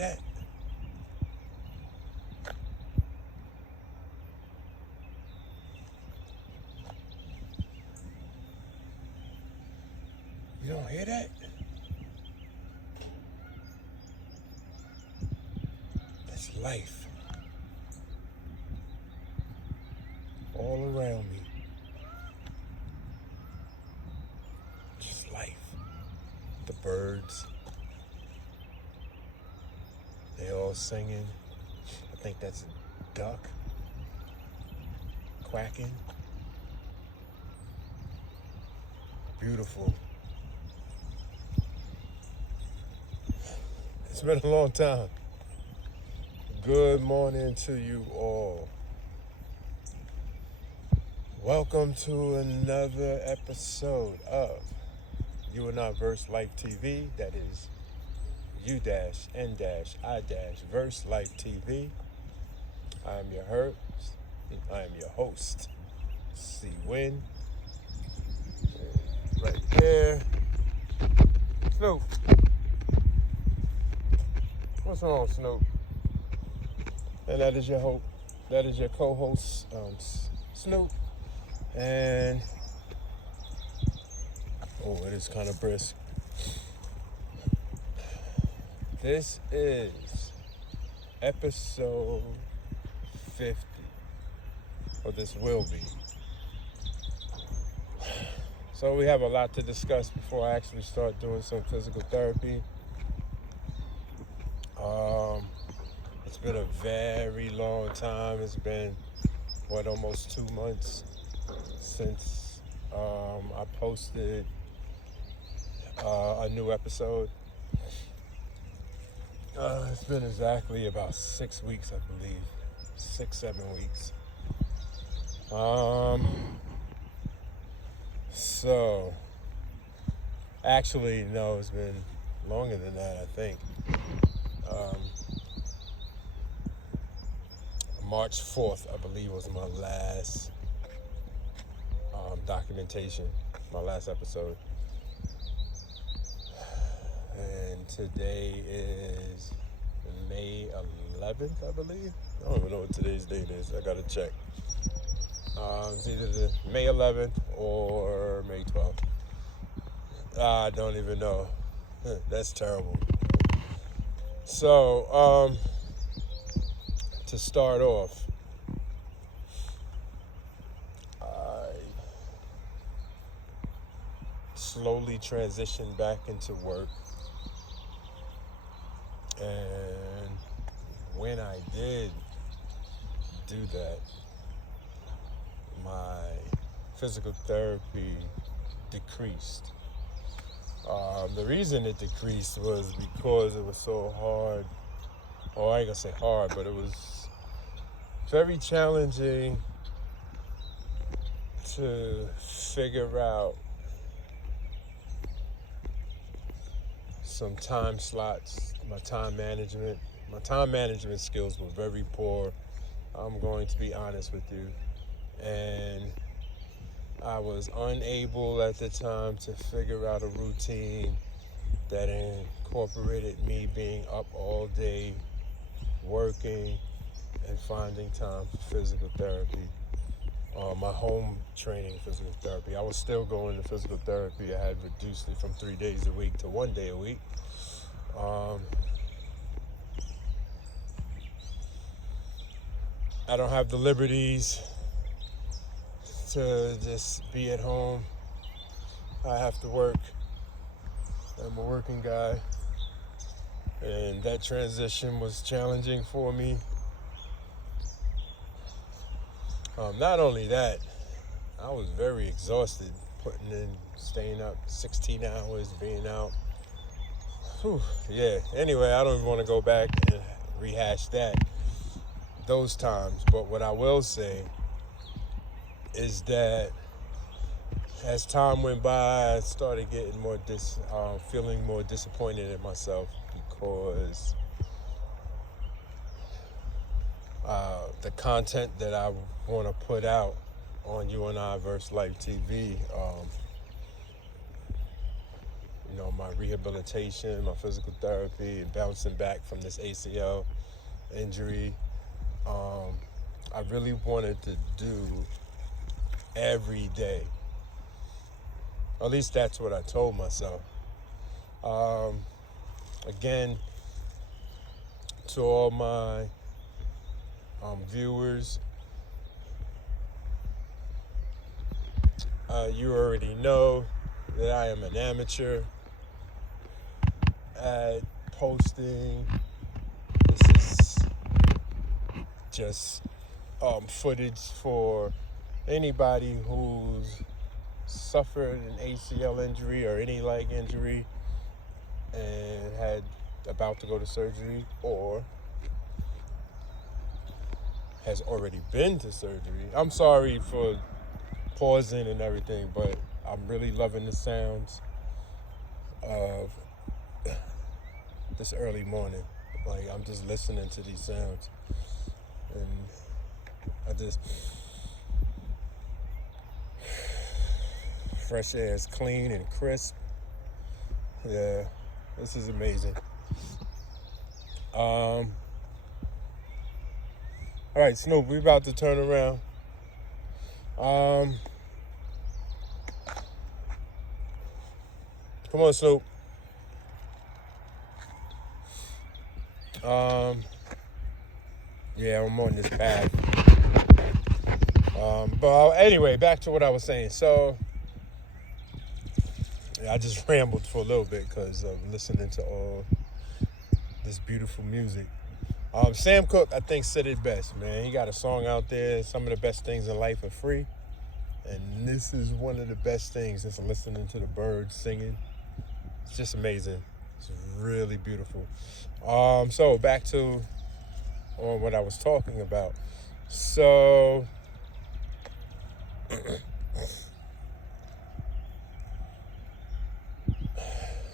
that? You don't hear that? That's life. All around me. Just life. The birds. They all singing. I think that's a duck. Quacking. Beautiful. It's been a long time. Good morning to you all. Welcome to another episode of U-N-I-VERSELIFETV. That is U-N-I-VERSELIFETV. I am your host, C. Win. Right there. Snoop. What's wrong, Snoop? And that is your hope. That is your co-host, Snoop. And it is kind of brisk. This is episode 50, or this will be. So we have a lot to discuss before I actually start doing some physical therapy. It's been a very long time. It's been, almost 2 months since I posted a new episode. It's been exactly about 6 weeks, I believe. 6-7 weeks. So, actually, no, it's been longer than that, I think. March 4th, I believe, was my last documentation, my last episode. And today is May 11th, I believe. I don't even know what today's date is. I gotta check. It's either the May 11th or May 12th. I don't even know. That's terrible. So, to start off, I slowly transitioned back into work. And when I did do that, my physical therapy decreased. The reason it decreased was because it was so hard. Well, I ain't gonna say hard, but it was very challenging to figure out some time slots, my time management skills were very poor. I'm going to be honest with you. And I was unable at the time to figure out a routine that incorporated me being up all day, working, and finding time for physical therapy. My home training physical therapy. I was still going to physical therapy. I had reduced it from 3 days a week to 1 day a week. I don't have the liberties to just be at home. I have to work. I'm a working guy. And that transition was challenging for me. Not only that, I was very exhausted, staying up 16 hours, being out. Yeah, anyway, I don't even want to go back and rehash those times. But what I will say is that as time went by, I started getting feeling more disappointed in myself because the content that I want to put out on U-N-I-VERSELIFETV, my rehabilitation, my physical therapy, and bouncing back from this ACL injury. I really wanted to do every day. At least that's what I told myself. Again, to all my viewers, you already know that I am an amateur at posting. This is just footage for anybody who's suffered an ACL injury or any leg injury and had about to go to surgery, or has already been to surgery. I'm sorry for pausing and everything, but I'm really loving the sounds of this early morning. Like, I'm just listening to these sounds, and fresh air is clean and crisp. Yeah, this is amazing. All right, Snoop, we're about to turn around. Come on, Snoop. Yeah, I'm on this path. But anyway, back to what I was saying. So, I just rambled for a little bit because I'm listening to all this beautiful music. Sam Cooke, I think, said it best, man. He got a song out there, some of the best things in life are free. And this is one of the best things, just listening to the birds singing. It's just amazing. It's really beautiful. So back to what I was talking about. So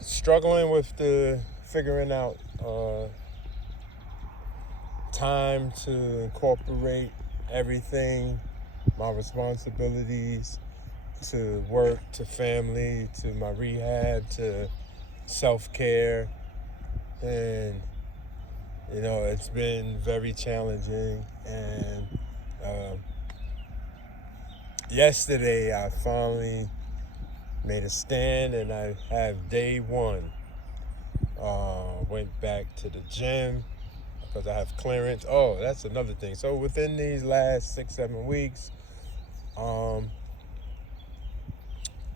struggling with the figuring out time to incorporate everything, my responsibilities, to work, to family, to my rehab, to self-care. And it's been very challenging. And yesterday I finally made a stand, and I have day one. Went back to the gym because I have clearance. Oh, that's another thing. So within these last 6-7 weeks,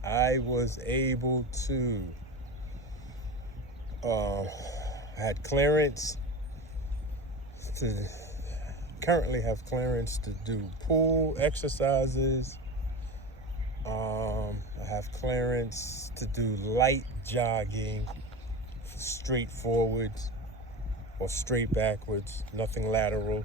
I was able to had clearance to currently have clearance to do pool exercises. I have clearance to do light jogging, straight forwards or straight backwards, nothing lateral.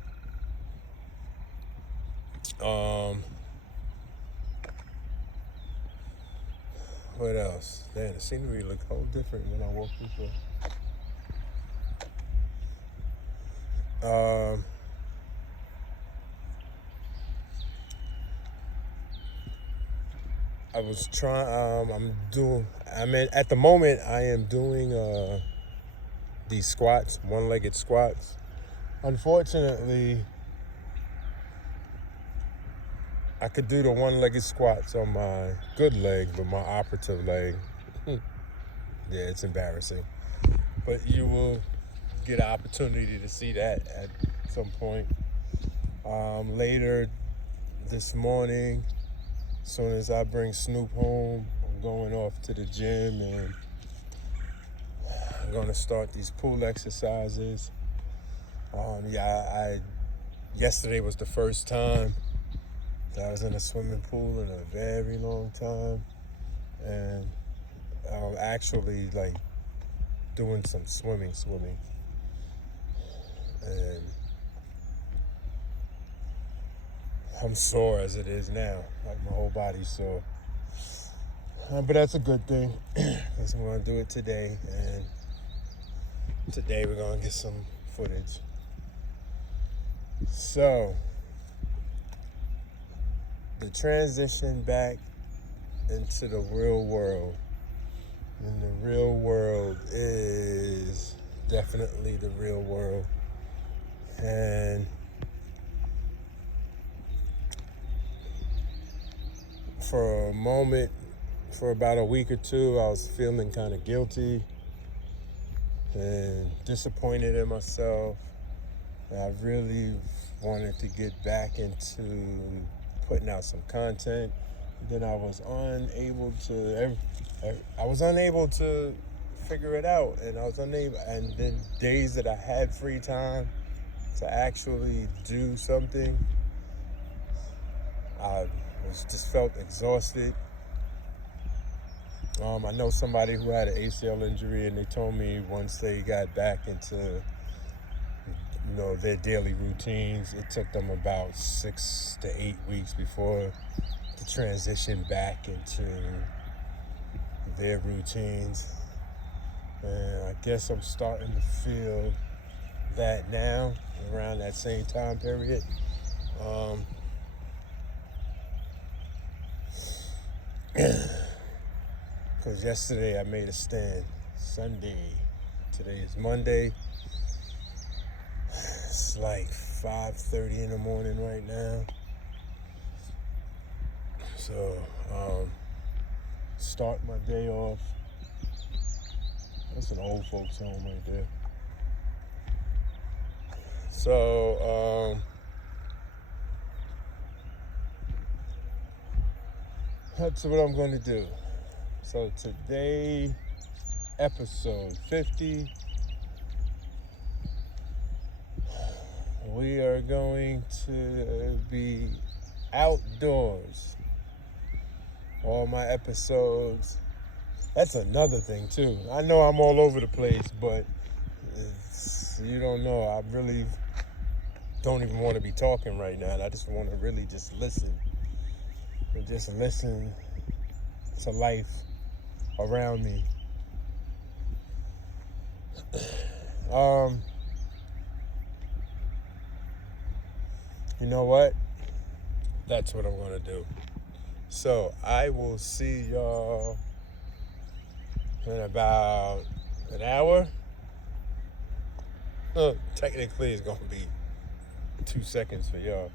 What else? Man, the scenery looked whole different when I walked this way. I was trying. At the moment, I am doing these squats, one-legged squats. Unfortunately, I could do the one-legged squats on my good leg, but my operative leg, yeah, it's embarrassing. But you will get an opportunity to see that at some point. Later this morning, as soon as I bring Snoop home, I'm going off to the gym, and I'm going to start these pool exercises. Yesterday was the first time that I was in a swimming pool in a very long time, and I'm actually doing some swimming, and I'm sore as it is now, like my whole body's sore. But that's a good thing, because I'm going to do it today, and today we're going to get some footage. So, the transition back into the real world And the real world is definitely the real world. And for a moment, for about a week or two, I was feeling kind of guilty and disappointed in myself. I really wanted to get back into putting out some content. Then I was unable to figure it out, and and then days that I had free time to actually do something, I just felt exhausted. I know somebody who had an ACL injury, and they told me once they got back into their daily routines, it took them about 6 to 8 weeks before to transition back into their routines. And I guess I'm starting to feel that now, around that same time period. Because yesterday I made a stand. Sunday, today is Monday. It's like 5:30 in the morning right now. So, start my day off. That's an old folks home right there. So, that's what I'm going to do. So today, episode 50, we are going to be outdoors. All my episodes. That's another thing too. I know I'm all over the place, but you don't know. I really don't even want to be talking right now. I just want to really just listen. And just listen to life around me. You know what? That's what I'm going to do. So I will see y'all in about an hour. Technically, it's going to be 2 seconds for y'all.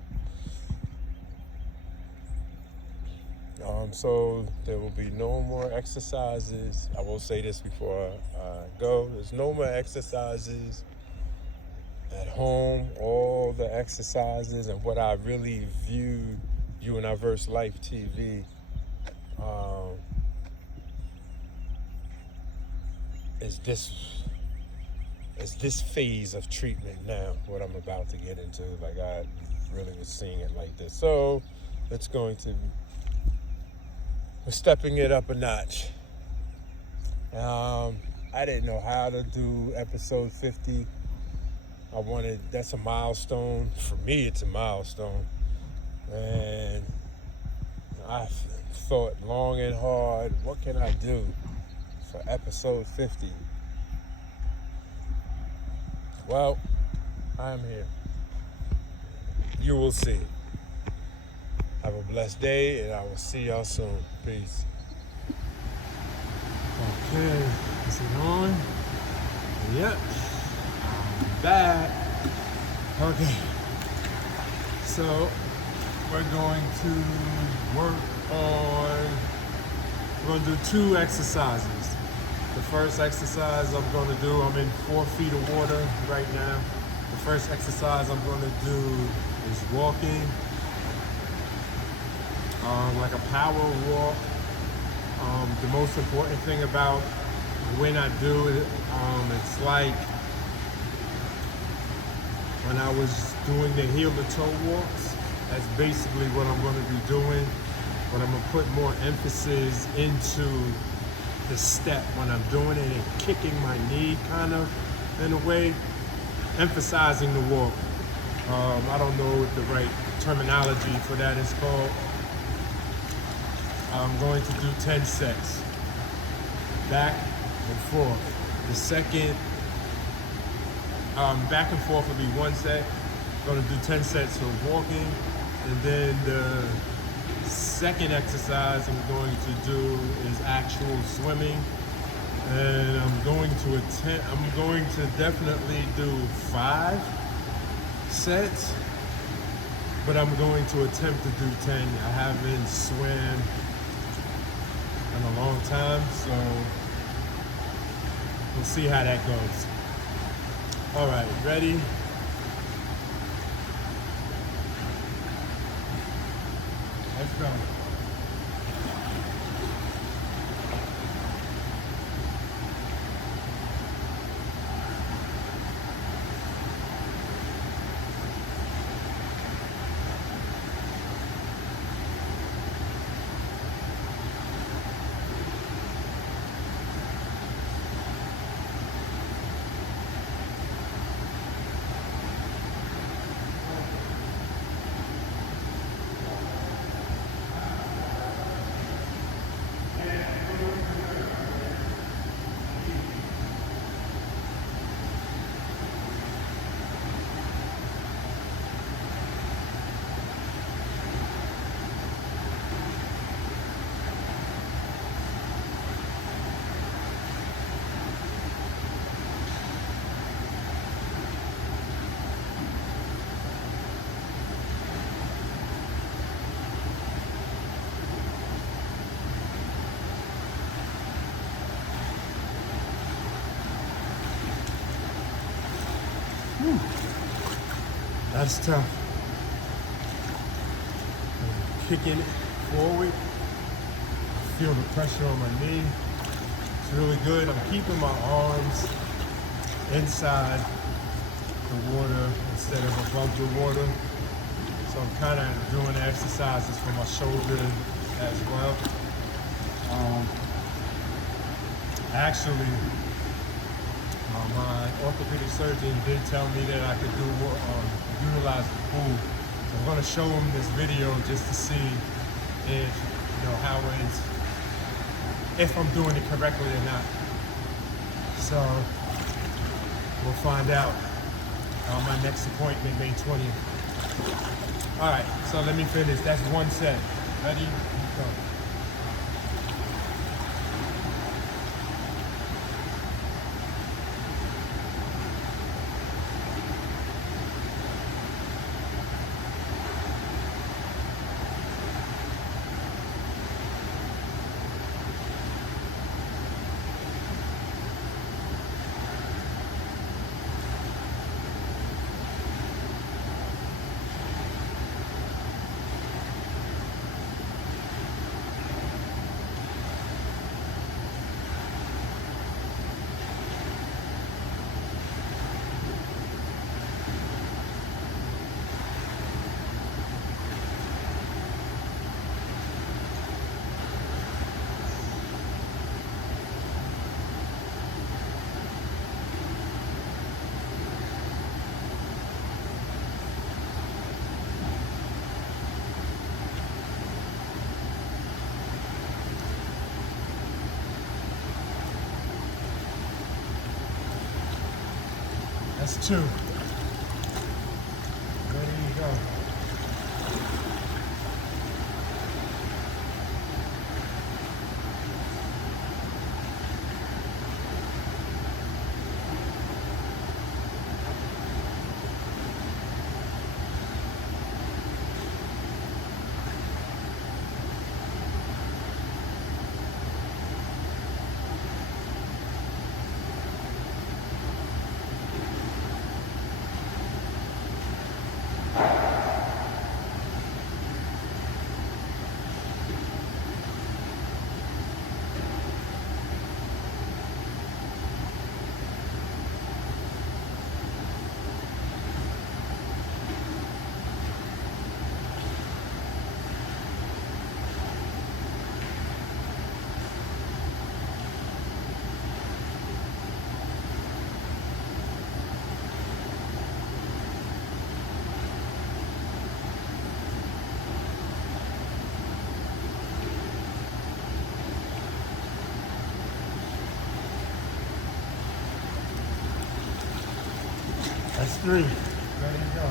So there will be no more exercises. I will say this before I go. There's no more exercises at home. All the exercises and what I really view U-N-I-VERSELIFETV is this phase of treatment now, what I'm about to get into. Like, I really was seeing it like this. So we're stepping it up a notch. I didn't know how to do episode 50. That's a milestone. For me, it's a milestone. And I thought long and hard, what can I do for episode 50? Well, I'm here. You will see. Have a blessed day, and I will see y'all soon. Peace. Okay, is it on? Yep. I'm back. Okay. So, we're going to do 2 exercises. The first exercise I'm going to do, I'm in 4 feet of water right now. The first exercise I'm going to do is walking. Like a power walk. The most important thing about when I do it, it's like when I was doing the heel to toe walks. That's basically what I'm going to be doing, but I'm going to put more emphasis into the step when I'm doing it and kicking my knee kind of in a way, emphasizing the walk. I don't know what the right terminology for that is called. I'm going to do 10 sets, back and forth. The second, back and forth will be 1 set. I'm going to do 10 sets of walking, and then the second exercise I'm going to do is actual swimming. And I'm going to definitely do 5 sets, but I'm going to attempt to do 10. I haven't swam in a long time, so we'll see how that goes. All right, ready? Let's go. That's tough. I'm kicking it forward. Feel the pressure on my knee. It's really good. I'm keeping my arms inside the water instead of above the water. So I'm kind of doing exercises for my shoulder as well. Actually, my orthopedic surgeon did tell me that I could utilize the pool. So I'm going to show him this video just to see if, if I'm doing it correctly or not. So we'll find out on my next appointment, May 20th. All right, so let me finish. That's 1 set. Ready? Go. That's 2. Ready to go. That's 3. Ready to go.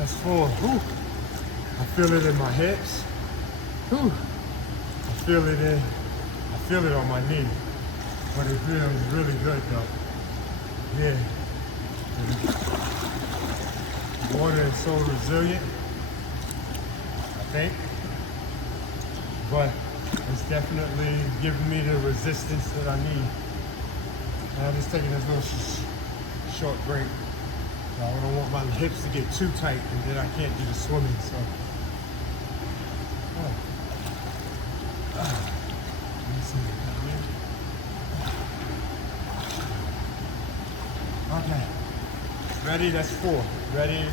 That's 4. Whew. I feel it in my hips. Whew. I feel it on my knee. But it feels really good though. Yeah. Water is so resilient, I think. But it's definitely giving me the resistance that I need. And I'm just taking this little short break. So I don't want my hips to get too tight and then I can't do the swimming. So, let me see. Okay. Ready? That's 4. Ready? Go.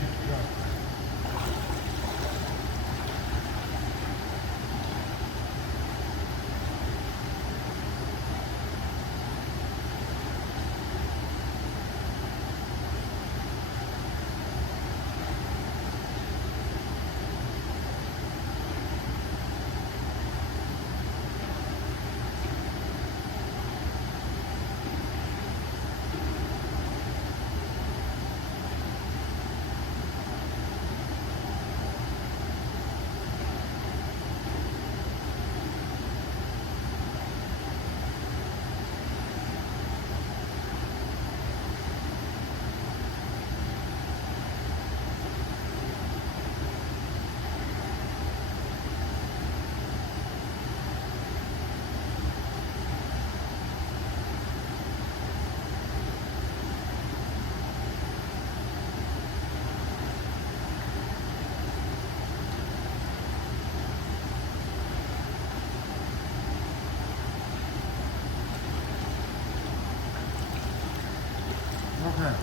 Okay,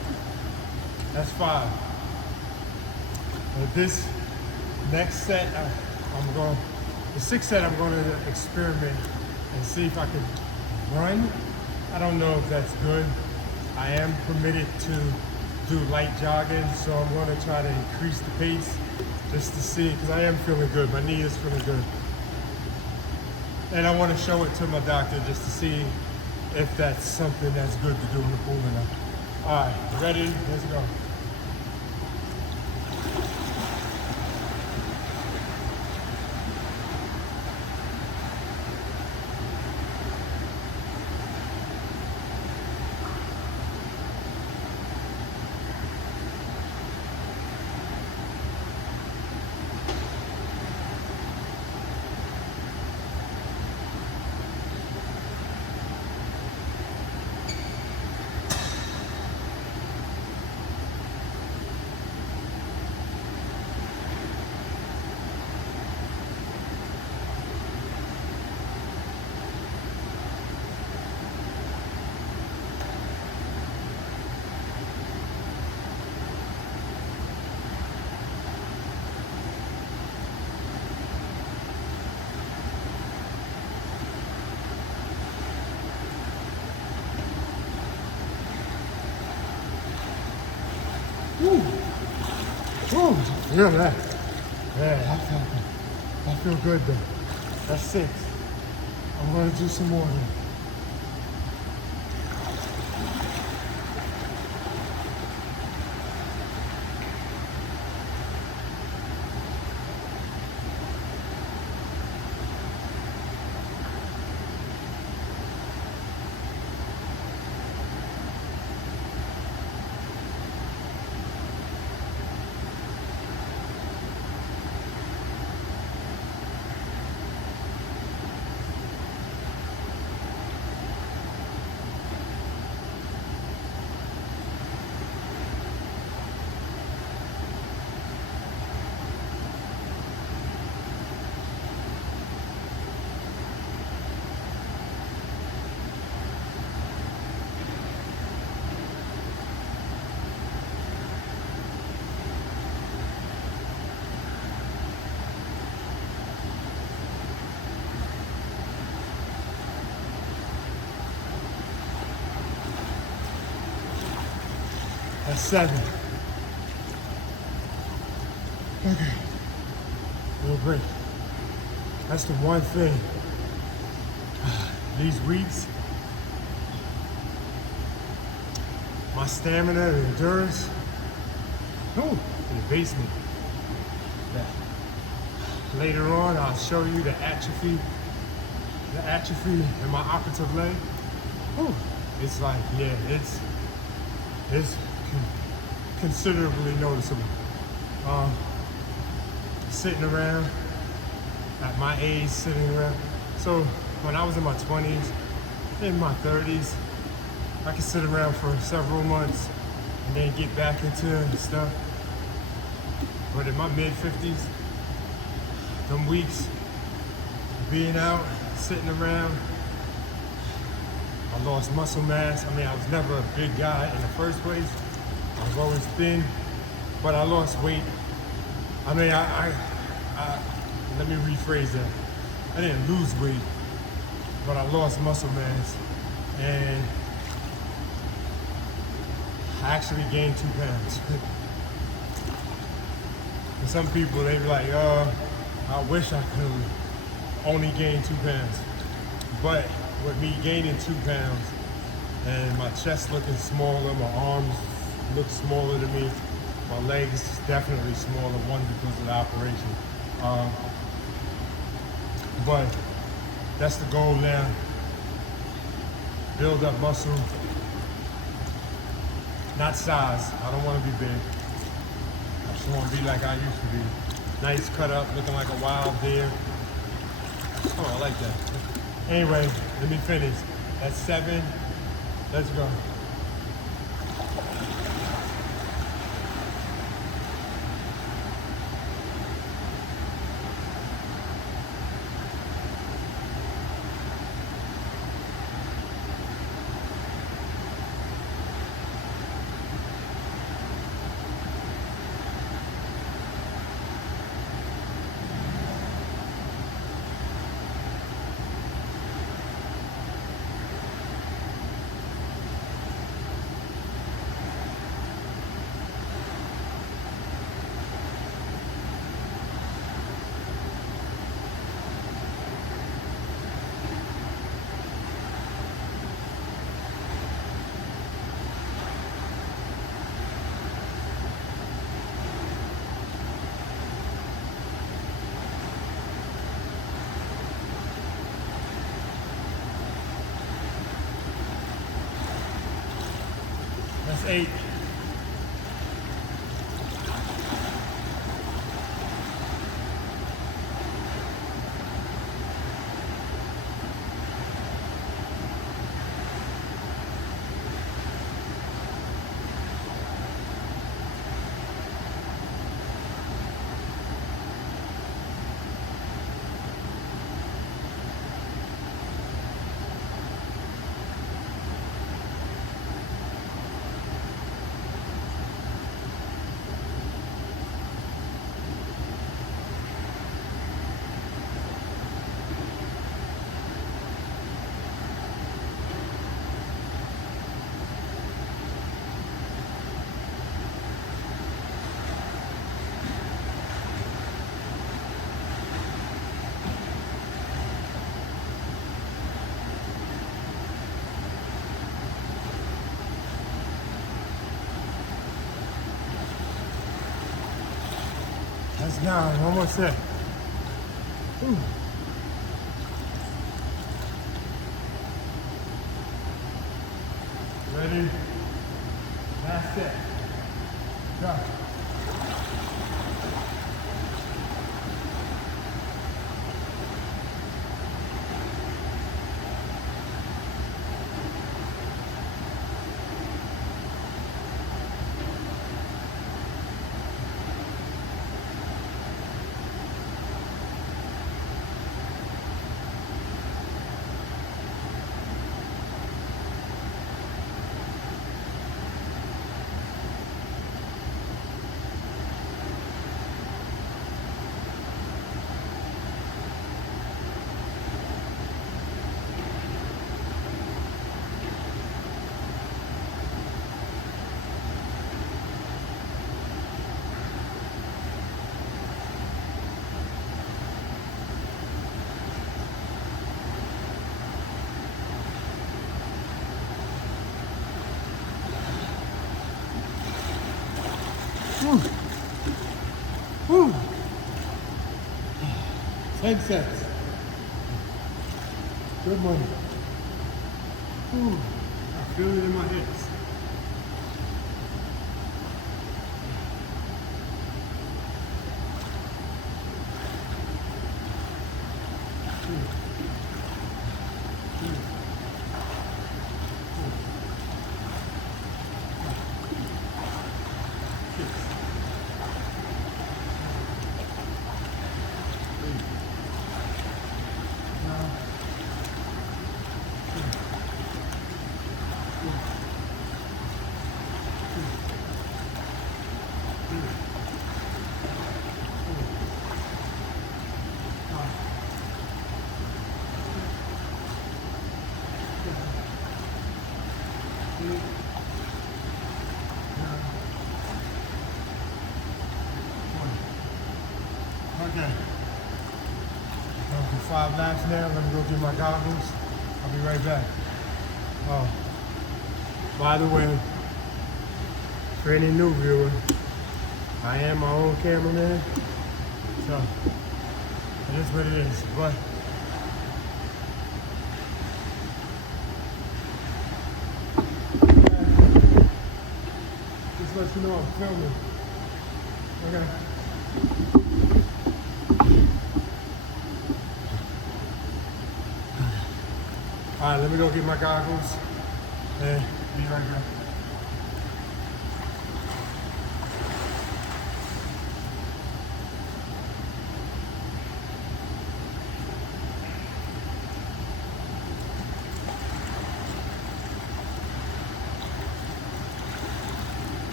that's 5. But this next set, the 6th set, I'm going to experiment and see if I can run. I don't know if that's good. I am permitted to do light jogging, so I'm going to try to increase the pace just to see, because I am feeling good. My knee is feeling good. And I want to show it to my doctor just to see if that's something that's good to do in the pool or not. All right, ready? Let's go. Woo. Woo. Feel that. Yeah, I feel good though. That's 6. I'm gonna do some more here. That's 7. Okay. Little break. That's the one thing. These weeks, my stamina and endurance, in the basement. that. Later on, I'll show you the atrophy in my operative leg. Whew. It's like, yeah, it's considerably noticeable. Sitting around at my age, sitting around. So when I was in my 20s, in my 30s, I could sit around for several months and then get back into stuff. But in my mid-50s, them weeks being out, sitting around, I lost muscle mass. I mean, I was never a big guy in the first place. I was always thin, but I lost weight. I mean, let me rephrase that. I didn't lose weight, but I lost muscle mass. And I actually gained 2 pounds. And some people, they be like, I wish I could only gain 2 pounds. But with me gaining 2 pounds and my chest looking smaller, my arms look smaller to me, my legs definitely smaller, one because of the operation. But that's the goal now. Build up muscle, not size. I don't want to be big. I just want to be like I used to be. Nice cut up, looking like a wild deer. Oh, I like that. Anyway, let me finish. That's 7. Let's go. That's 8. That's 9, almost there. Ooh. Ready? That's it. Go. Whew. Whew. 10 cents. Good money. Ooh, I feel it in my hips. Okay. I'm gonna do 5 laps now. Let me go get my goggles. I'll be right back. Oh, by the way, for any new viewer, I am my own cameraman, so it is what it is. But just let you know I'm filming. Okay. All right, let me go get my goggles and be right back.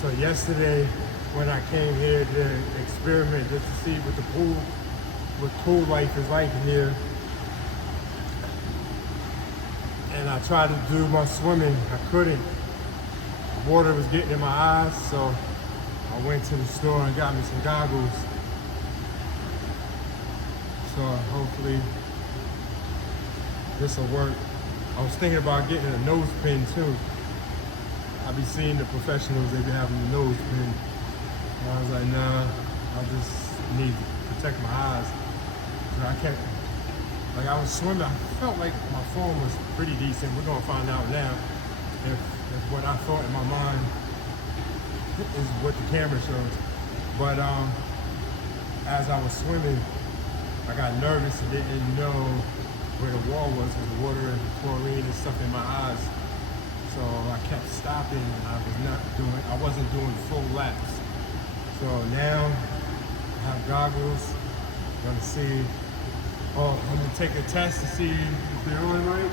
So yesterday, when I came here to experiment just to see what pool life is like here, and I tried to do my swimming, I couldn't. Water was getting in my eyes, so I went to the store and got me some goggles. So hopefully this will work. I was thinking about getting a nose pin too. I be seeing the professionals, they be having the nose pin. And I was like, nah, I just need to protect my eyes. So I kept, like I was swimming, I felt like my form was pretty decent. We're gonna find out now if what I thought in my mind is what the camera shows. But as I was swimming, I got nervous and didn't know where the wall was with the water and chlorine and stuff in my eyes. So I kept stopping and I wasn't doing full laps. So now I have goggles. I'm gonna see, I'm gonna take a test to see if they're on right.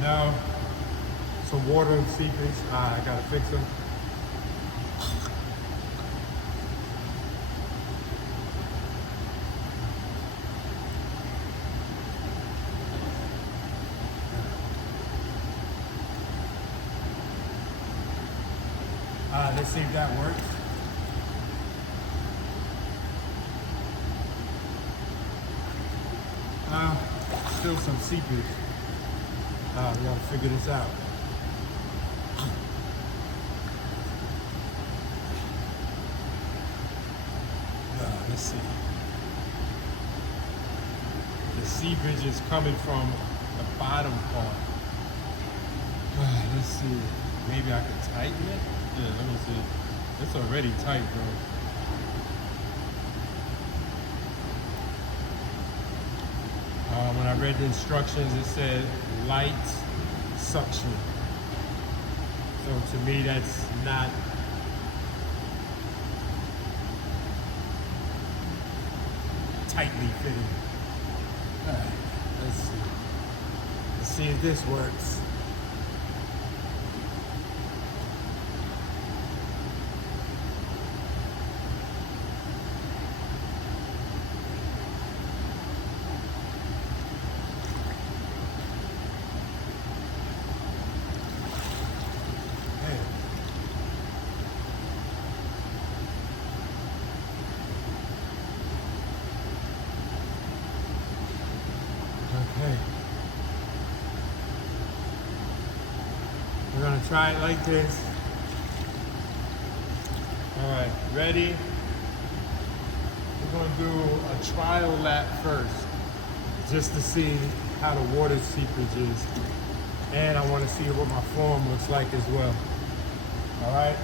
Now, some water and seepage. I gotta fix them. Let's see if that works. Still some seepage. We gotta figure this out. Let's see. The seepage is coming from the bottom part. Let's see. Maybe I could tighten it? Yeah, let me see. It's already tight, bro. When I read the instructions, it said light suction. So to me, that's not tightly fitting. All right, let's see. Let's see if this works. We're gonna try it like this. All right, ready? We're gonna do a trial lap first, just to see how the water seepage is. And I wanna see what my form looks like as well. All right?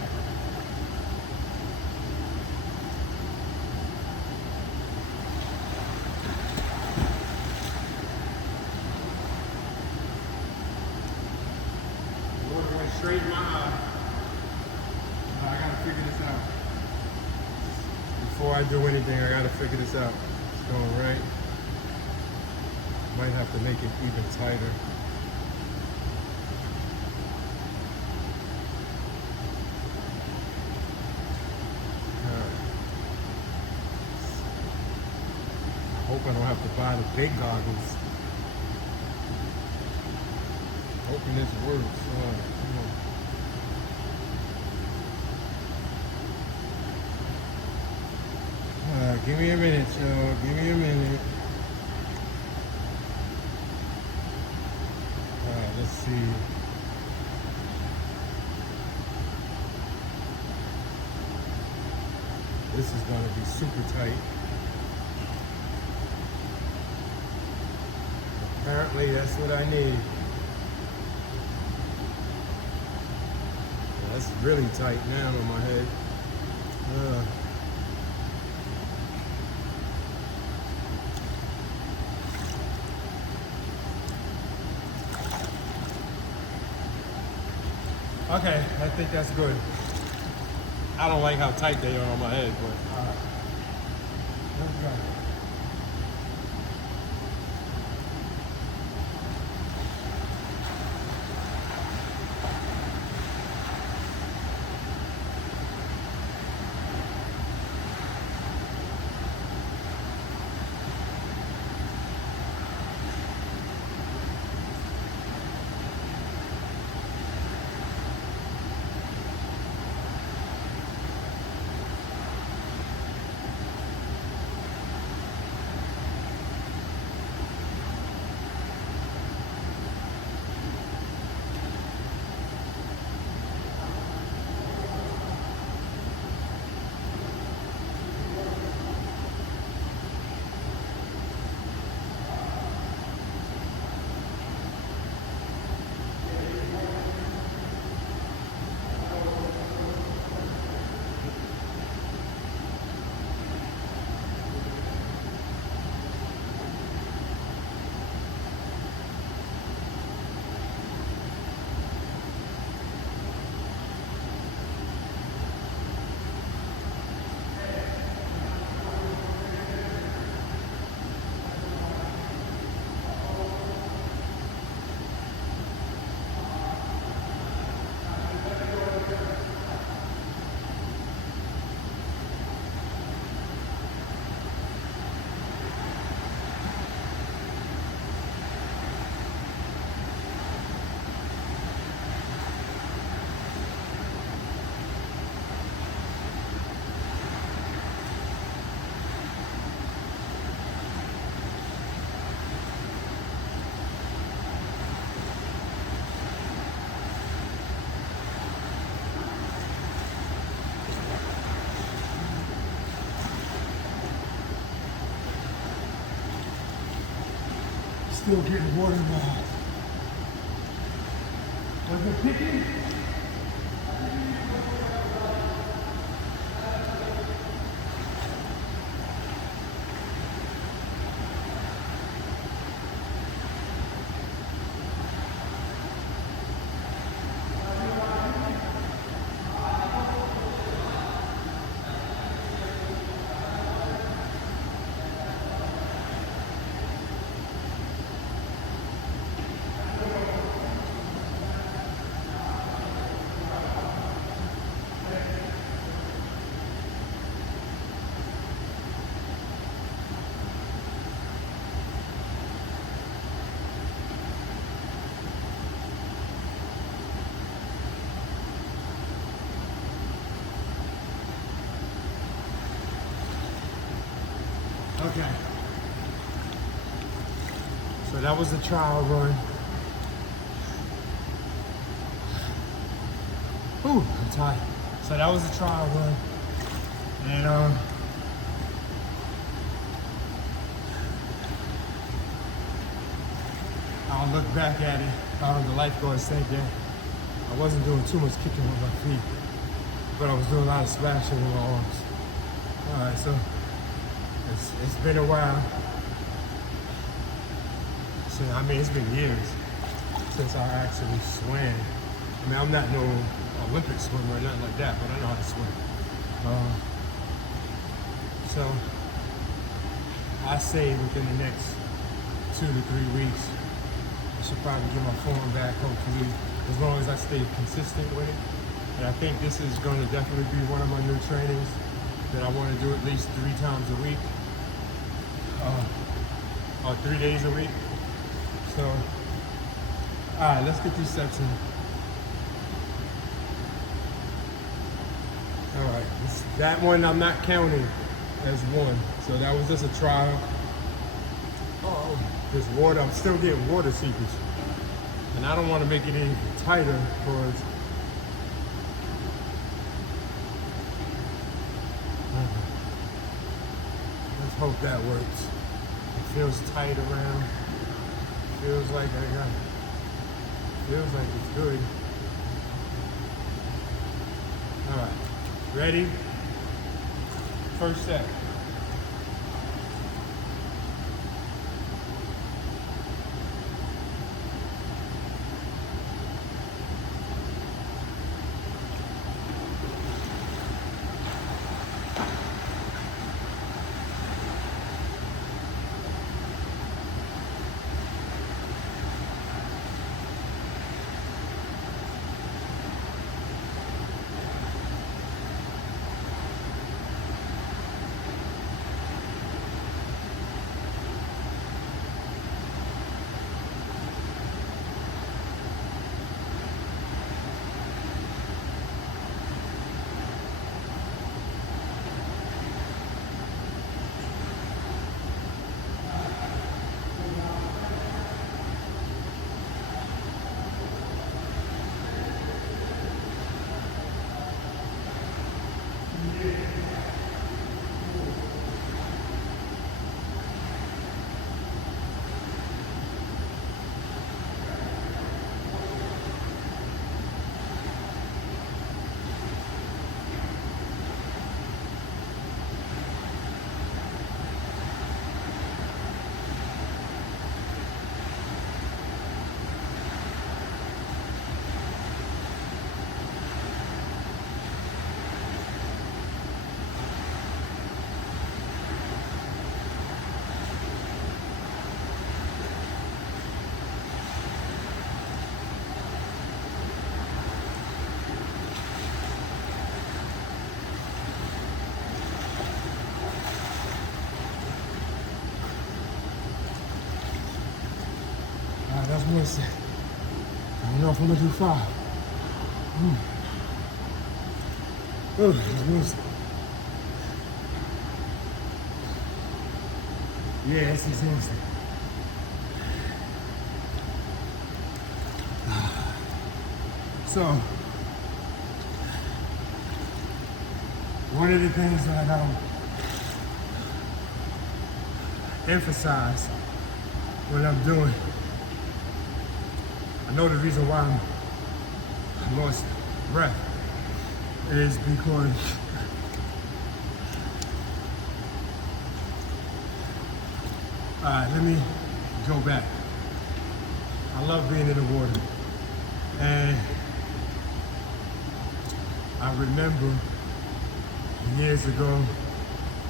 Water went straight in my eye. I gotta figure this out. Before I do anything, I gotta figure this out. It's going right. Might have to make it even tighter. I hope I don't have to buy the big goggles. Hoping this works. Come on. Give me a minute, y'all. Give me a minute. Let's see. This is going to be super tight. Apparently, that's what I need. That's really tight now on my head. Okay, I think that's good. I don't like how tight they are on my head, but all right. Let's go. Still getting water in my eye. Was it picking? Okay. So that was the trial run. Whew, I'm tired. So that was a trial run. And I'll look back at it. The lifeguard said that I wasn't doing too much kicking with my feet, but I was doing a lot of splashing with my arms. All right, so it's been a while. So, I mean, it's been years since I actually swam. I mean, I'm not no Olympic swimmer or nothing like that, but I know how to swim. So I say within the next 2 to 3 weeks, I should probably get my form back, hopefully, as long as I stay consistent with it. And I think this is going to definitely be one of my new trainings that I want to do at least 3 times a week, or 3 days a week. So, all right, let's get these steps in. All right, that one I'm not counting as one. So that was just a trial. Oh, this water, I'm still getting water seepage. And I don't want to make it any tighter because let's hope that works. It feels tight around. Feels like it's good. All right, ready? First step. That's one set. I don't know if I'm gonna do 5. Oh, that's one set. Yeah, it's exhausting. So, one of the things that I emphasize when I'm doing, I know the reason why I lost breath is because let me go back. I love being in the water. And I remember years ago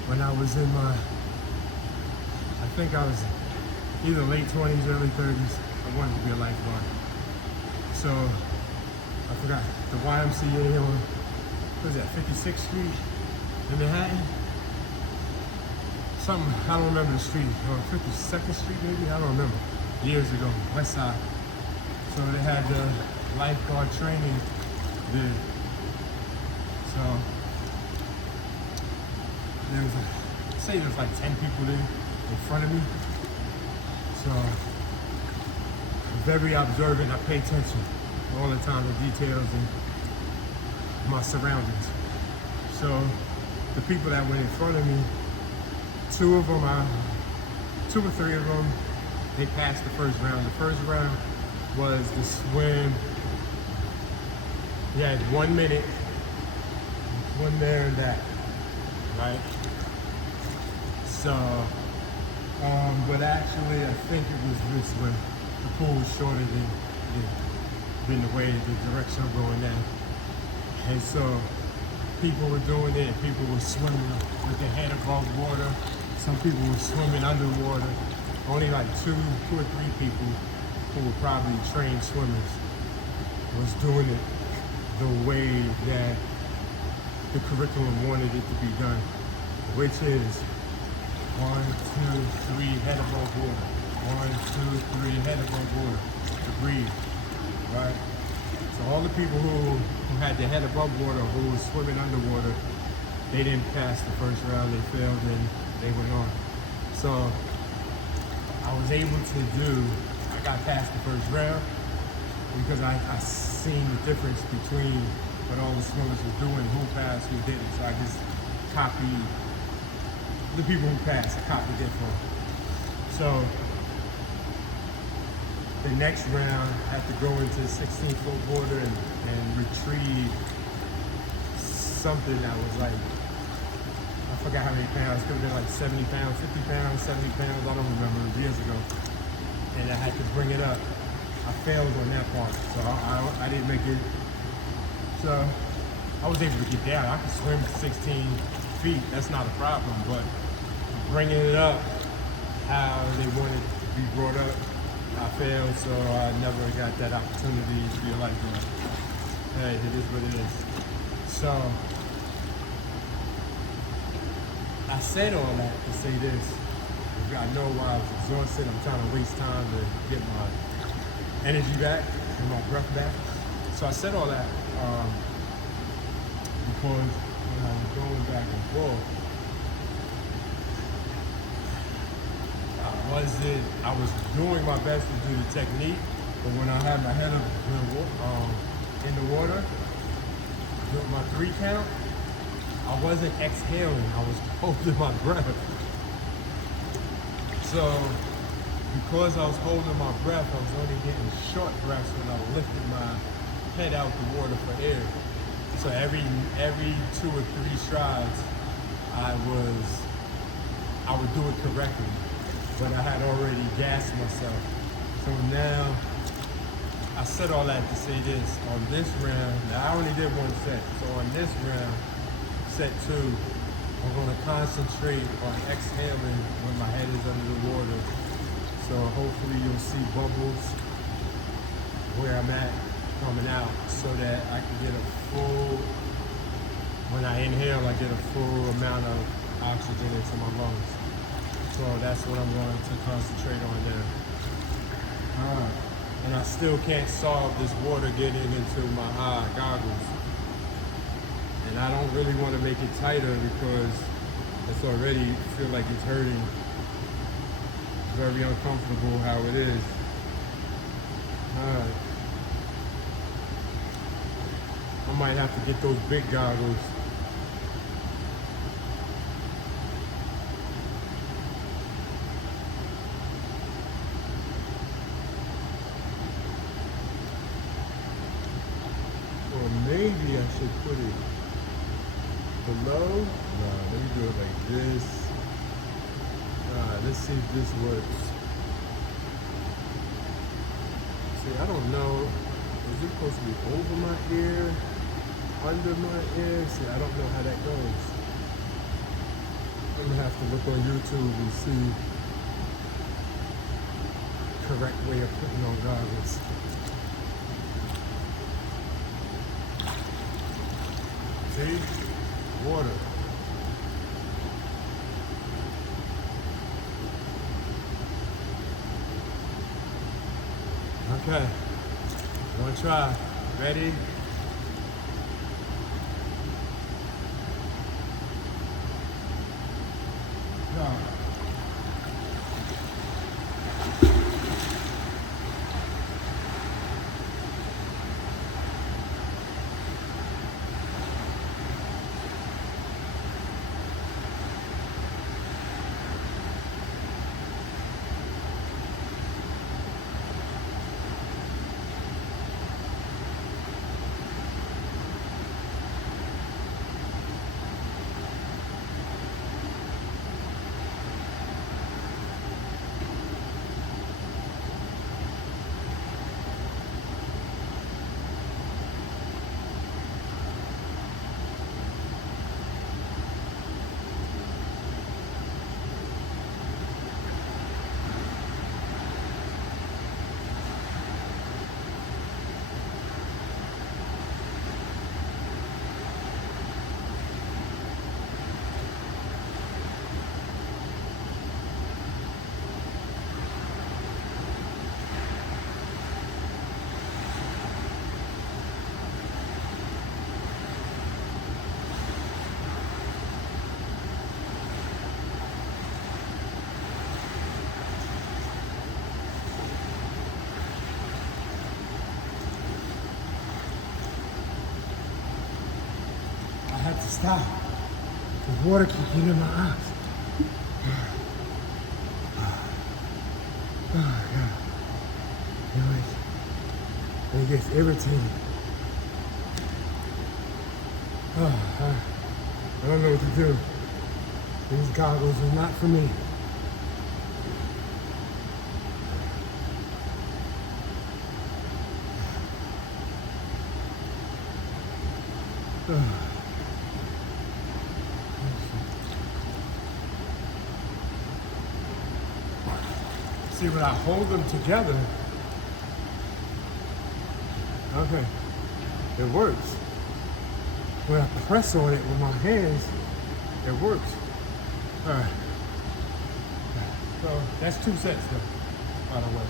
when I was in my, I think I was either late 20s, early 30s, I wanted to be a lifeguard. So I forgot, the YMCA on, what was that, 56th Street in Manhattan? Something, I don't remember the street, or 52nd Street maybe, I don't remember. Years ago, West Side. So they had the lifeguard training there. So there was, say there's like 10 people there in front of me. So I'm very observant, I pay attention all the time to details, and my surroundings. So the people that went in front of me, two or three of them, they passed the first round. The first round was the swim. You had 1 minute, swim there and that, right? So, but actually, I think it was this one. The pool was shorter than the way, the direction I'm going now. And so, people were doing it. People were swimming with their head above water. Some people were swimming underwater. Only like two or three people who were probably trained swimmers was doing it the way that the curriculum wanted it to be done, which is 1, 2, 3, head above water. 1, 2, 3, head above water to breathe, right? So all the people who had their head above water, who was swimming underwater, they didn't pass the first round, they failed, and they went on. So I was able to I got past the first round because I seen the difference between what all the swimmers were doing, who passed, who didn't. So I just copied the people who passed, I copied their form. So the next round, I had to go into 16-foot water and retrieve something that was like, I forgot how many pounds, it could have been like 70 pounds, 50 pounds, 70 pounds, I don't remember, it was years ago. And I had to bring it up. I failed on that part, so I didn't make it. So I was able to get down. I could swim 16 feet, that's not a problem, but bringing it up how they wanted to be brought up, I failed, so I never got that opportunity to be like, hey, it is what it is. So I said all that to say this. I know why I was exhausted. I'm trying to waste time to get my energy back and my breath back. So I said all that because when I was going back and forth, I was doing my best to do the technique, but when I had my head up in the water, doing my 3 count, I wasn't exhaling, I was holding my breath. So, because I was holding my breath, I was only getting short breaths when I lifted my head out the water for air. So every 2 or 3 strides, I would do it correctly, but I had already gassed myself. So now, I said all that to say this. On this round, now I only did 1 set. So on this round, set 2, I'm going to concentrate on exhaling when my head is under the water. So hopefully you'll see bubbles where I'm at coming out so that I can get a full, when I inhale, I get a full amount of oxygen into my lungs. So that's what I'm going to concentrate on there. And I still can't solve this water getting into my eye goggles. And I don't really want to make it tighter because it's already feel like it's hurting. Very uncomfortable how it is. I might have to get those big goggles. Or maybe I should put it below. Nah, let me do it like this. Let's see if this works. See, I don't know. Is it supposed to be over my ear? Under my ear? See, I don't know how that goes. I'm gonna have to look on YouTube and see the correct way of putting on goggles. See? Water. Okay, one try. Ready? Go. to stop. The water keeps getting in my eyes. Oh, God. It gets irritating. Oh, I don't know what to do. These goggles are not for me. See, when I hold them together, okay, it works. When I press on it with my hands, it works. All right. So that's 2 sets though, by the way.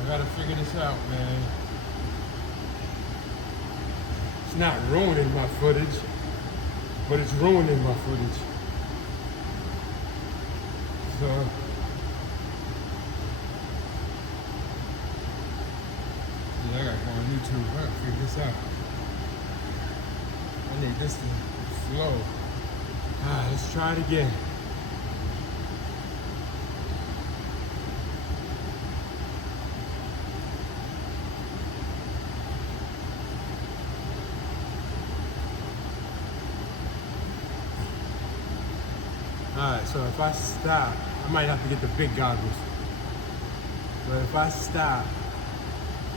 I gotta figure this out, man. It's not ruining my footage, but it's ruining my footage. So I gotta go on YouTube. I gotta figure this out. I need this to flow. Alright, let's try it again. Alright, so if I stop, I might have to get the big goggles. But if I stop,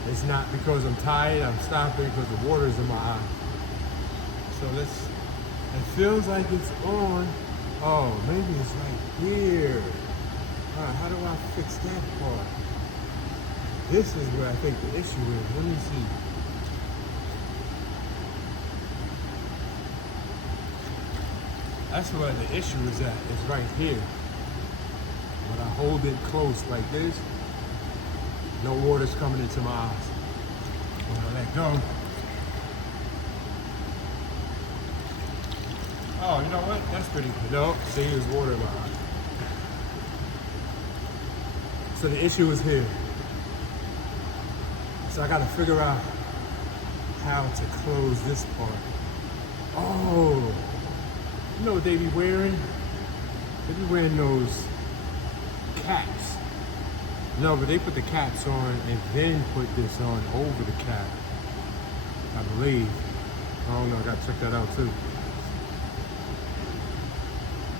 it's not because I'm tired, I'm stopping because the water's in my eye. So it feels like it's on. Oh, maybe it's right here. Alright, how do I fix that part? This is where I think the issue is. Let me see. That's where the issue is at, it's right here. When I hold it close like this, no water's coming into my eyes. When I let go. Oh, you know what? That's pretty good. No, see, there's water in my eye. So the issue is here. So I gotta figure out how to close this part. Oh, you know what they be wearing? They be wearing those caps. No, but they put the caps on and then put this on over the cap, I believe. I don't know, I gotta check that out too.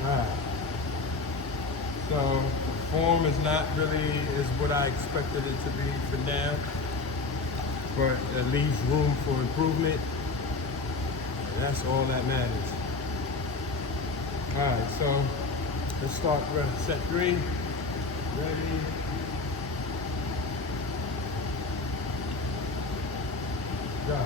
Alright. So, the form is not really is what I expected it to be for now, but it leaves room for improvement. And that's all that matters. Alright, so let's start with set 3. Ready? Go.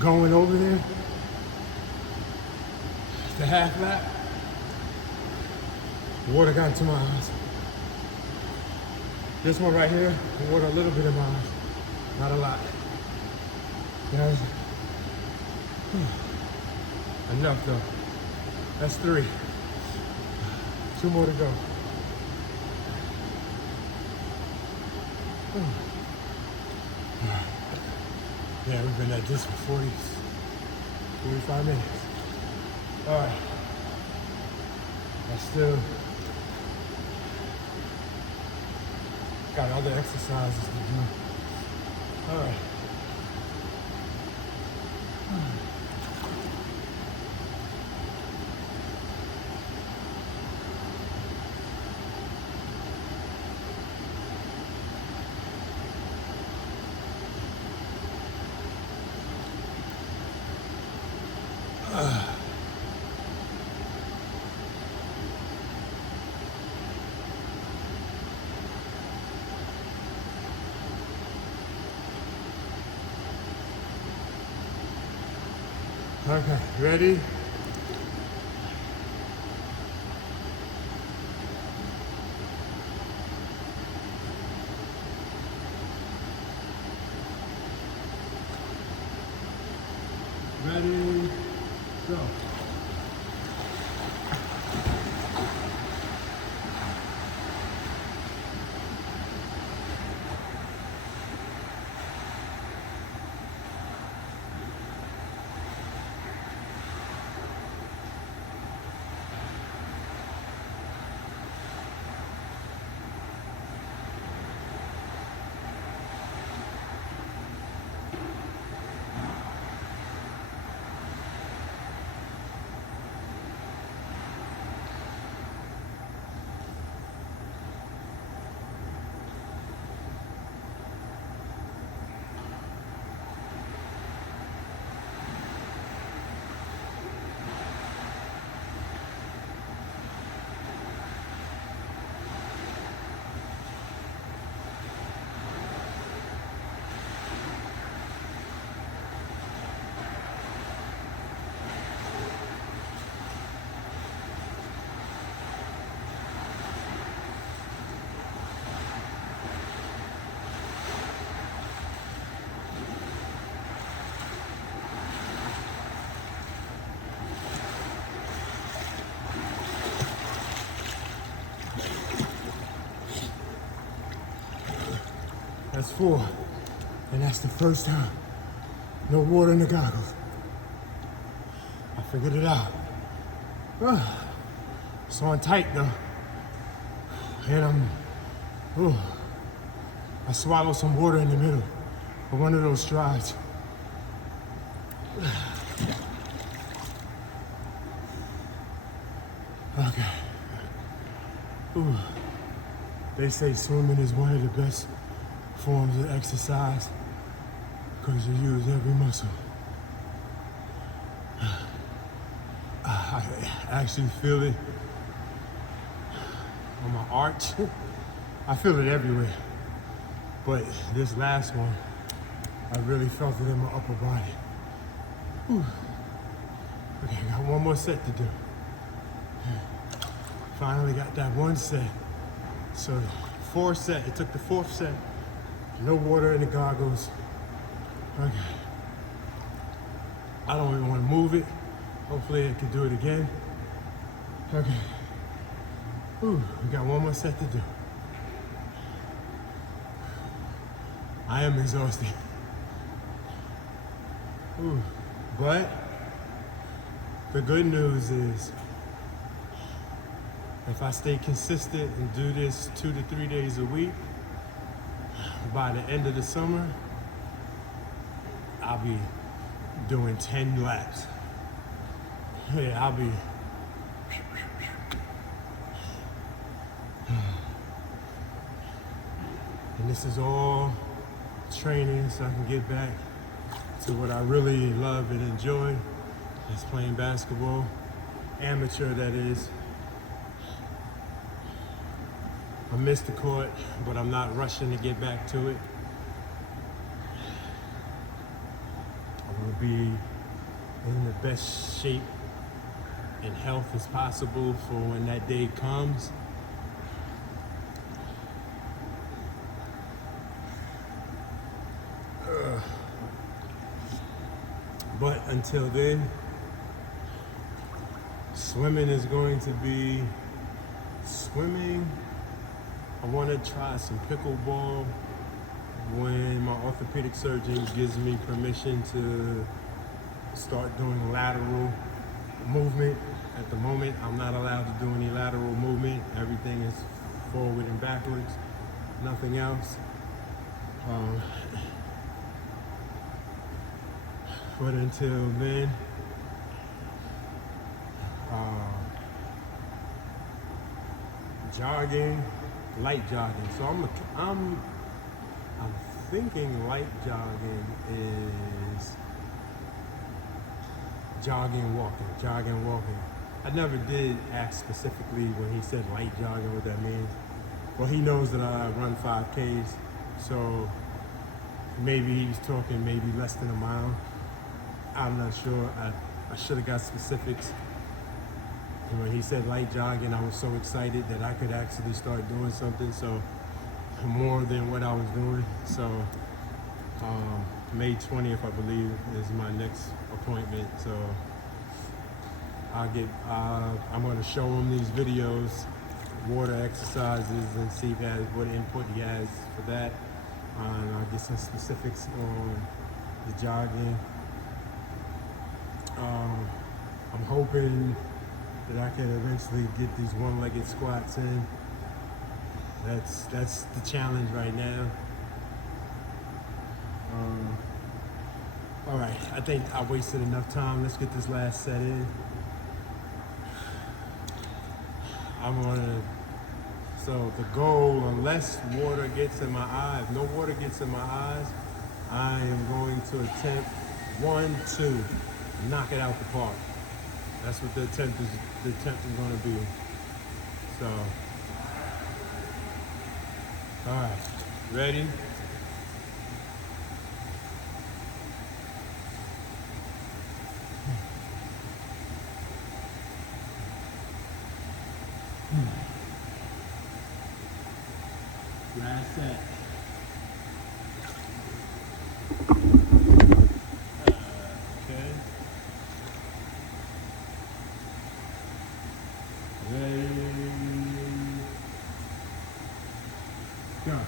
going over there, the half lap, water got into my eyes. This one right here, water a little bit in my eyes, not a lot. Guys, enough though. That's 3. 2 more to go. Yeah, we've been at this for 45 minutes. All right. I still got other exercises to do. All right. Okay, ready? Ready, go. That's 4, and that's the first time. No water in the goggles. I figured it out. It's on tight though. And I swallowed some water in the middle of one of those strides. Okay. Ooh. They say swimming is one of the best forms of exercise because you use every muscle. I actually feel it on my arch. I feel it everywhere. But this last one, I really felt it in my upper body. Whew. Okay, I got one more set to do. Finally got that one set. So 4 set, it took the 4th set. No water in the goggles. Okay. I don't even want to move it. Hopefully I can do it again. Okay. Ooh, we got one more set to do. I am exhausted. Ooh, but the good news is if I stay consistent and do this 2 to 3 days a week, by the end of the summer, I'll be doing 10 laps. Yeah, I'll be. And this is all training so I can get back to what I really love and enjoy. Is playing basketball, amateur that is. I missed the court, but I'm not rushing to get back to it. be in the best shape and health as possible for when that day comes. But until then, swimming is going to be swimming. I want to try some pickleball when my orthopedic surgeon gives me permission to start doing lateral movement. At the moment, I'm not allowed to do any lateral movement. Everything is forward and backwards, nothing else. But until then, jogging, light jogging. So I'm thinking light jogging is jogging, walking. I never did ask specifically when he said light jogging what that means. Well, he knows that I run 5Ks, so maybe he was talking maybe less than a mile. I'm not sure. I should have got specifics. And when he said light jogging, I was so excited that I could actually start doing something. So more than what I was doing. So May 20th, I believe, is my next appointment. So I'm going to show him these videos, water exercises, and see what input he has for that. And I'll get some specifics on the jogging. I'm hoping that I can eventually get these one-legged squats in. That's the challenge right now. All right, I think I wasted enough time. Let's get this last set in. So the goal, unless water gets in my eyes, no water gets in my eyes, I am going to attempt 1, 2, knock it out the park. That's what the attempt is going to be. So, all right, ready? Last set. Okay. Ready? Go.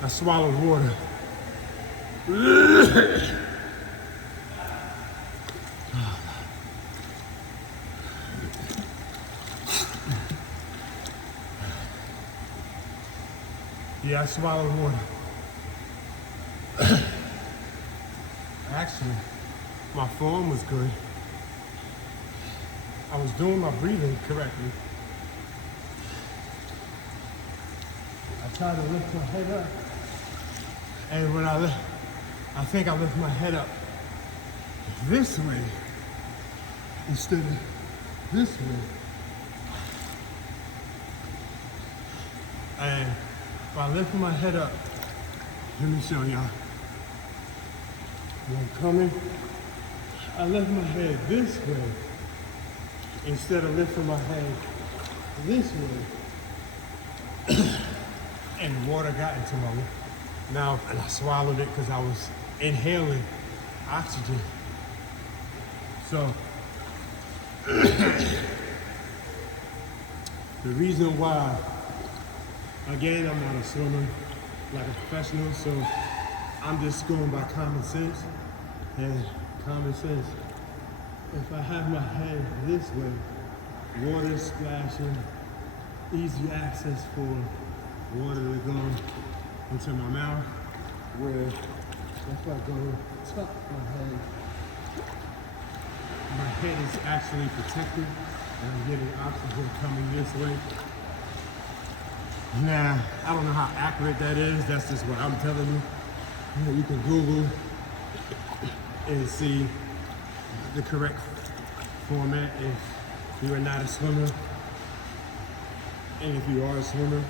I swallowed water. Yeah, I swallowed water. Actually, my form was good. I was doing my breathing correctly. I tried to lift my head up. And when I think I lift my head up this way instead of this way. And if I lift my head up, let me show y'all. When I'm coming, I lift my head this way instead of lifting my head this way. And water got into my mouth and I swallowed it because I was inhaling oxygen. So the reason why, again, I'm not a swimmer like a professional, so I'm just going by common sense. And common sense, if I have my head this way, water splashing, easy access for water to go into my mouth, where if I go tuck my head is actually protected and I'm getting oxygen coming this way. Now, I don't know how accurate that is, that's just what I'm telling you. You can Google and see the correct format if you are not a swimmer. And if you are a swimmer,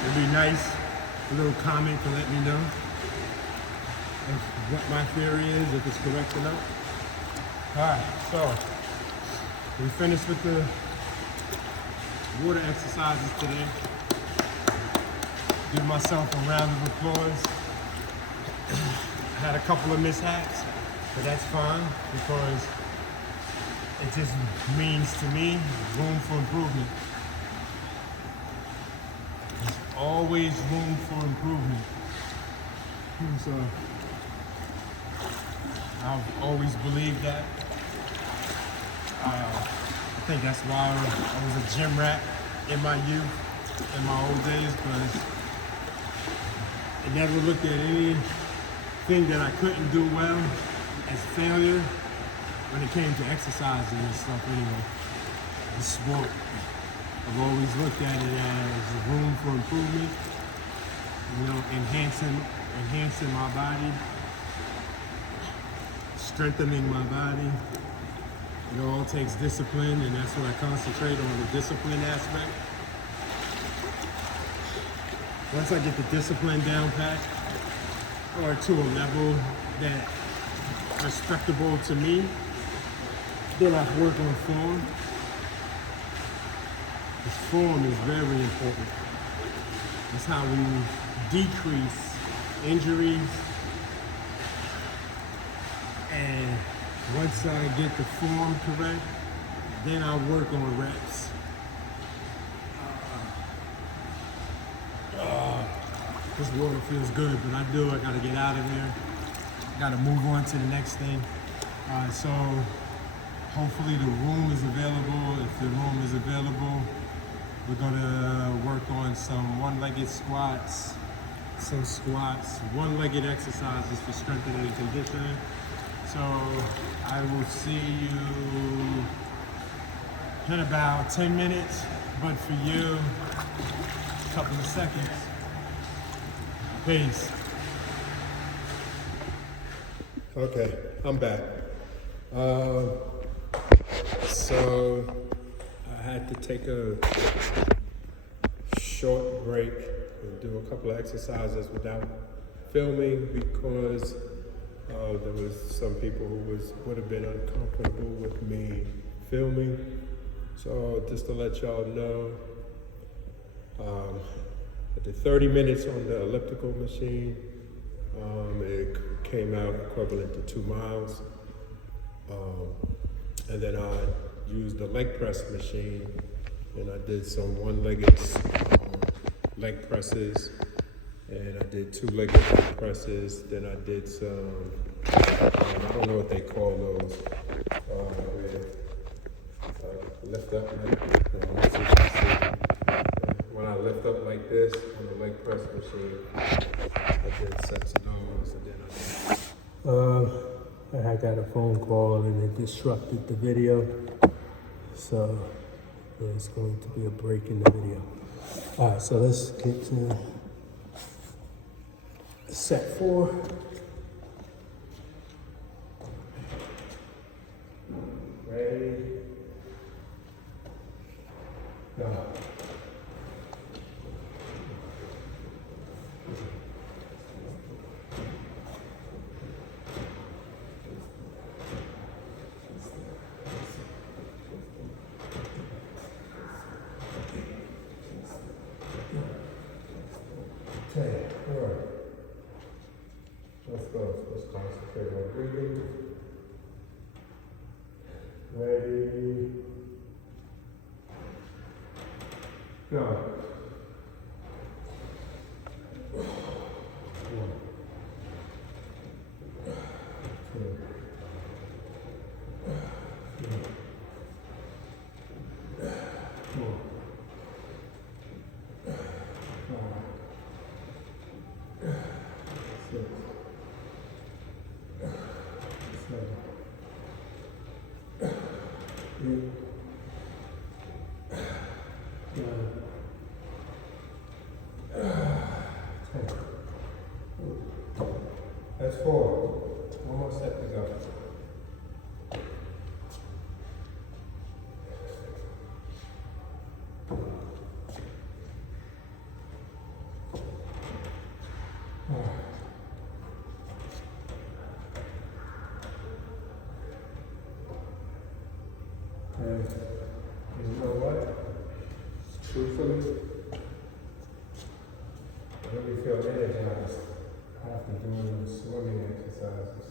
it'd be nice, a little comment to let me know if what my theory is, if it's correct or not. All right, so we finished with the water exercises today. Give myself a round of applause. I had a couple of mishaps, but that's fine because it just means to me room for improvement. There's always room for improvement. So I've always believed that. I think that's why I was a gym rat in my youth, in my old days, because I never looked at anything that I couldn't do well as failure when it came to exercising and stuff anyway. The sport, I've always looked at it as room for improvement, you know, enhancing my body, strengthening my body. It all takes discipline, and that's what I concentrate on, the discipline aspect. Once I get the discipline down pat, or to a level that respectable to me, then I work on form. This form is very important. That's how we decrease injuries. And once I get the form correct, then I work on reps. This water feels good, but I gotta get out of here. I gotta move on to the next thing. So hopefully the room is available. If the room is available, we're gonna work on some one-legged squats, one-legged exercises for strengthening and conditioning. So I will see you in about 10 minutes, but for you, a couple of seconds. Peace. Okay, I'm back. So I had to take a short break and do a couple of exercises without filming because there was some people who would have been uncomfortable with me filming. So just to let y'all know, I did 30 minutes on the elliptical machine. It came out equivalent to 2 miles. And then I used the leg press machine and I did some one-legged leg presses, and I did 2-legged leg presses. Then I did some, I don't know what they call those, lift up when I lift up like this on the leg press machine. I did sets of those, and then I got a phone call and it disrupted the video, so there's going to be a break in the video. All right, so let's get to set 4. Ready? Go. Alright. Let's go. Let's concentrate on breathing. Ready. Go. That's 4. One more step to go. And you know what? Truthfully, I really feel energized after doing the swimming exercises.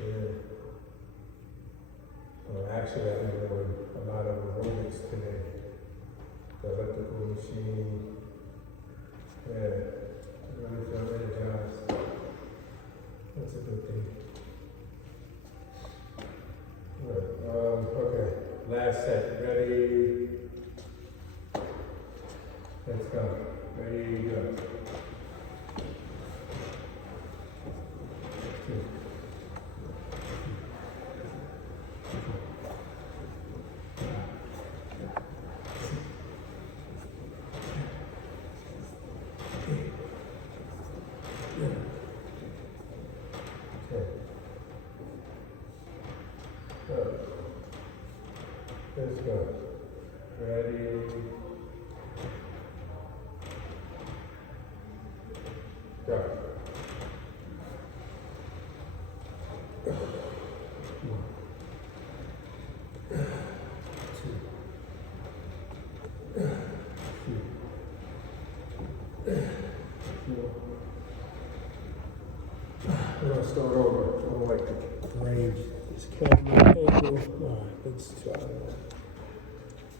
Yeah. Well, actually, I've been doing a lot of aerobics today. The elliptical machine. Yeah, I really feel energized. That's a good thing. Good. Okay, last set. Ready? Let's go. Ready, go. 2. Okay. Good. Let's go. Ready? Go. 1, 2, 3, 4. We're gonna start over. I don't like to range this camera angle. Alright, let's try that.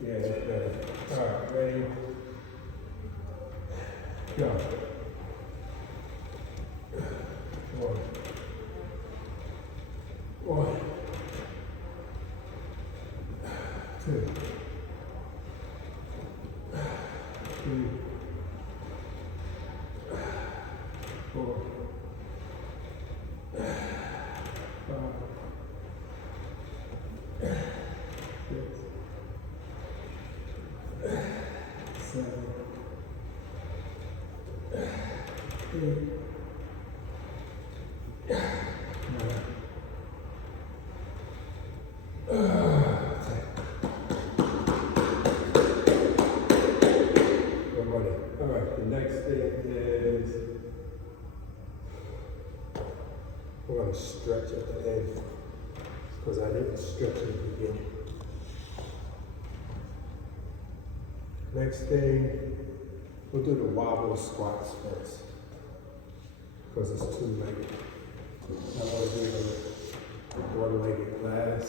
Yeah, that's better. Alright, ready? Go. 1, 2, 3, 4, 5, 6, 7, 8, 9. Alright, the next thing is we're going to stretch at the end because I didn't stretch at the beginning. Next thing, we'll do the wobble squats first because it's 2-legged. I want to do the 1-legged class.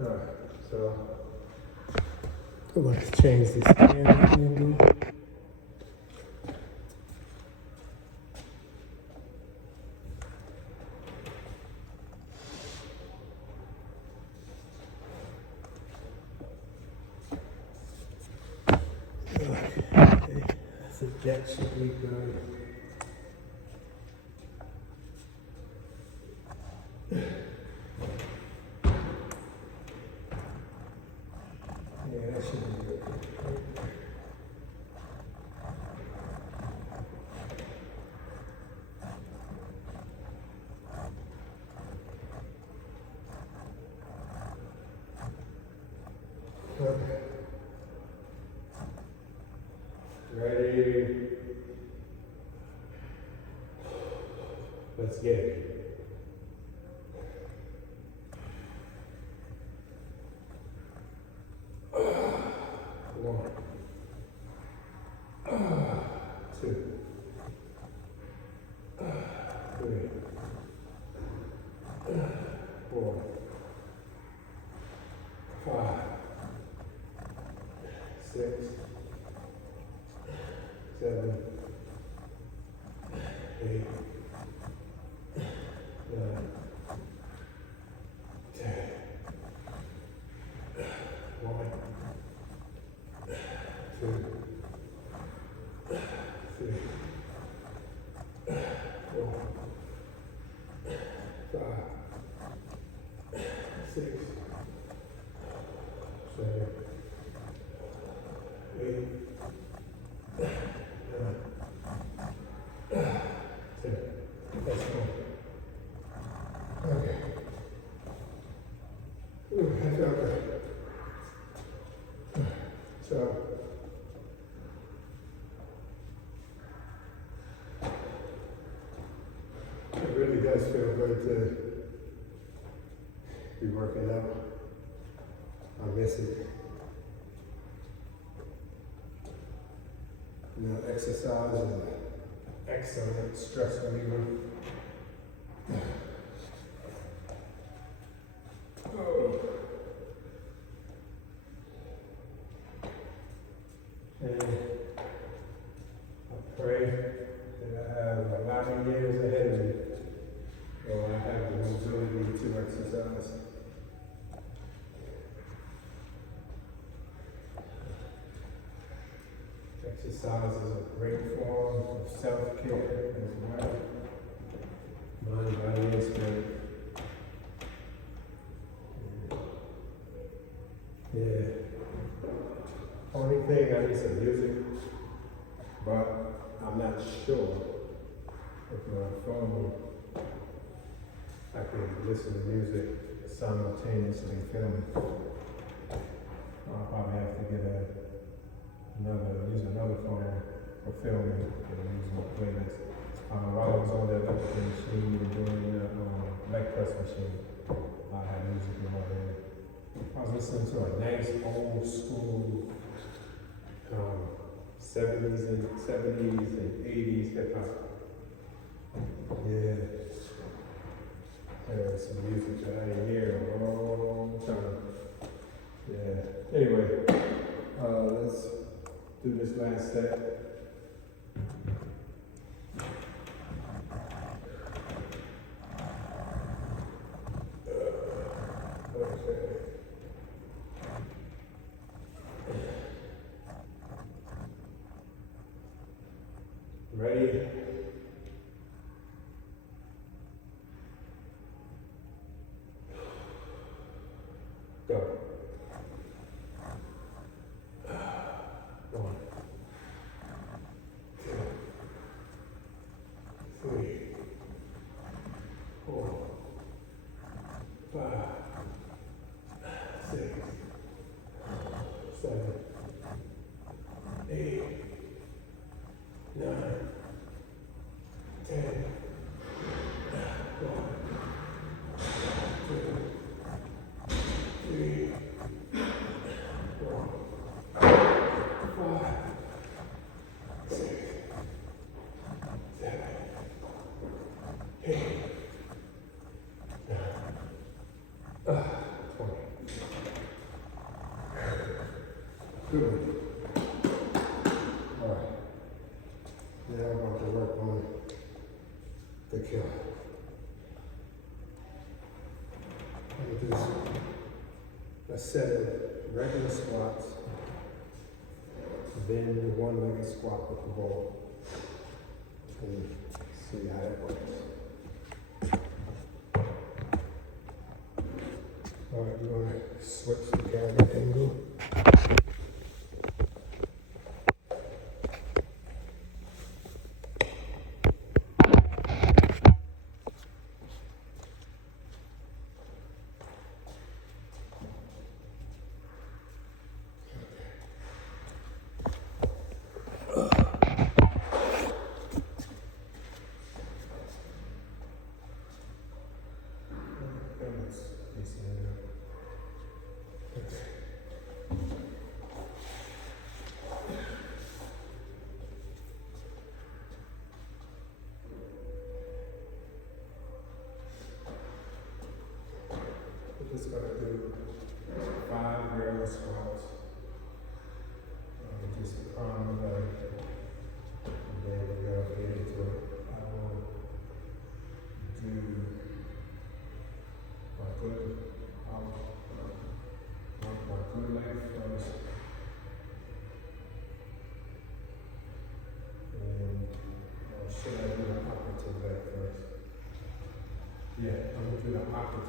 Alright, so I'm going to change this camera angle. Okay, so that should be good. Yeah, that should be good. Okay. Ready? Let's get it. 1, 2, 3, 4, 5, 6, 7, 8, 9, 10. 1, 2, 3, 4, 5, 6, 7, 8, 9, 10. Let's go. Okay. Ooh, that felt good. So, it really does feel good to be working out. I miss it. You know, exercise is an excellent stress reliever. Oh. And I pray that I have a lot of years ahead of me where I have the ability to exercise. Exercise is a great form of self-care as well. Mind, body, and spirit. Yeah. Only thing, I need some music, but I'm not sure if my phone, I can listen to music simultaneously filming. I'll probably have to get use another phone for filming and use my playlist. While I was on that lifting machine and doing the leg press machine, I had music in my head. I was listening to a nice old school 70s and 80s hip hop. Yeah. There's some music that I didn't hear in a long time. Yeah. Anyway, let's do this last step. Okay. Ready? Go. 1, 2, 3, 4, 5, 6, 7, 8, 9, 10. 1, 2, 3, 4, 5, 6, 7, 8, 9, 20. Good. All right. Now I'm going to work on the kill. I'm going to do a set of regular squats, then the one-legged squat with the ball, and see how that works. All right, we're going to switch the camera angle.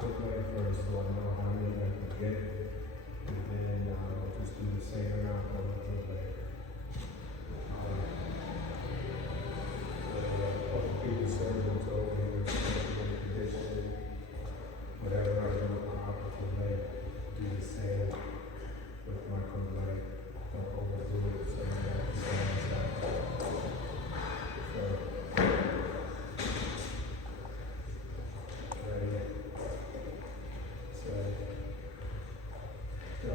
foot leg first, so I know how many I can get, and then I'll just do the same amount on the foot leg. Previous surgeons over here, conditioning, whatever I do with my upper foot leg, do the same with my foot leg. Don't overdo it, so you have the same side. So, ready, set, go.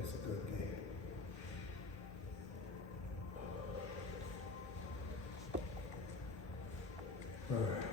That's a good thing. All right.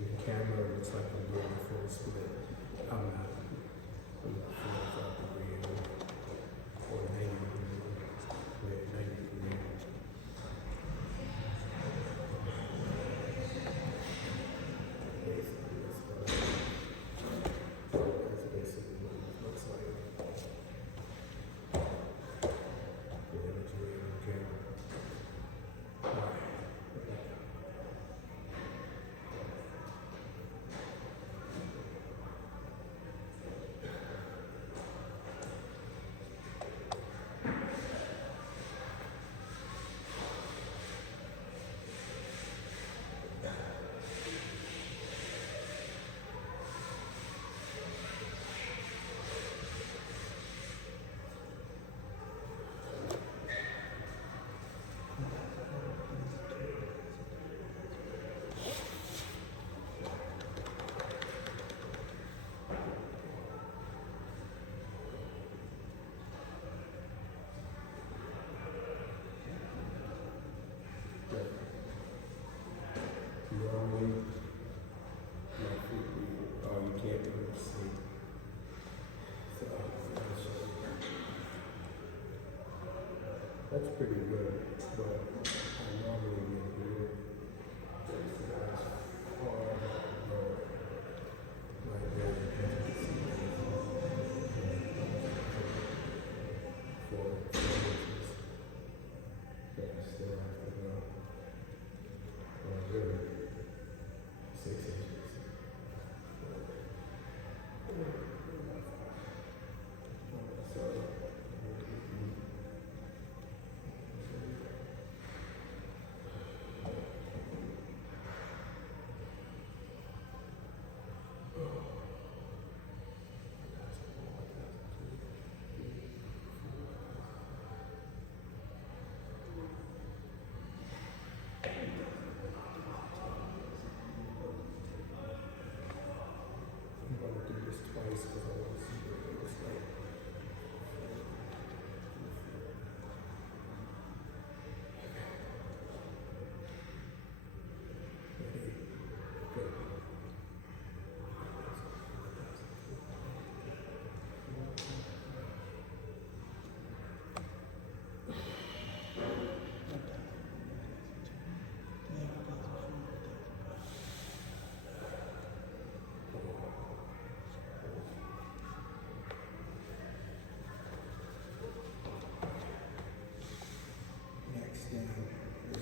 The camera looks like I'm doing a full split. I'm not. I'm not 45 degree or 90 degree. 90 degree. That's basically what it looks like. The imagery on the camera. You can't really see. So, that's pretty good, but I normally get good. That's far lower. Right there, you can see four inches. But I still have to go. Well, really, 6 inches. I'm going to do this twice because I want to see what it looks like. Ready? Go. Next thing is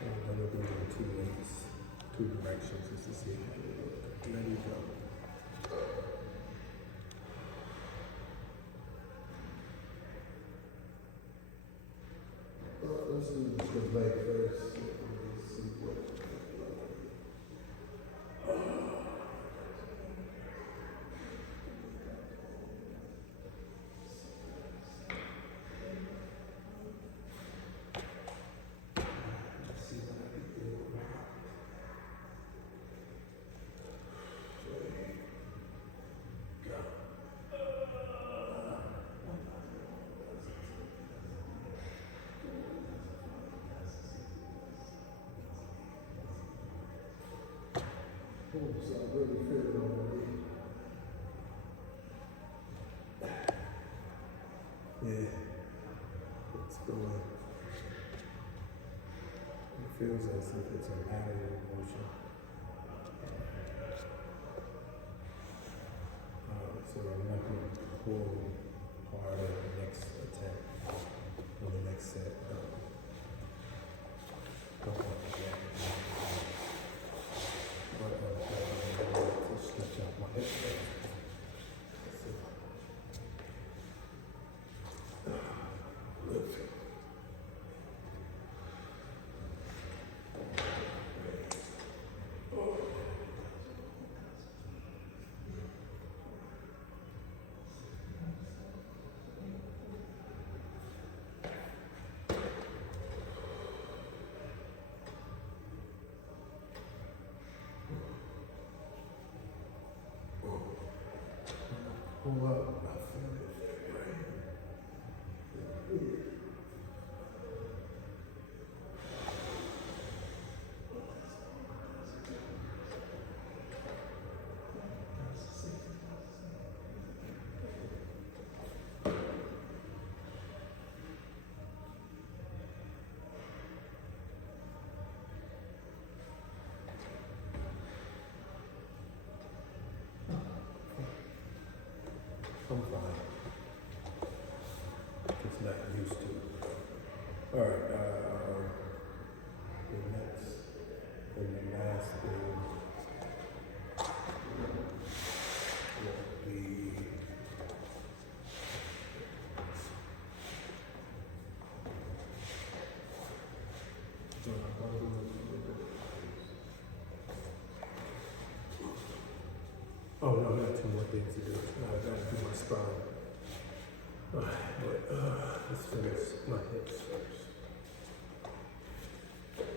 I'm going to do it in 2 ways, 2 directions just to see how it looks. Let me go. Well, let's do the leg first. Let's see what. Oh, so I really feel it already. Yeah, it's going. It feels as if it's a lateral motion. So I'm not going to pull hard at the next attack or the next set. Don't want to get but to stretch out my hips. Pull up. I feel it. I'm fine. Just not used to it. All right. The next and the last thing will be oh no, I got two more things to do. I gotta do my spine. Alright, but let's finish my hips first.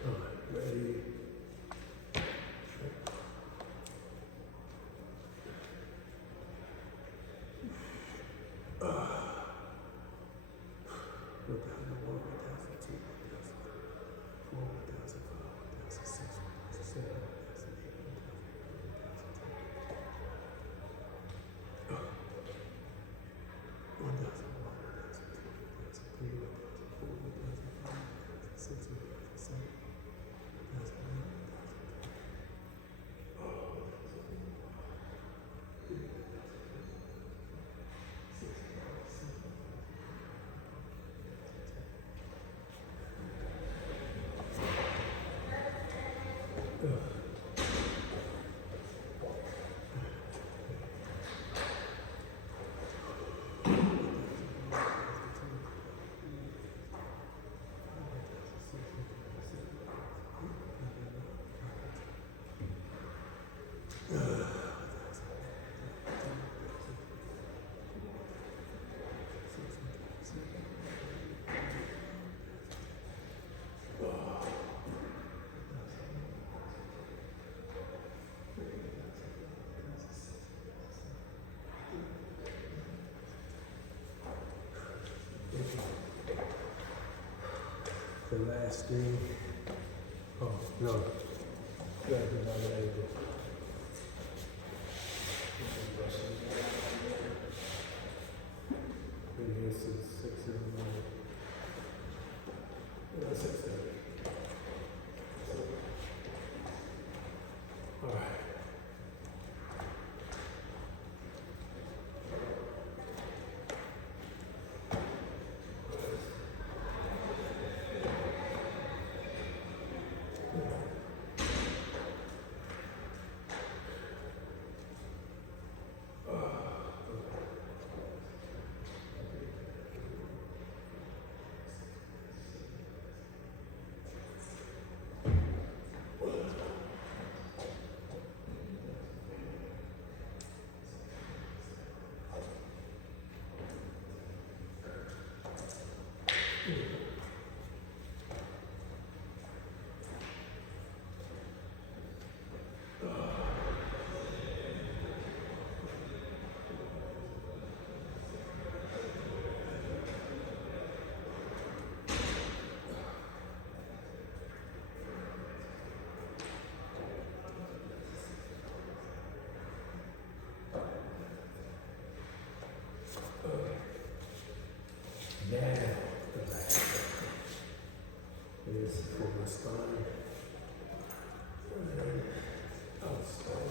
Alright, ready? What the hell? 1,002, 1,004, 1,005, 1,006, 1,007, the last thing. Oh, no. Gotta do another angle. And this is 6 in the morning. Yeah, 6:30. All right. Now, the last step is for my spine. And outside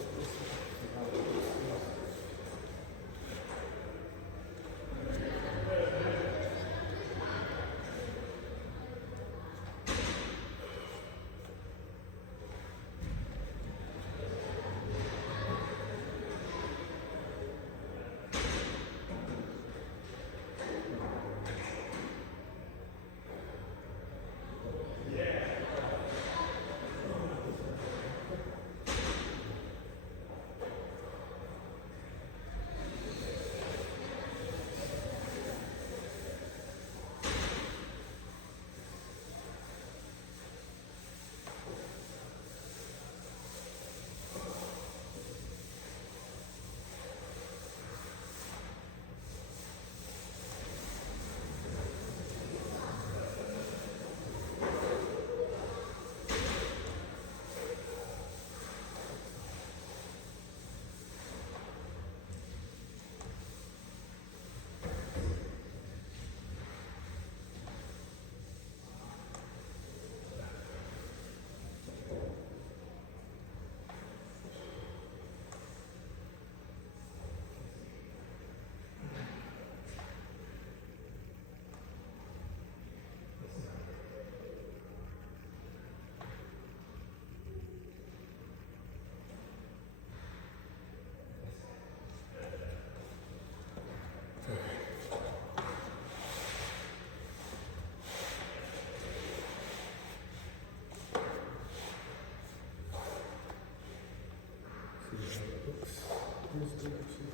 this direction.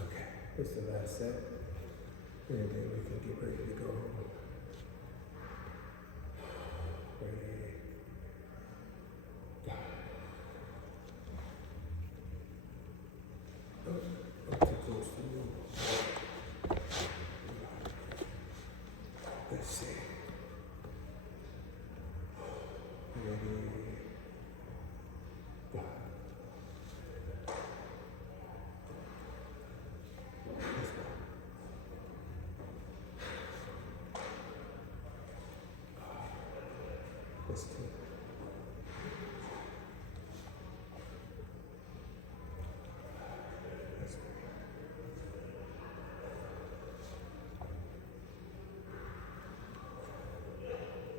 Okay, it's the last set. And then we can get ready to go home. Ready. Oh, I'm too close to you. Let's see. Ready. Let's do it. Let's do it.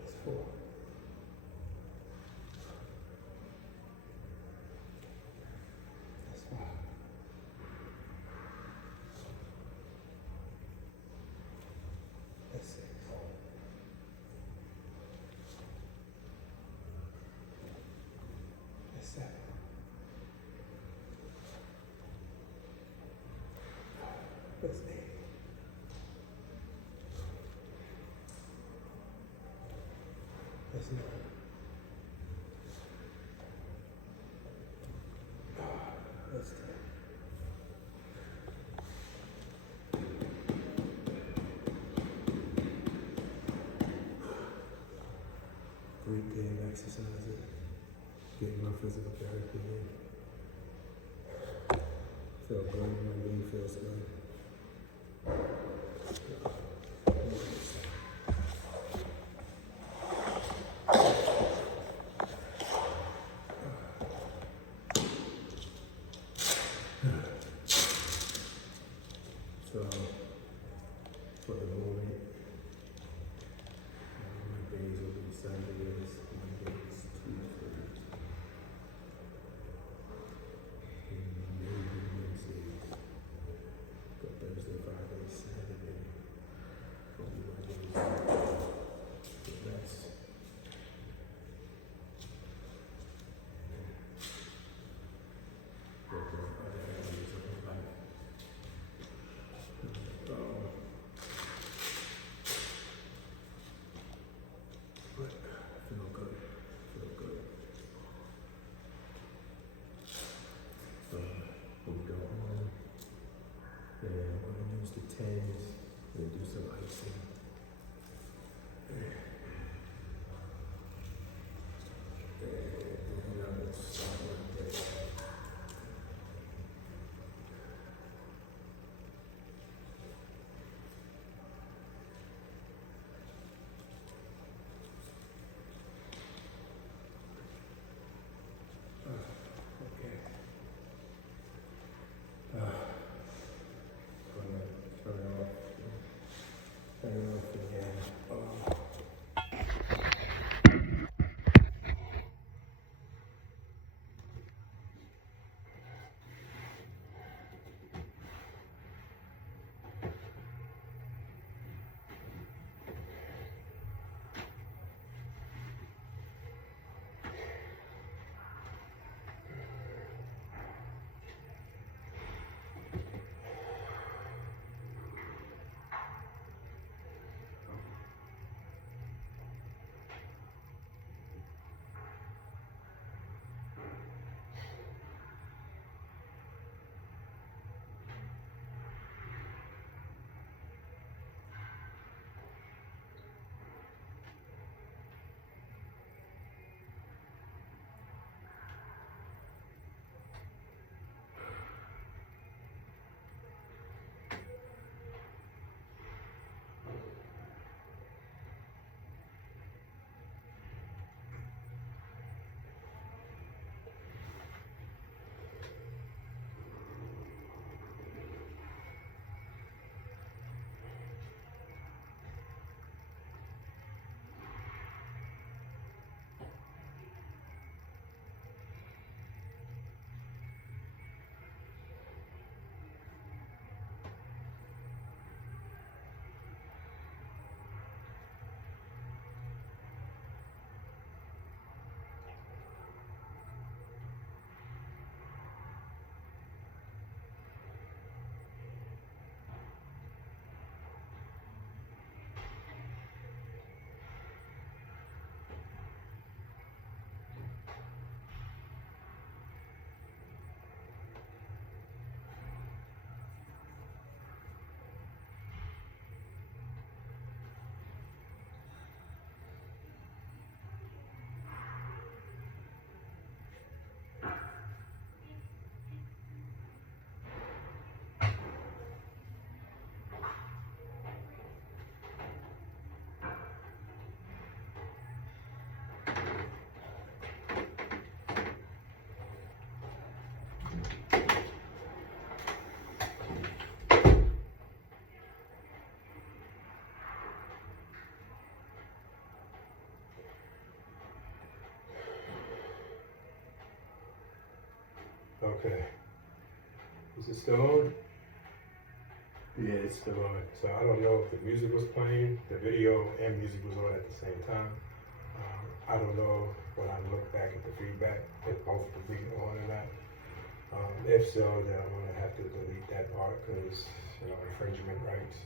That's 4. That's 5. That's 6. That's 7. That's 8. That's 9. That's 10. Great day of exercising, getting my physical therapy in. Feel good, my knee feels good. So, for the moment, my days will be Sundays, Mondays, Tuesdays, and maybe Wednesdays. But Thursday, Friday, Saturday will be my days to rest. Work on other areas of my life. But feel good, feel good. When we go home, and we're gonna use the tens and do some icing. And then I will start my day. Okay. Is it still on? Yeah, it's still on. So I don't know if the music was playing, the video and music was on at the same time. I don't know when I look back at the feedback if both will be on or not. If so, then I'm gonna have to delete that part because, infringement rights.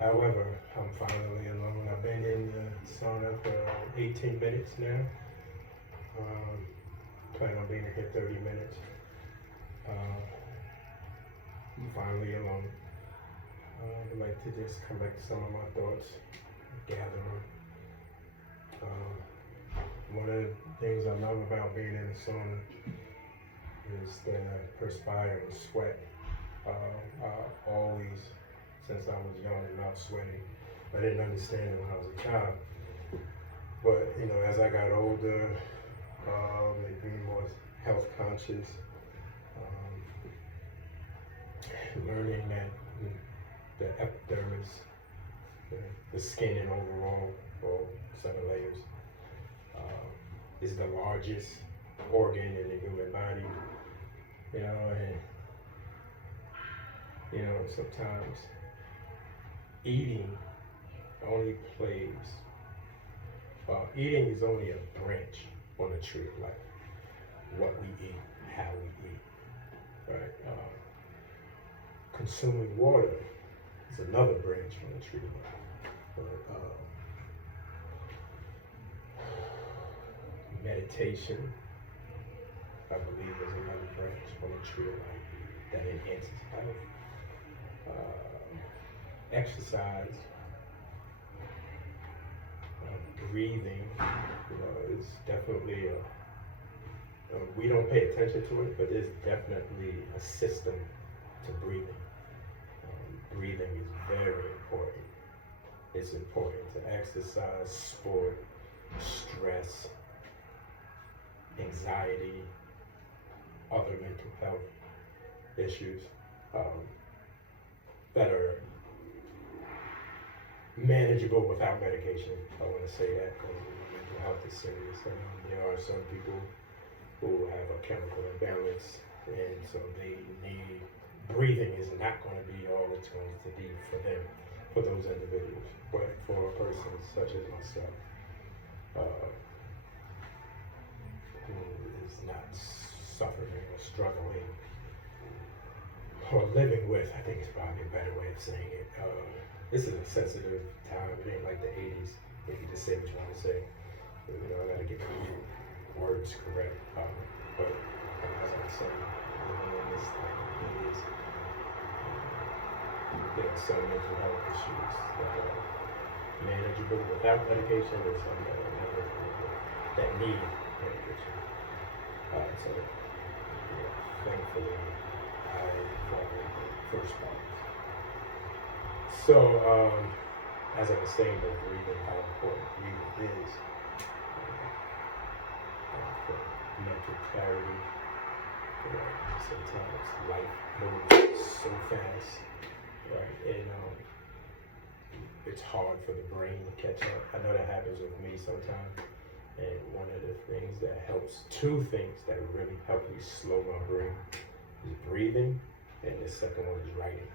However, I'm finally alone. I've been in the sauna for 18 minutes now. Plan on being here 30 minutes. I'm finally alone. I'd like to just come back to some of my thoughts, gather them. One of the things I love about being in the sauna is the perspire and sweat. I always, since I was young, loved sweating. I didn't understand it when I was a child. But, as I got older, and being more health conscious, learning that the epidermis, the skin and overall, or 7 layers, is the largest organ in the human body, and sometimes eating is only a branch on the tree of life. What we eat, how we eat, right? Consuming water is another branch on the tree of life. But, meditation, I believe, is another branch on the tree of life that enhances health. Exercise, breathing, is definitely we don't pay attention to it, but there's definitely a system to breathing. Breathing is very important. It's important to exercise, sport, stress, anxiety, other mental health issues that are manageable without medication. I want to say that because mental health is serious. There are some people who have a chemical imbalance, and so they need breathing is not going to be all it's going to be for them, for those individuals. But for a person such as myself, who is not suffering or struggling or living with, I think it's probably a better way of saying it. This is a sensitive time. It ain't like the 80s. If you just say what you want to say. I gotta get my words correct. But as I was saying, in this thing, there are some mental health issues that are manageable without medication, and some that are manageable that need medication. So, thankfully, I followed the first part. So, as I was saying, the breathing, how important breathing is for mental clarity. Sometimes life moves so fast, right? And it's hard for the brain to catch up. I know that happens with me sometimes. And one of the things that helps, 2 things that really help me slow my brain is breathing, and the second one is writing.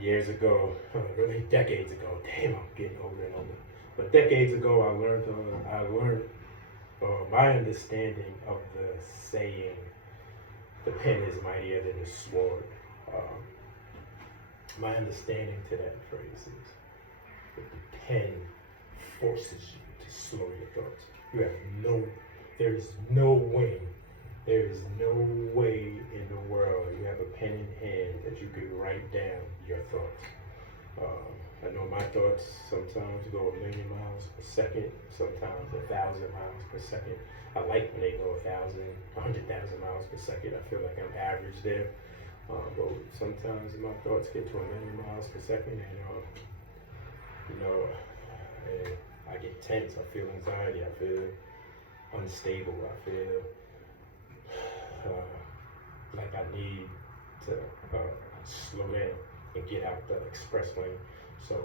Years ago, really decades ago, damn, I'm getting older and older. But decades ago, I learned my understanding of the saying, the pen is mightier than the sword. My understanding to that phrase is that the pen forces you to slow your thoughts. There is no way in the world you have a pen in hand that you can write down your thoughts. I know my thoughts sometimes go 1,000,000 miles per second, sometimes 1,000 miles per second. I like when they go 1,000, 100,000 miles per second. I feel like I'm average there. But sometimes my thoughts get to 1,000,000 miles per second, and I get tense. I feel anxiety. I feel unstable. I feel like I need to slow down and get out the express lane. So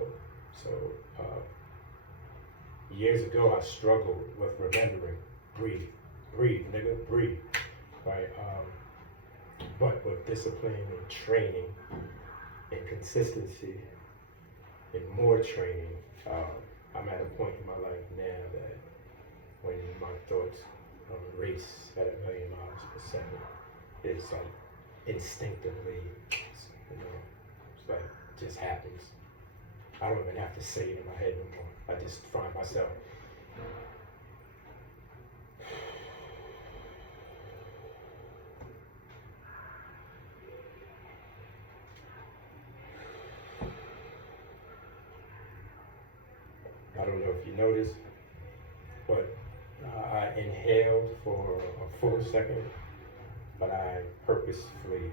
years ago, I struggled with remembering, breathe, nigga, breathe. right? But with discipline and training and consistency and more training, I'm at a point in my life now that when my thoughts race at 1,000,000 miles per second, it's like instinctively, it's like it just happens. I don't even have to say it in my head no more. I just find myself I don't know if you noticed, but I inhaled for a full second, but I purposefully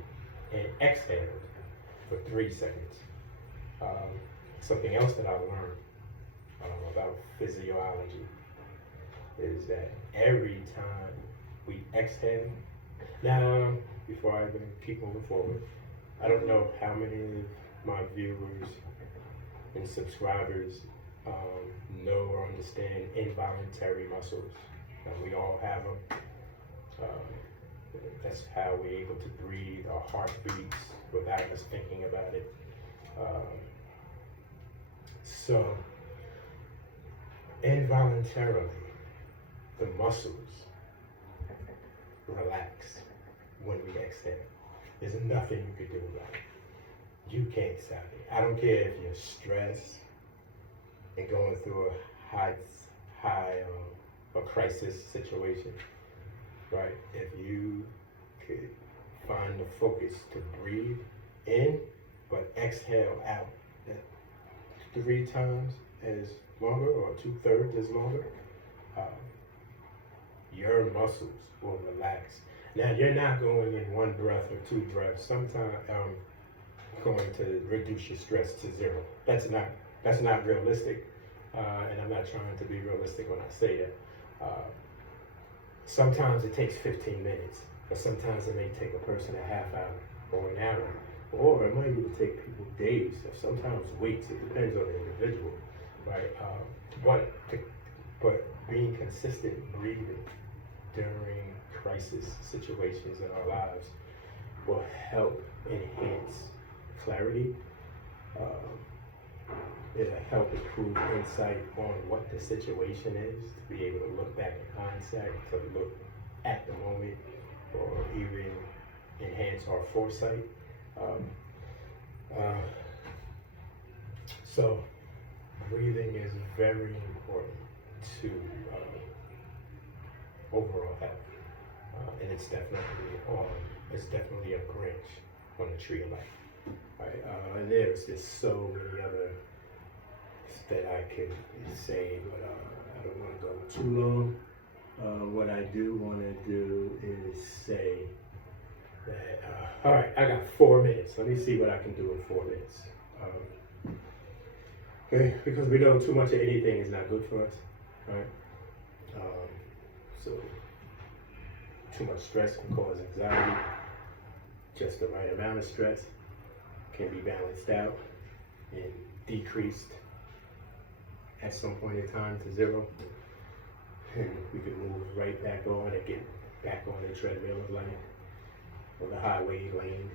exhaled for 3 seconds. Something else that I learned about physiology is that every time we exhale, now before I even keep moving forward, I don't know how many of my viewers and subscribers know or understand involuntary muscles. We all have them. That's how we're able to breathe. Our heart beats without us thinking about it. So, involuntarily, the muscles relax when we exhale. There's nothing you can do about it. You can't stop it. I don't care if you're stressed and going through a crisis situation, right? If you could find the focus to breathe in, but exhale out at 3 times as longer or 2/3 as longer, your muscles will relax. Now you're not going in 1 breath or 2 breaths. Sometimes going to reduce your stress to 0. That's not realistic, and I'm not trying to be realistic when I say that. Sometimes it takes 15 minutes, but sometimes it may take a person a half hour or an hour, or it might even take people days, or sometimes weeks. It depends on the individual, right? But being consistent breathing during crisis situations in our lives will help enhance clarity. It'll help improve insight on what the situation is, to be able to look back in hindsight, to look at the moment, or even enhance our foresight. So breathing is very important to overall health, and it's definitely a branch on the tree of life. Right? And there's just so many other that I could say, but I don't want to go too long. What I do want to do is say that, all right, I got 4 minutes. Let me see what I can do in 4 minutes. Okay, because we know too much of anything is not good for us, right? So too much stress can cause anxiety. Just the right amount of stress can be balanced out and decreased at some point in time to 0. And we can move right back on and get back on the treadmill of life, or the highway lane.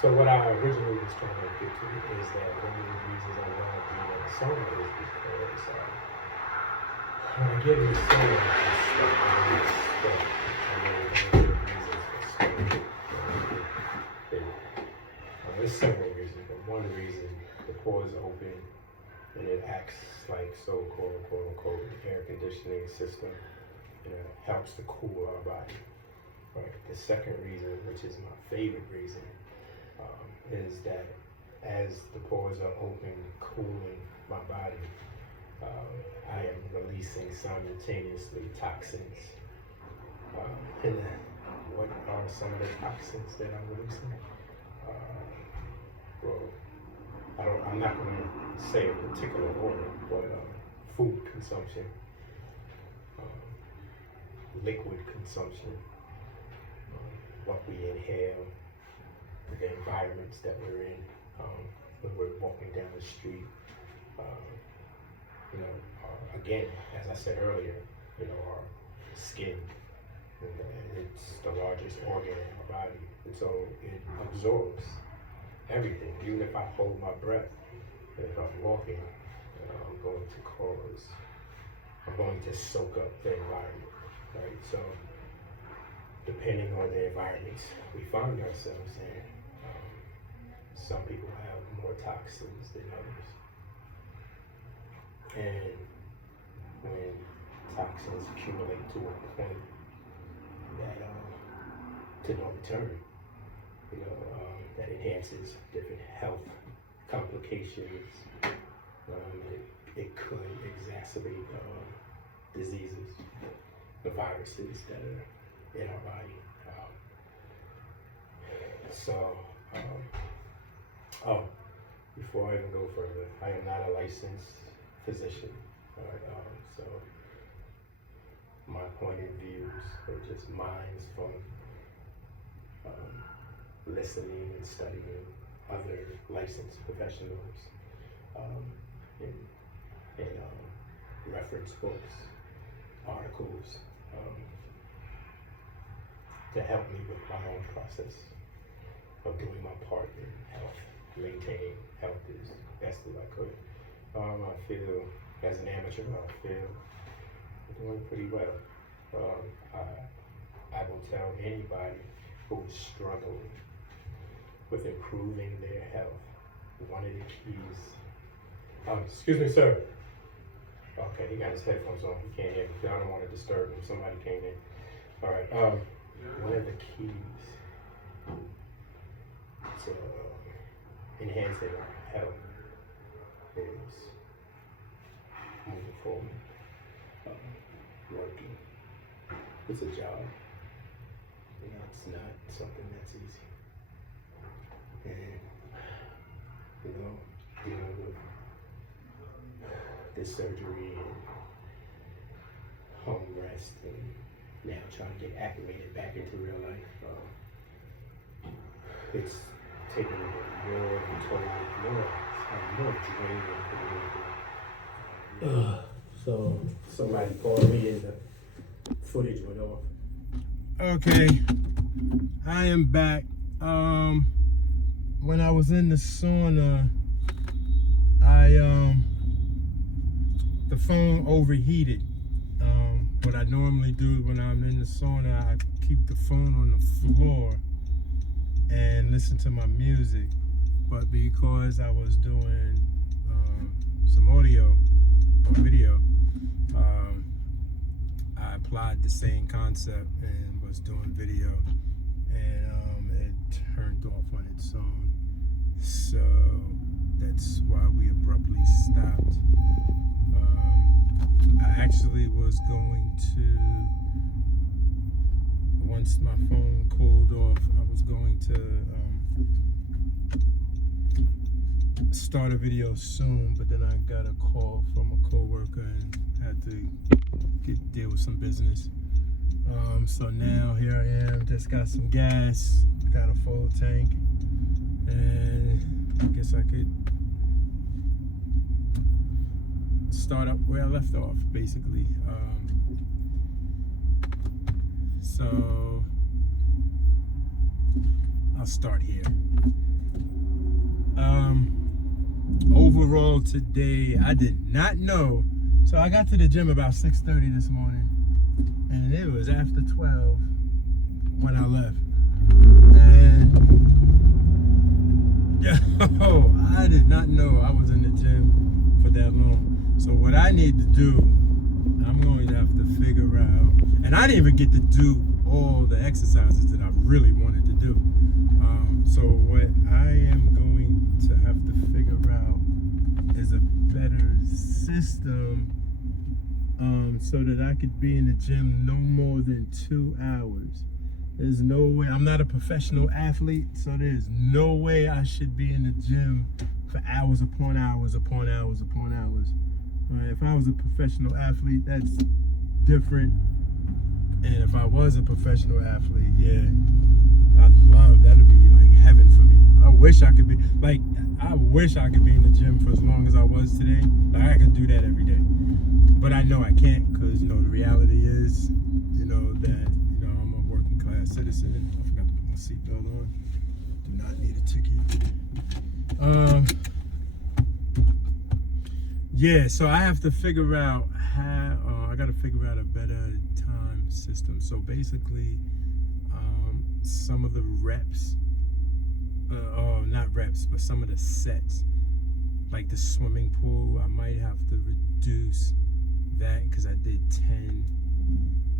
So what I originally was trying to get to is that one of the reasons I love being in the sauna is because when I get in the sauna, I start to get stuck. And then one of the reasons for stuck, there's several reasons, but one reason, the pores open and it acts like so-called, quote-unquote, air conditioning system. Helps to cool our body. Right. The second reason, which is my favorite reason, is that as the pores are open, cooling my body, I am releasing simultaneously toxins. And what are some of the toxins that I'm releasing? I'm not going to say a particular order, but food consumption, liquid consumption, what we inhale, the environments that we're in, when we're walking down the street, Again, as I said earlier, our skin, it's the largest organ in our body, and so it absorbs everything. Even if I hold my breath, if I'm walking, I'm going to soak up the environment, right? So, depending on the environments we find ourselves in, some people have more toxins than others. And when toxins accumulate to a point that to no return, that enhances different health complications. It could exacerbate diseases, the viruses that are in our body. Before I even go further, I am not a licensed physician. All right, so my point of views are just mine from listening and studying other licensed professionals and reference books, articles, to help me with my own process of doing my part in health, maintaining health as best as I could. I feel, as an amateur, I'm doing pretty well. I will tell anybody who's struggling with improving their health, one of the keys. Excuse me, sir. Okay, he got his headphones on. He can't hear me. I don't want to disturb him. Somebody came in. All right. One of the keys to enhancing our health is moving forward, working. It's a job. It's not something that's easy. And dealing with this surgery and home rest and now trying to get acclimated back into real life, it's taking more of a toll, more draining for me. So somebody called me and the footage went off. Okay, I am back. When I was in the sauna, the phone overheated. What I normally do when I'm in the sauna, I keep the phone on the floor and listen to my music. But because I was doing some audio or video, I applied the same concept and was doing video, and it turned off on its own. So that's why we abruptly stopped. I actually was going to, once my phone cooled off, I was going to start a video soon, but then I got a call from a coworker and had to deal with some business. So now here I am, just got some gas, got a full tank, and I guess I could start up where I left off, basically. So I'll start here. Overall today, I did not know. So I got to the gym about 6:30 this morning, and it was after 12 when I left. And yo, I did not know I was in the gym for that long. So what I need to do, I'm going to have to figure out, and I didn't even get to do all the exercises that I really wanted to do. So what I am going to have to figure out is a better system, so that I could be in the gym no more than 2 hours. There's no way, I'm not a professional athlete, so there's no way I should be in the gym for hours upon hours upon hours upon hours. If I was a professional athlete, that's different. And if I was a professional athlete, yeah, I'd love, that'd be like heaven for me. I wish I could be in the gym for as long as I was today. Like, I could do that every day. But I know I can't, because, the reality is, that, I'm a working class citizen. I forgot to put my seatbelt on. Do not need a ticket. Yeah, so I have to figure out I got to figure out a better time system. So basically, some of the reps, not reps, but some of the sets, like the swimming pool, I might have to reduce that, because I did 10.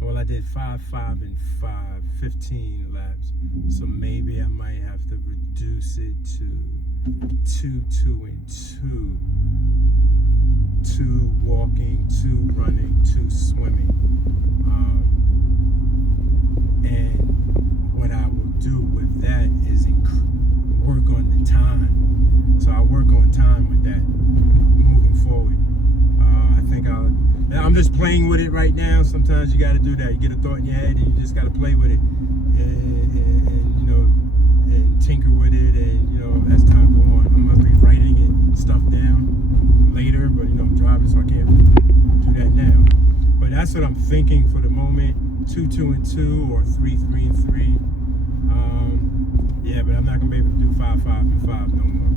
Well, I did 5, 5, and 5, 15 laps. So maybe I might have to reduce it to 2, 2, and 2. 2 walking, 2 running, 2 swimming. And what I will do with that is work on the time. So I'll work on time with that moving forward. I'm just playing with it right now. Sometimes you got to do that. You get a thought in your head and you just got to play with it, and tinker with it, and as time goes on, I'm gonna be writing stuff down later. But I'm driving, so I can't do that now. But that's what I'm thinking for the moment: 2, 2, and 2, or 3, 3, and 3. Yeah, but I'm not gonna be able to do 5, 5, and 5 no more.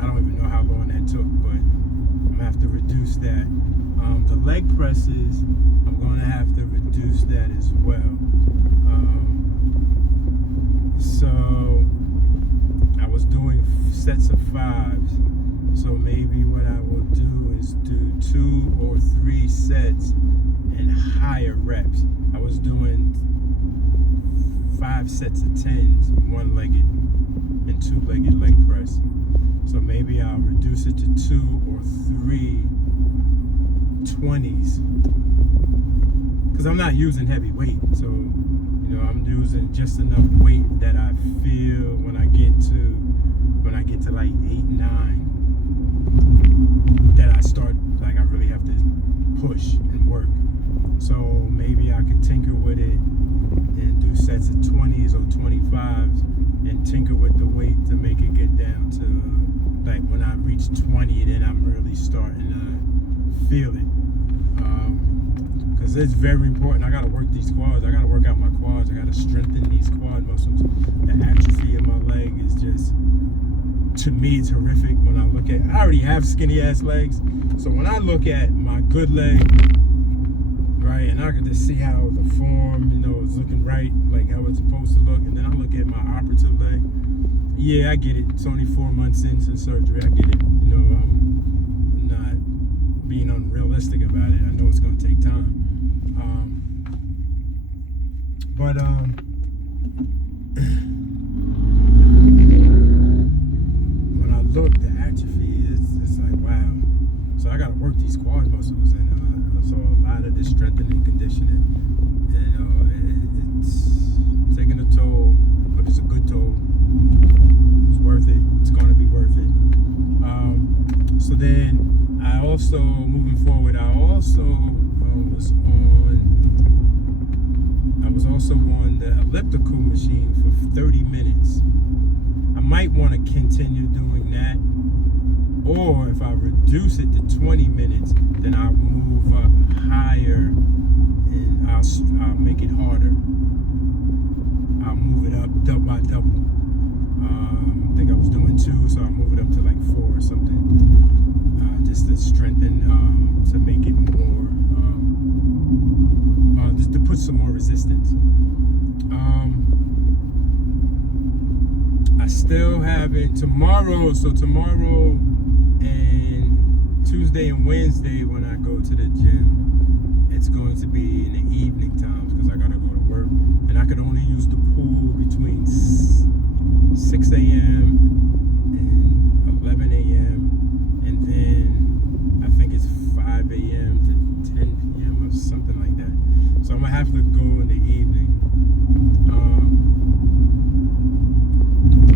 I don't even know how long that took, but I'm gonna have to reduce that. The leg presses, I'm gonna have to reduce that as well. So I was doing sets of 5s. So maybe what I will do is do 2 or 3 sets and higher reps. I was doing 5 sets of 10s, 1-legged and 2-legged leg press. So maybe I'll reduce it to 2 or 3 20s, because I'm not using heavy weight. So I'm using just enough weight that I feel when I get to like 8, 9, that I start, like, I really have to push and work. So maybe I could tinker with it and do sets of 20s or 25s and tinker with the weight to make it get down to, like, when I reach 20, then I'm really starting to feel it. Because it's very important. I got to work these quads. I got to work out my quads. I got to strengthen these quad muscles. The atrophy in my leg is just, to me, it's horrific. When I look at, I already have skinny ass legs. So when I look at my good leg, right, and I can just see how the form, is looking right, like how it's supposed to look. And then I look at my operative leg. Yeah, I get it. It's only 4 months into surgery. I get it. I'm not being unrealistic about it. I know it's going to take time. But when I look, the atrophy, it's like, wow. So I got to work these quad muscles, and so a lot of this strengthening, conditioning, it's taking a toll, but it's a good toll. It's worth it. It's going to be worth it. So then I also, moving forward, I was also on the elliptical machine for 30 minutes. I might want to continue doing that, or if I reduce it to 20 minutes, then I'll move up higher and I'll make it harder. I'll move it up double by double. I think I was doing 2, so I'll move it up to like 4 or something, just to strengthen, to make it more, just to put some more resistance. I still haven't, tomorrow and Tuesday and Wednesday when I go to the gym, it's going to be in the evening times, because I gotta go to work, and I could only use the pool between 6 a.m. and 11 a.m. and then I think it's 5 a.m. to 10 p.m. or something like that. So I'm gonna have to go in the evening.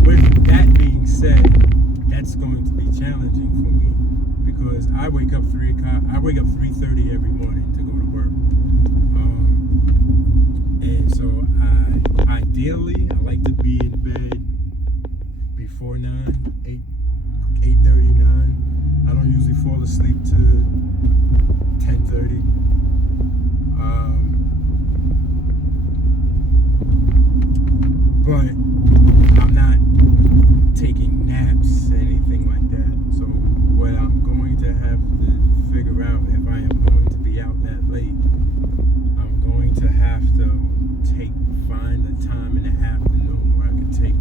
With that being said, that's going to be challenging for me, because I wake up 3:30 every morning to go to work. ideally, I like to be in bed before 8:39. I don't usually fall asleep till 10:30. But I'm not taking naps, anything like that. So what I'm going to have to figure out, if I am going to be out that late, I'm going to have to find a time in the afternoon where I can take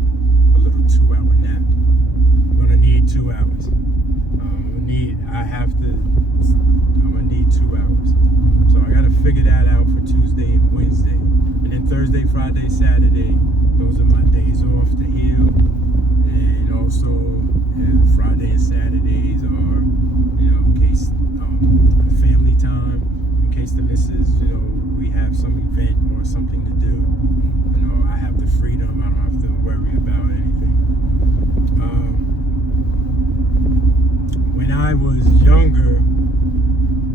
a little 2-hour nap. I'm gonna need 2 hours. I'm gonna need 2 hours. So I gotta figure that out for Tuesday and Wednesday. And then Thursday, Friday, Saturday, those are my days off to heal. And also Friday and Saturdays are, in case family time, in case the missus, we have some event or something to do. I have the freedom. I don't have to worry about anything. When I was younger,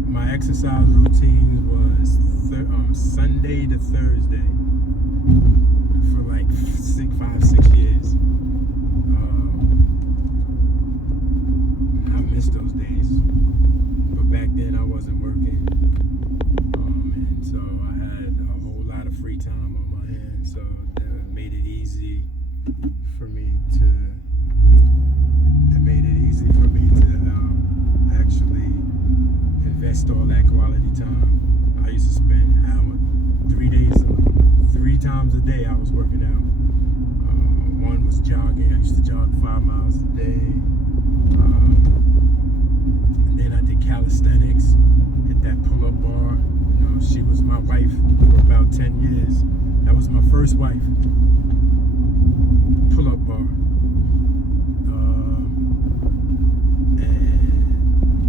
my exercise routine was Sunday to Thursday for like 5-6 years. I miss those days, but back then I wasn't working, and so I had a whole lot of free time on my hands, so that made it easy for me to actually invest all that quality time. I used to spend 3 times a day I was working out. One was jogging. I used to jog 5 miles a day. And then I did calisthenics, hit that pull-up bar. She was my wife for about 10 years. That was my first wife. Pull-up bar.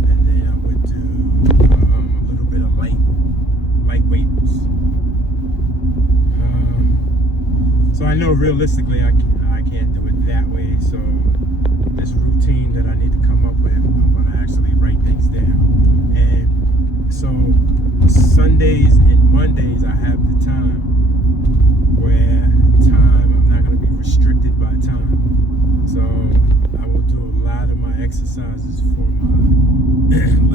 And then I would do a little bit of light weights. So I know realistically I can't do it that way. So this routine that I need to come up with, I'm gonna actually write things down. And so Sundays and Mondays I have the time where I'm not gonna be restricted by time. So I will do a lot of my exercises for my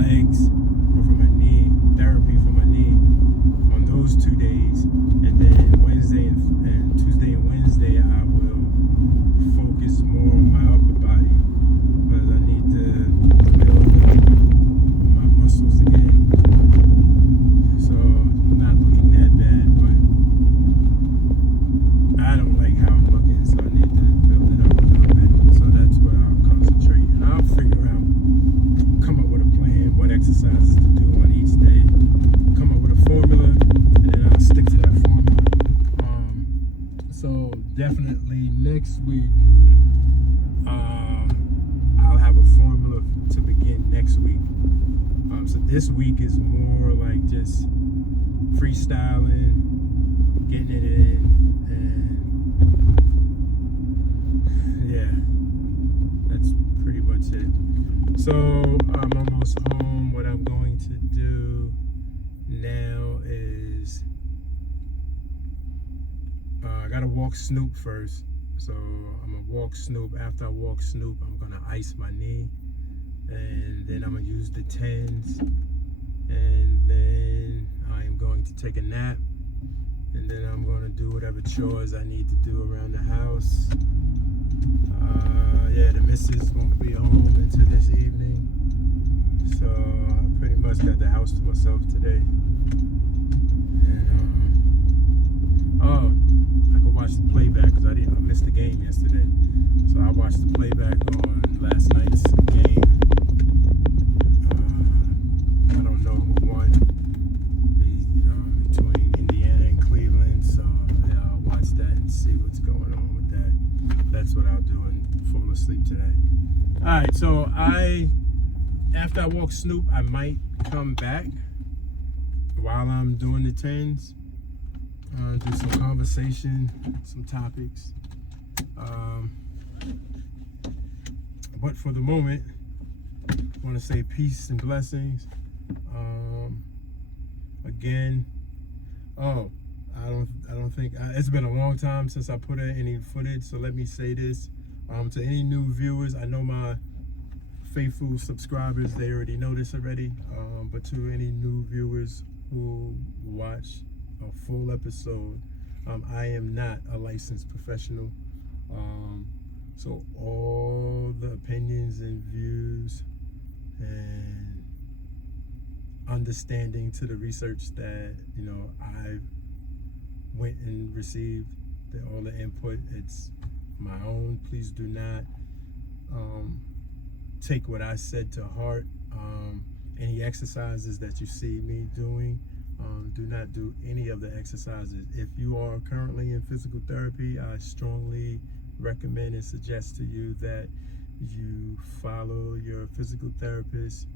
legs or for my knee, therapy for my knee on those 2 days. And then Tuesday and Wednesday I will focus more on my upper body, because I need to build my muscles again. So I'm not looking that bad, but I don't like how I'm looking, so I need to build it up a little bit. So that's what I'll concentrate, and I'll come up with a plan, what exercises to do on each day, come up with a formula, and then I'll stick to that formula. So definitely next week, I'll have a formula to begin next week. So this week is more like just freestyling, getting it in, and yeah, that's pretty much it. So I'm almost home. What I'm going to do now is I gotta walk Snoop first. So I'm gonna walk Snoop. After I walk Snoop, I'm gonna ice my knee, and then I'm gonna use the TENS, and then I'm going to take a nap, and then I'm gonna do whatever chores I need to do around the house. Yeah, the missus won't be home until this evening, so I pretty much got the house to myself today. And I could watch the playback because I missed the game yesterday, so I watched the playback on last night's game. I don't know who won between Indiana and Cleveland, so yeah, I'll watch that and see what's going on with that. That's what I'll do and fall asleep today. All right, so after I walk Snoop, I might come back while I'm doing the TENS. Do some conversation, some topics. But for the moment, I want to say peace and blessings. Again, I don't don't think it's been a long time since I put in any footage, so let me say this to any new viewers. I know my faithful subscribers, they already know this already, but to any new viewers who watch a full episode, I am not a licensed professional, so all the opinions and views and understanding to the research that I went and received, all the input, it's my own. Please do not take what I said to heart. Any exercises that you see me doing, do not do any of the exercises. If you are currently in physical therapy, I strongly recommend and suggest to you that you follow your physical therapist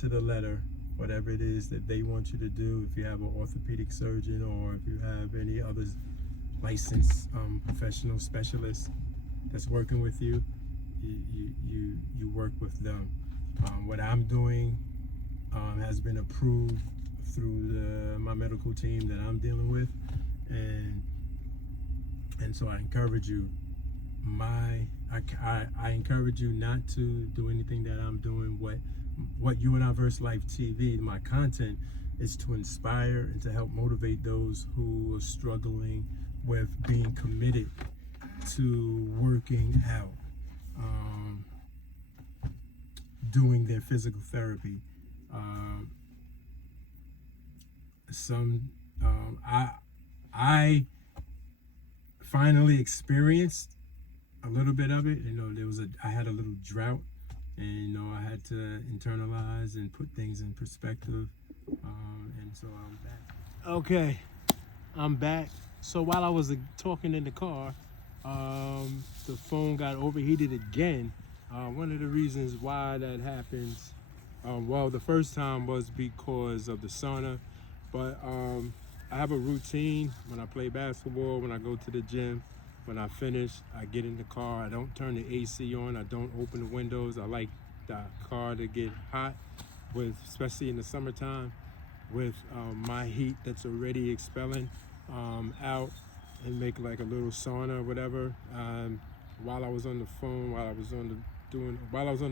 to the letter, whatever it is that they want you to do. If you have an orthopedic surgeon or if you have any other licensed professional specialist that's working with you, you work with them. What I'm doing has been approved through my medical team that I'm dealing with, and so I encourage you. I encourage you not to do anything that I'm doing. What U-N-I-VERSELIFETV, my content, is to inspire and to help motivate those who are struggling with being committed to working out, doing their physical therapy. I finally experienced a little bit of it. I had a little drought, and I had to internalize and put things in perspective, and so I'm back. Okay, I'm back. So while I was talking in the car, the phone got overheated again. One of the reasons why that happens, well, the first time was because of the sauna, but I have a routine when I play basketball, when I go to the gym. When I finish, I get in the car. I don't turn the AC on. I don't open the windows. I like the car to get hot, especially in the summertime, with my heat that's already expelling out, and make like a little sauna or whatever. While I was on the phone, while I was on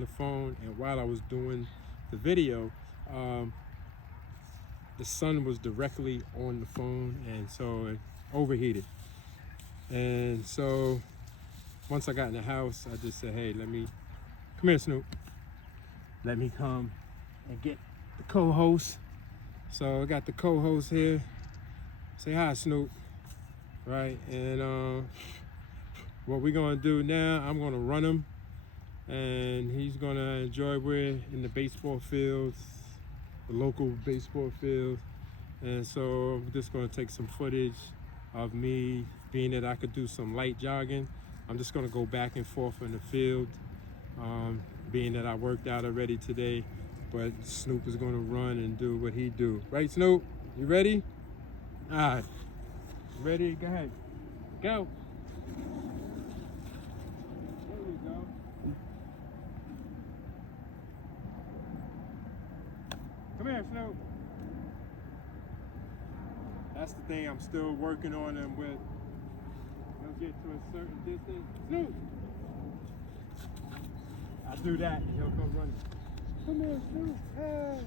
the phone, and while I was doing the video, the sun was directly on the phone, and so it overheated. And so once I got in the house, I just said, hey, come here, Snoop. Let me come and get the co-host. So I got the co-host here. Say hi, Snoop. Right, and what we're gonna do now, I'm gonna run him, and he's gonna enjoy. We're in the baseball fields, the local baseball field, and so I'm just gonna take some footage of me, being that I could do some light jogging. I'm just gonna go back and forth in the field, being that I worked out already today, but Snoop is gonna run and do what he do. Right, Snoop? You ready? All right. Ready? Go ahead. Go. There we go. Come here, Snoop. That's the thing I'm still working on him with. He'll get to a certain distance. Snoop! I do that, and he'll come running. Come here, Snoop. Hey!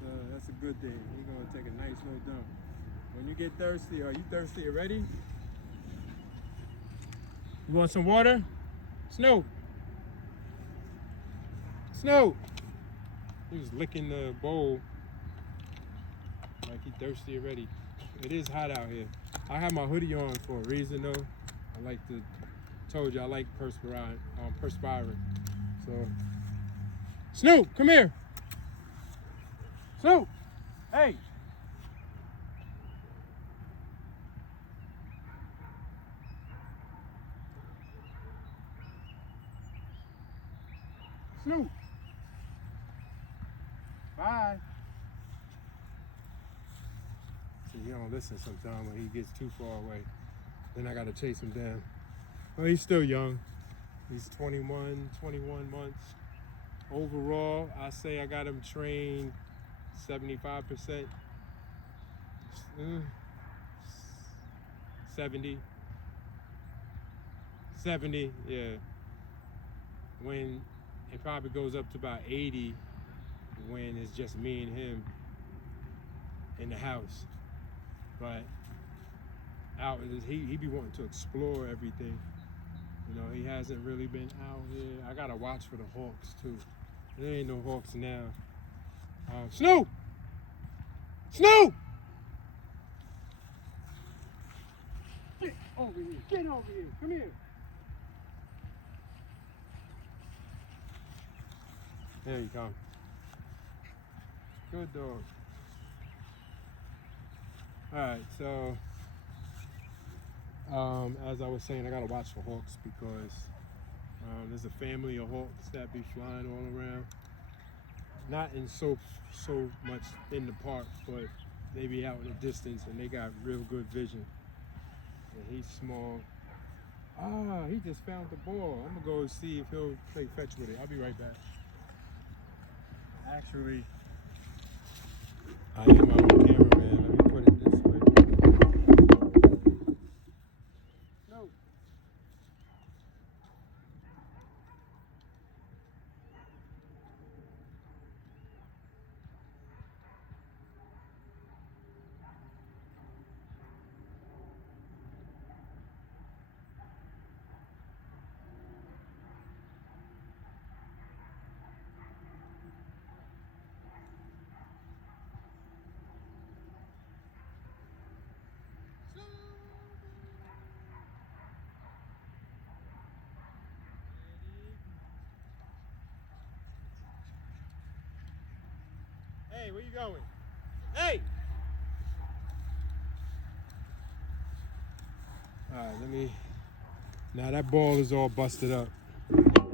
So that's a good thing. He's gonna take a nice little dump. When you get thirsty, are you thirsty already? You want some water? Snoop! Snoop! He was licking the bowl like he thirsty already. It is hot out here. I have my hoodie on for a reason though. Told you I like perspiring. So, Snoop, come here. Snoop, hey. Snoop. Bye. See, he don't listen sometimes when he gets too far away. Then I gotta chase him down. Well, he's still young. He's 21 months. Overall, I say I got him trained 75%. 70, yeah. When it probably goes up to about 80 when it's just me and him in the house. But out, he be wanting to explore everything. You know, he hasn't really been out here. I gotta watch for the hawks too. There ain't no hawks now. Snoop! Snoop! Get over here. Get over here. Come here. There you come. Good dog. Alright, so as I was saying, I gotta watch for hawks because there's a family of hawks that be flying all around. Not in so much in the park, but they be out in the distance and they got real good vision. And he's small. Ah, he just found the ball. I'm gonna go see if he'll play fetch with it. I'll be right back. Actually, I am my own cameraman. Let me put it this way. No. Hey, where you going? Hey! Alright, now that ball is all busted up.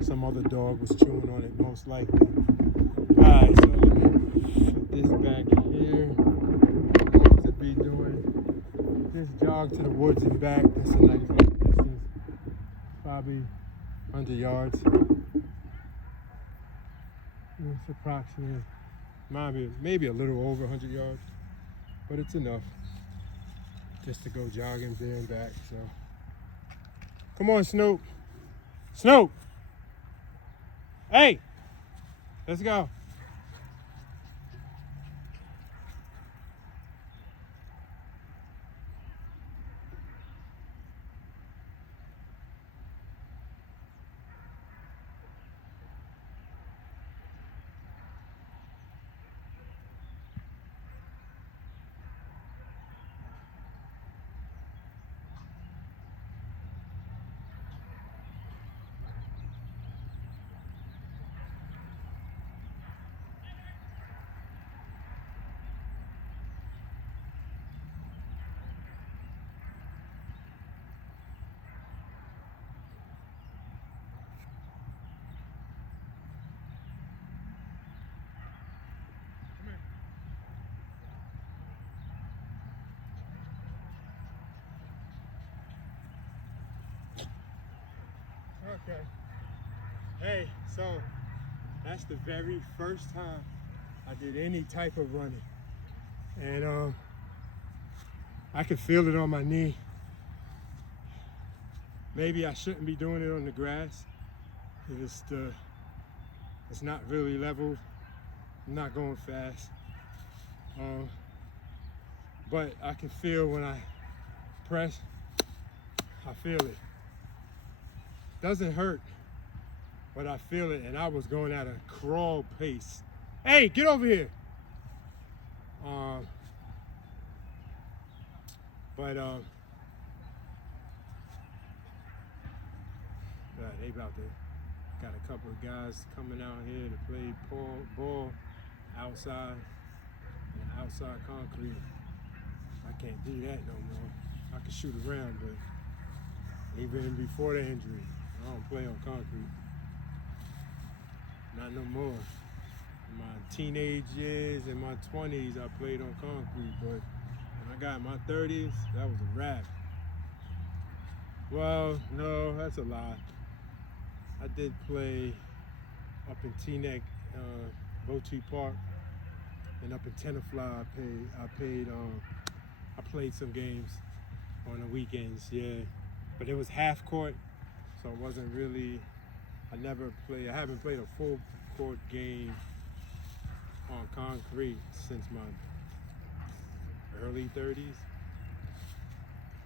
Some other dog was chewing on it, most likely. Alright, so let me put this back here. Going to be doing this jog to the woods and back. That's a nice little distance. Probably 100 yards. It's approximately, maybe a little over 100 yards, but it's enough just to go jogging there and back. So, come on, Snoop. Snoop! Hey! Let's go. Okay. Hey, so that's the very first time I did any type of running. And I could feel it on my knee. Maybe I shouldn't be doing it on the grass. It's not really level. I'm not going fast. But I can feel when I press, I feel it. Doesn't hurt, but I feel it, and I was going at a crawl pace. Hey, get over here. They about to got a couple of guys coming out here to play ball outside, outside concrete. I can't do that no more. I can shoot around, but even before the injury, I don't play on concrete. Not no more. In my teenage years and my 20s, I played on concrete, but when I got in my 30s, that was a wrap. Well, no, that's a lie. I did play up in Teaneck, Botry Park, and up in Tenafly. I played some games on the weekend. weekends, yeah. But it was half court, so it wasn't really, I haven't played a full court game on concrete since my early 30s.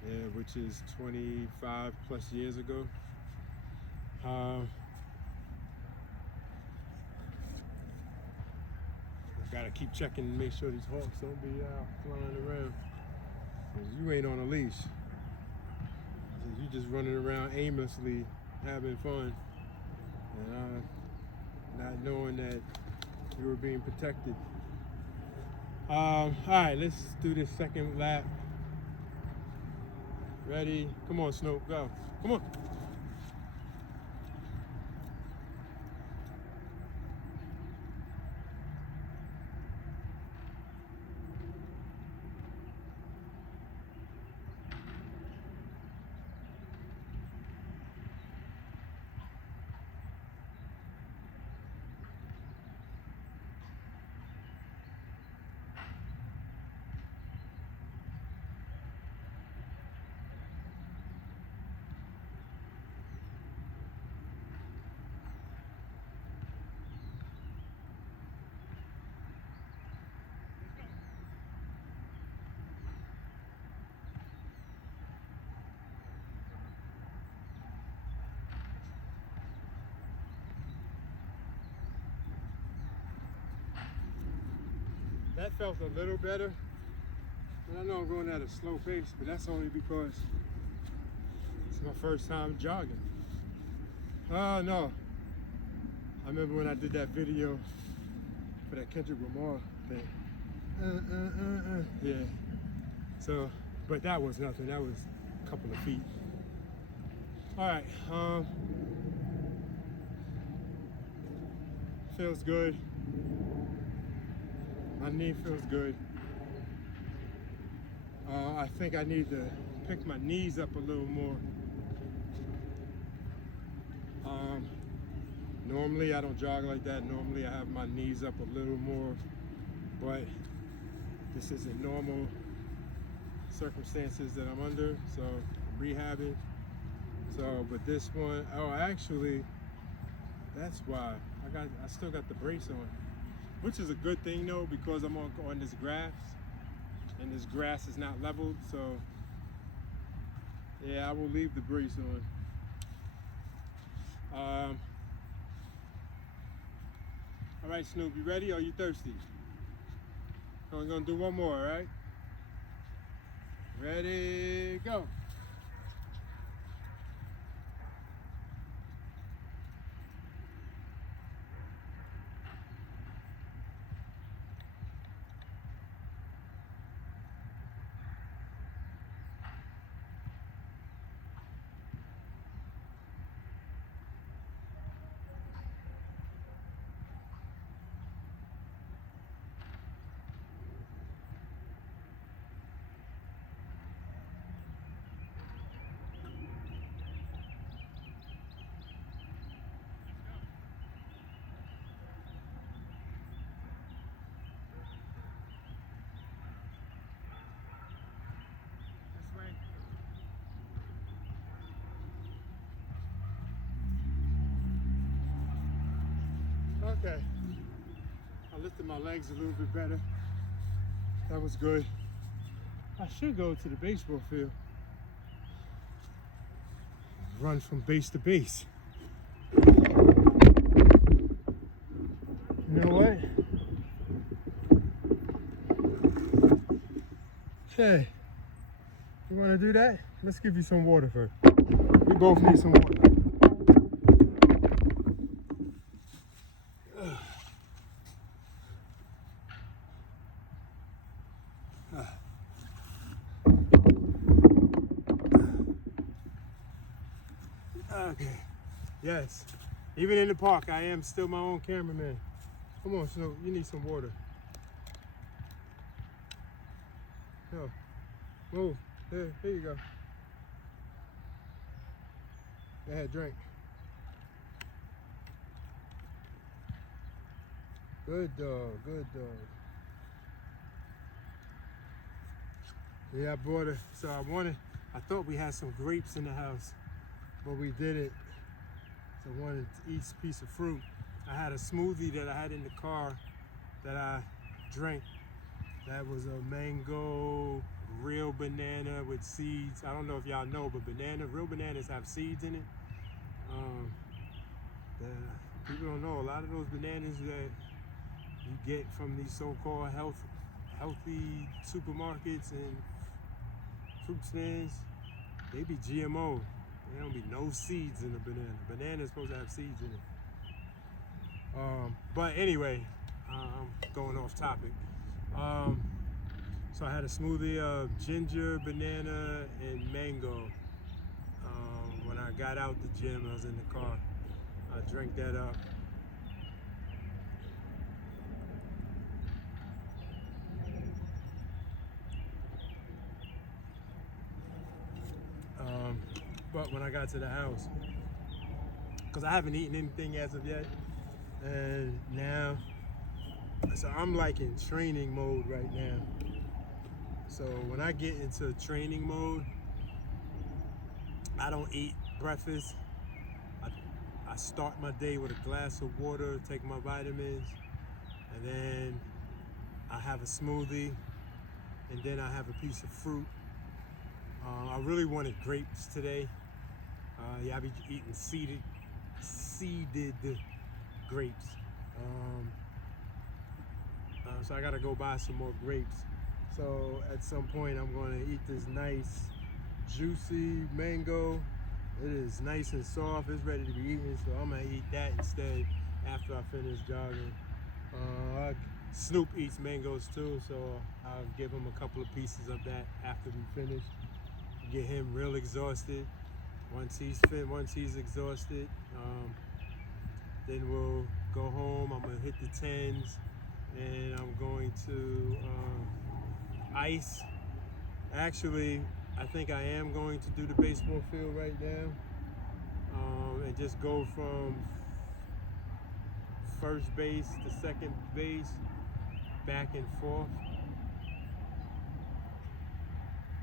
Yeah, which is 25 plus years ago. I gotta keep checking to make sure these hawks don't be out flying around. 'Cause you ain't on a leash. You just running around aimlessly, having fun, and not knowing that you were being protected. All right, let's do this second lap. Ready? Come on, Snoop, go. Come on. That felt a little better. And I know I'm going at a slow pace, but that's only because it's my first time jogging. Oh no. I remember when I did that video for that Kendrick Lamar thing. Yeah. So, but that was nothing. That was a couple of feet. All right. Feels good. My knee feels good. I think I need to pick my knees up a little more. Normally I don't jog like that. Normally I have my knees up a little more, but this isn't normal circumstances that I'm under, so I'm rehabbing. So, but this one, oh, actually, that's why I still got the brace on, which is a good thing though, because I'm on this grass, and this grass is not leveled. So, yeah, I will leave the brace on. All right, Snoop, you ready? Or are you thirsty? I'm gonna do one more, all right? Ready, go. Okay, I lifted my legs a little bit better. That was good. I should go to the baseball field. Run from base to base. You know what? Okay, you wanna do that? Let's give you some water first. We both need some water. Okay. Yes. Even in the park, I am still my own cameraman. Come on, Snoop. You need some water. Go. Move. Here you go. Go ahead, drink. Good dog. Good dog. Yeah, I brought her. So I I thought we had some grapes in the house, but we didn't. So I wanted to eat a piece of fruit. I had a smoothie that I had in the car that I drank. That was a mango, real banana with seeds. I don't know if y'all know, but real bananas have seeds in it. People don't know, a lot of those bananas that you get from these so-called healthy supermarkets and fruit stands, they be GMO. There don't be no seeds in the banana. Banana is supposed to have seeds in it. But anyway, I'm going off topic. So I had a smoothie of ginger, banana, and mango. When I got out the gym, I was in the car. I drank that up. But when I got to the house, because I haven't eaten anything as of yet, and now, so I'm like in training mode right now. So when I get into training mode, I don't eat breakfast. I start my day with a glass of water, take my vitamins, and then I have a smoothie, and then I have a piece of fruit. I really wanted grapes today. Yeah, I be eating seeded grapes. So I gotta go buy some more grapes. So at some point I'm gonna eat this nice, juicy mango. It is nice and soft, it's ready to be eaten, so I'm gonna eat that instead after I finish jogging. Snoop eats mangoes too, so I'll give him a couple of pieces of that after we finish. Get him real exhausted. Once he's exhausted, then we'll go home. I'm gonna hit the 10s, and I'm going to ice. Actually, I think I am going to do the baseball field right now, and just go from first base to second base, back and forth.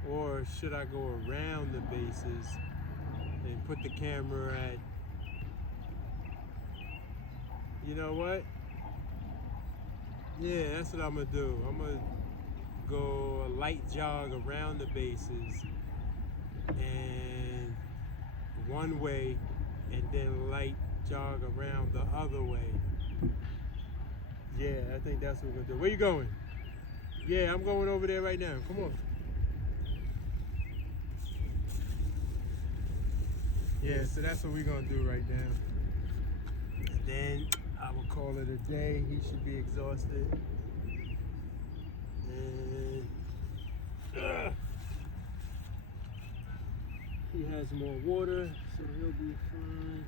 Or should I go around the bases and put the camera at, you know what? Yeah, that's what I'm gonna do. I'm gonna go a light jog around the bases and one way, and then light jog around the other way. Yeah, I think that's what we're gonna do. Where you going? Yeah, I'm going over there right now. Come on. Yeah, so that's what we're gonna do right now. And then I will call it a day. He should be exhausted. And he has more water, so he'll be fine.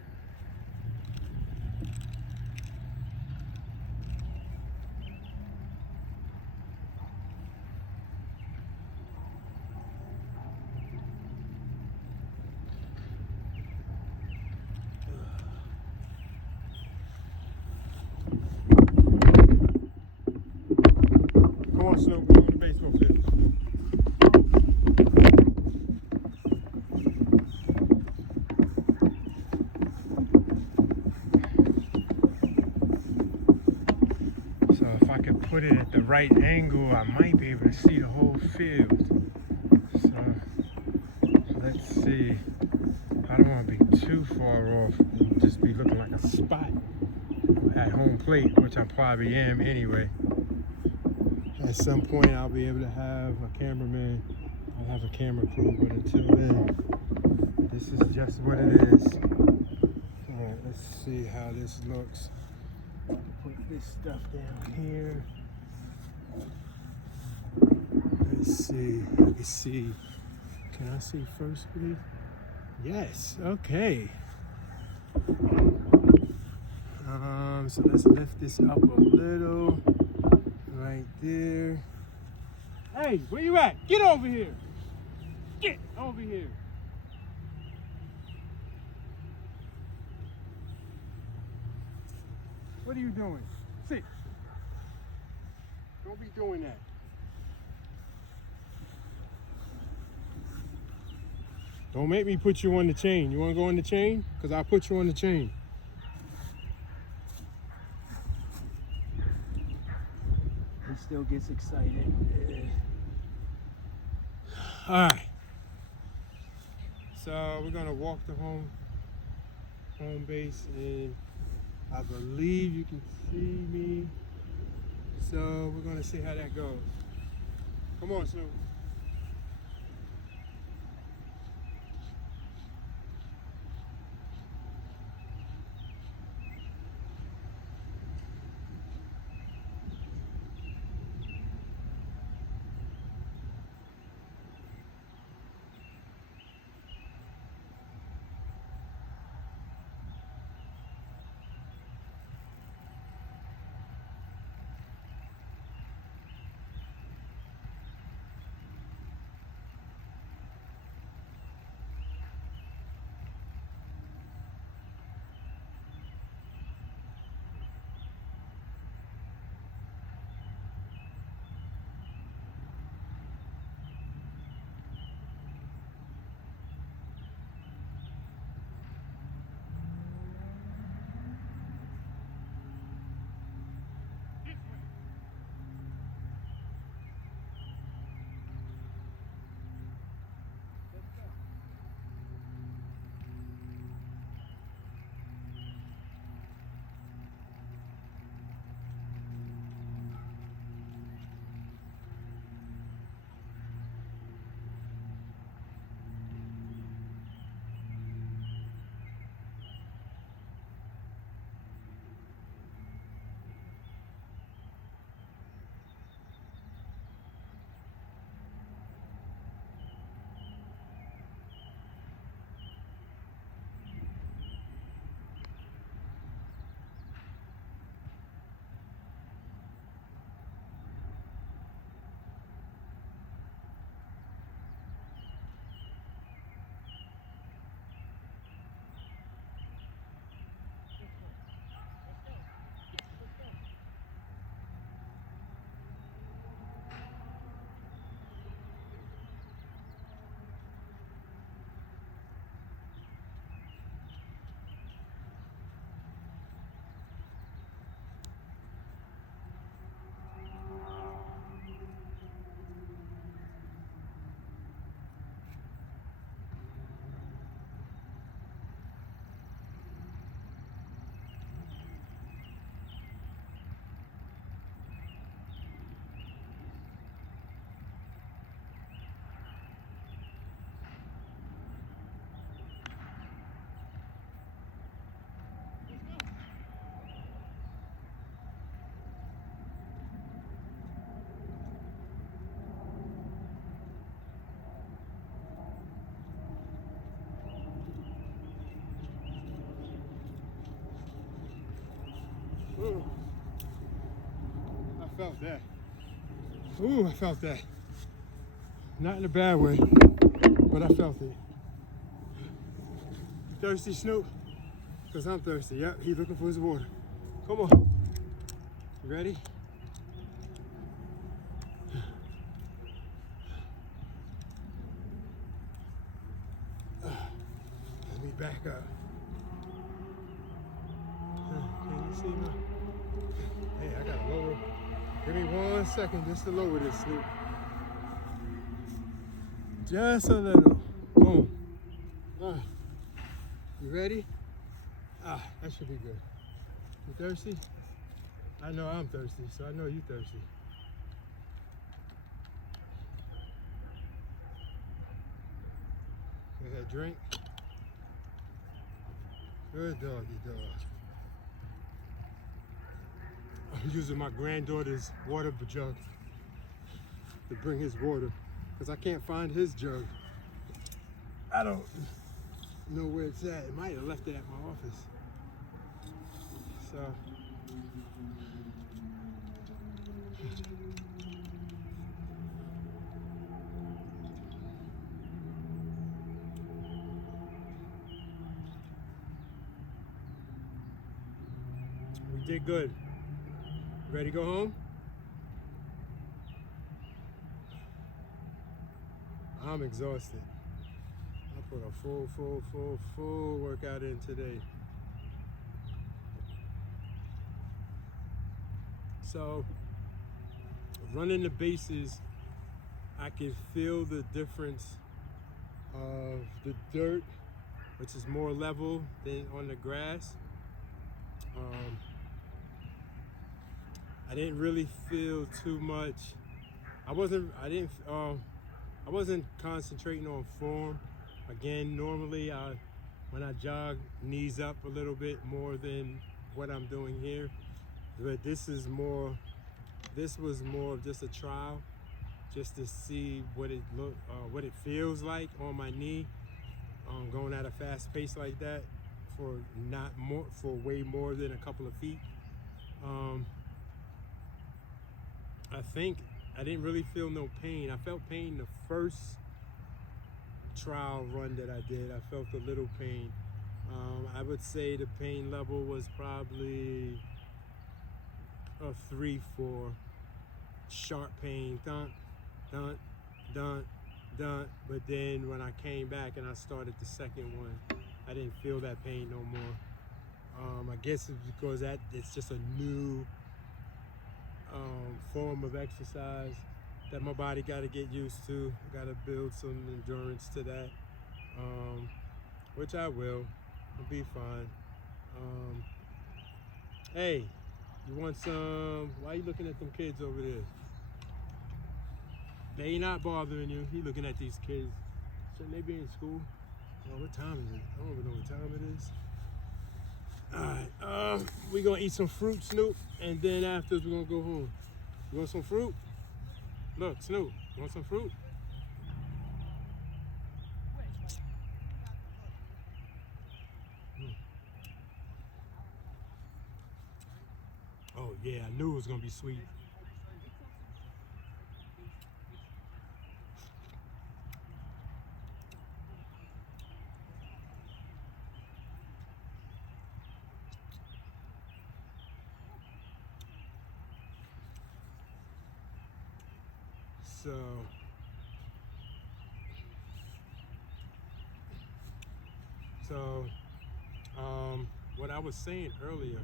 Come on, Snoop, we're on the baseball field. So if I could put it at the right angle, I might be able to see the whole field. So let's see. I don't want to be too far off and just be looking like a spot at home plate, which I probably am anyway. At some point I'll be able to have a cameraman. I'll have a camera crew, but until then, this is just what it is. Alright, let's see how this looks. Put this stuff down here. Let's see. Let me see. Can I see first base? Yes, okay. So let's lift this up a little. Right there. Hey, where you at? Get over here. Get over here. What are you doing? Sit. Don't be doing that. Don't make me put you on the chain. You want to go on the chain? Because I'll put you on the chain. He still gets excited. All right. So we're going to walk to home base, and I believe you can see me. So we're going to see how that goes. Come on, Snoop. Ooh, I felt that. Ooh, I felt that. Not in a bad way, but I felt it. Thirsty, Snoop? Because I'm thirsty. Yep, he's looking for his water. Come on. You ready? Let me back up. Can you see me? Hey, I got to lower. Give me 1 second just to lower this, Snoop. Just a little. Boom. You ready? That should be good. You thirsty? I know I'm thirsty, so I know you thirsty. Go ahead, drink. Good doggy dog. I'm using my granddaughter's water jug to bring his water because I can't find his jug. I don't know where it's at. It might have left it at my office. So we did good. Ready to go home? I'm exhausted. I Put a full workout in today. So running the bases, I can feel the difference of the dirt, which is more level than on the grass. I didn't really feel too much. I wasn't concentrating on form. Again, normally when I jog, knees up a little bit more than what I'm doing here. But this was more of just a trial, just to see what it feels like on my knee, going at a fast pace like that for way more than a couple of feet. I think I didn't really feel no pain. I felt pain the first trial run that I did. I felt a little pain. I would say the pain level was probably a 3-4. Sharp pain, dun, dun, dun, dun. But then when I came back and I started the second one, I didn't feel that pain no more. I guess it's because it's just a new form of exercise that my body got to get used to. I got to build some endurance to that, which I will. I'll be fine. Hey, you want some? Why are you looking at them kids over there? They not bothering you. You looking at these kids. Shouldn't they be in school? Oh, what time is it? I don't even know what time it is. All right, we're gonna eat some fruit, Snoop, and then afterwards we're gonna go home. You want some fruit? Look, Snoop, you want some fruit? Oh yeah, I knew it was gonna be sweet. So, what I was saying earlier.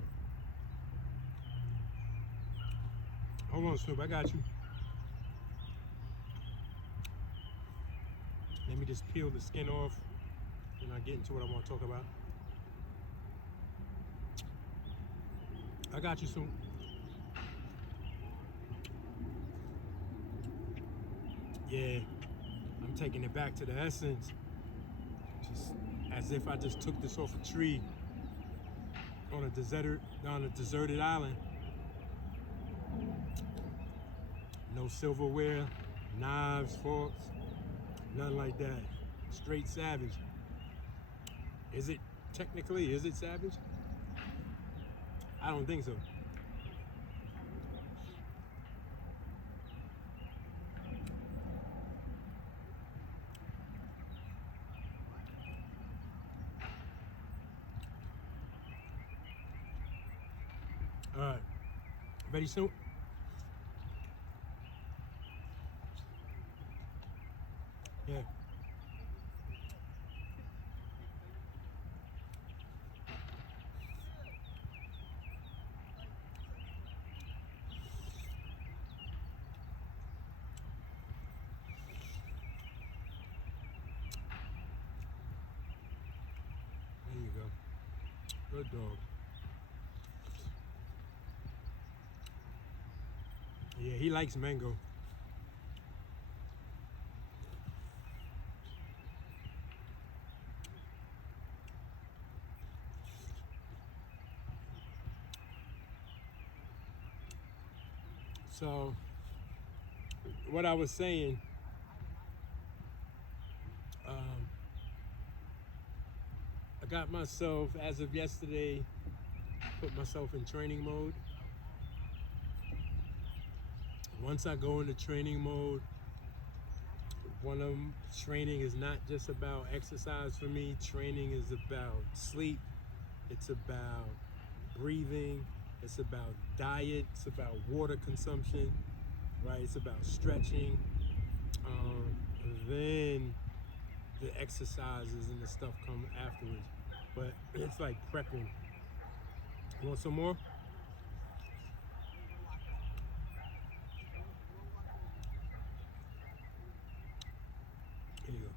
Hold on, Snoop, I got you. Let me just peel the skin off and I get into what I want to talk about. I got you, Snoop. Yeah, I'm taking it back to the essence. Just as if I just took this off a tree on a deserted island. No silverware, knives, forks, nothing like that. Straight savage. Is it savage? I don't think so. All right, ready, Snoop? Yeah. There you go. Good dog. Yeah, he likes mango. So, what I was saying, I got myself, as of yesterday, put myself in training mode. Once I go into training mode, training is not just about exercise for me. Training is about sleep. It's about breathing. It's about diet. It's about water consumption, right? It's about stretching. Then the exercises and the stuff come afterwards. But it's like prepping. You want some more? Here you go.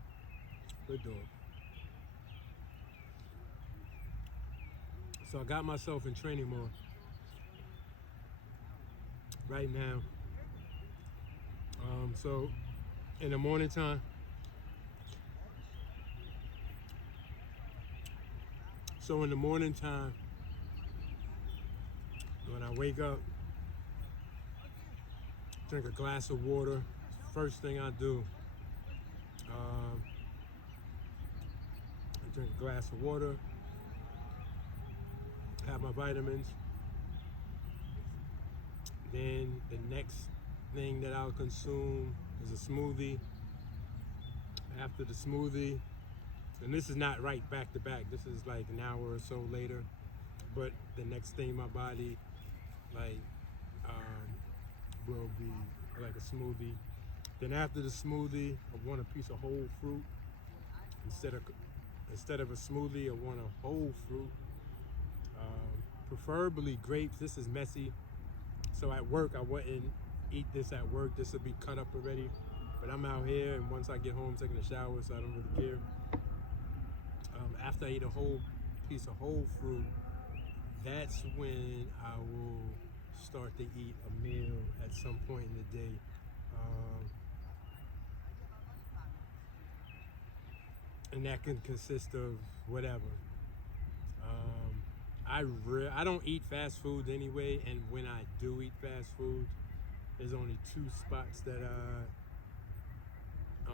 Good dog. So I got myself in training mode right now. So in the morning time, when I wake up, drink a glass of water. First thing I do, I drink a glass of water, have my vitamins. Then the next thing that I'll consume is a smoothie. After the smoothie, and this is not right back to back, this is like an hour or so later, but the next thing my body like will be like a smoothie. Then after the smoothie, I want a piece of whole fruit. Instead of a smoothie, I want a whole fruit. Preferably grapes. This is messy. So at work, I wouldn't eat this at work. This would be cut up already. But I'm out here, and once I get home, taking a shower, so I don't really care. After I eat a whole piece of whole fruit, that's when I will start to eat a meal at some point in the day. And that can consist of whatever. I don't eat fast food anyway, and when I do eat fast food, there's only two spots that I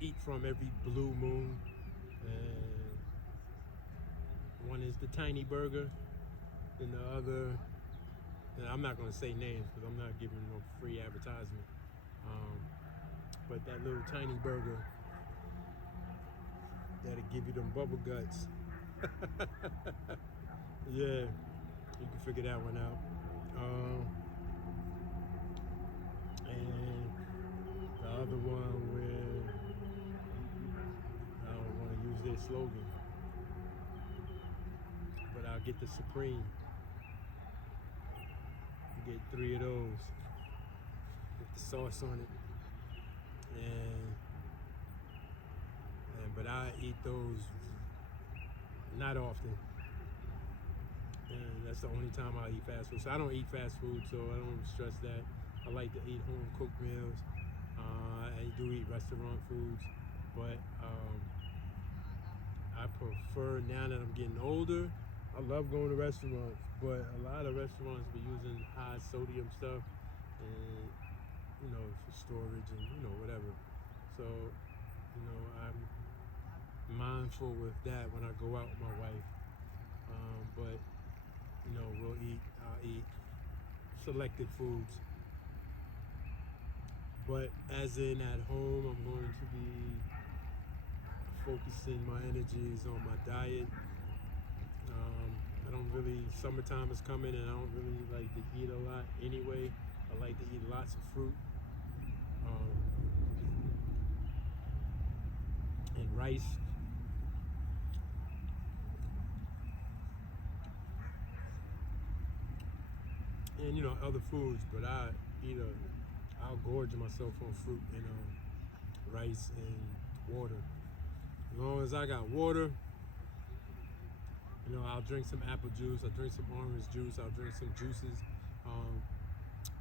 eat from every blue moon. And one is the Tiny Burger, and the other, and I'm not gonna say names because I'm not giving no free advertisement. But that little Tiny Burger that'll give you them bubble guts. Yeah, you can figure that one out. And the other one where I don't want to use their slogan, but I'll get the Supreme. Get 3 of those with the sauce on it, but I eat those not often, and that's the only time I eat fast food. So I don't eat fast food, so I don't stress that. I like to eat home cooked meals. I do eat restaurant foods, but I prefer, now that I'm getting older, I love going to restaurants, but a lot of restaurants be using high sodium stuff, and for storage and whatever. So I'm mindful with that when I go out with my wife. But I'll eat selected foods. But as in at home, I'm going to be focusing my energies on my diet. I don't really, summertime is coming, and I don't really like to eat a lot anyway. I like to eat lots of fruit and rice. And other foods, but I'll gorge myself on fruit and rice and water. As long as I got water, I'll drink some apple juice, I'll drink some orange juice, I'll drink some juices.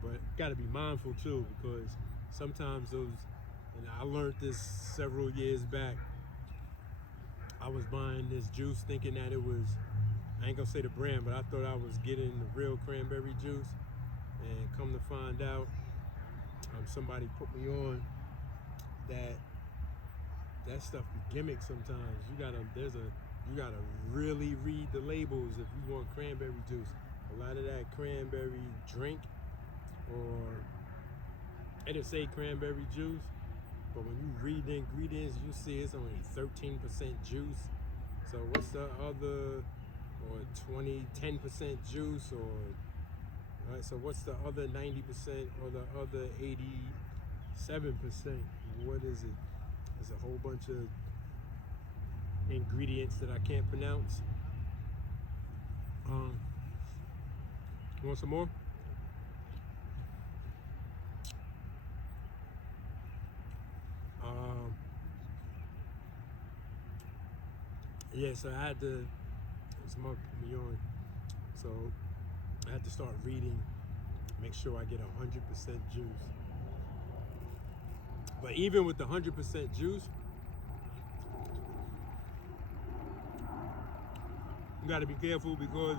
But gotta be mindful too, because sometimes and I learned this several years back, I was buying this juice thinking that it was, I ain't gonna say the brand, but I thought I was getting the real cranberry juice, and come to find out, somebody put me on that stuff be gimmick sometimes. You gotta really read the labels if you want cranberry juice. A lot of that cranberry drink, or it'll say cranberry juice, but when you read the ingredients, you see it's only 13% juice. So what's the other, or 10% juice, or right? So what's the other 90% or the other 87%? What is it? There's a whole bunch of ingredients that I can't pronounce. You want some more? Yeah, so I had to, it's more beyond. So I had to start reading, make sure I get 100% juice. But even with the 100% juice, you gotta be careful because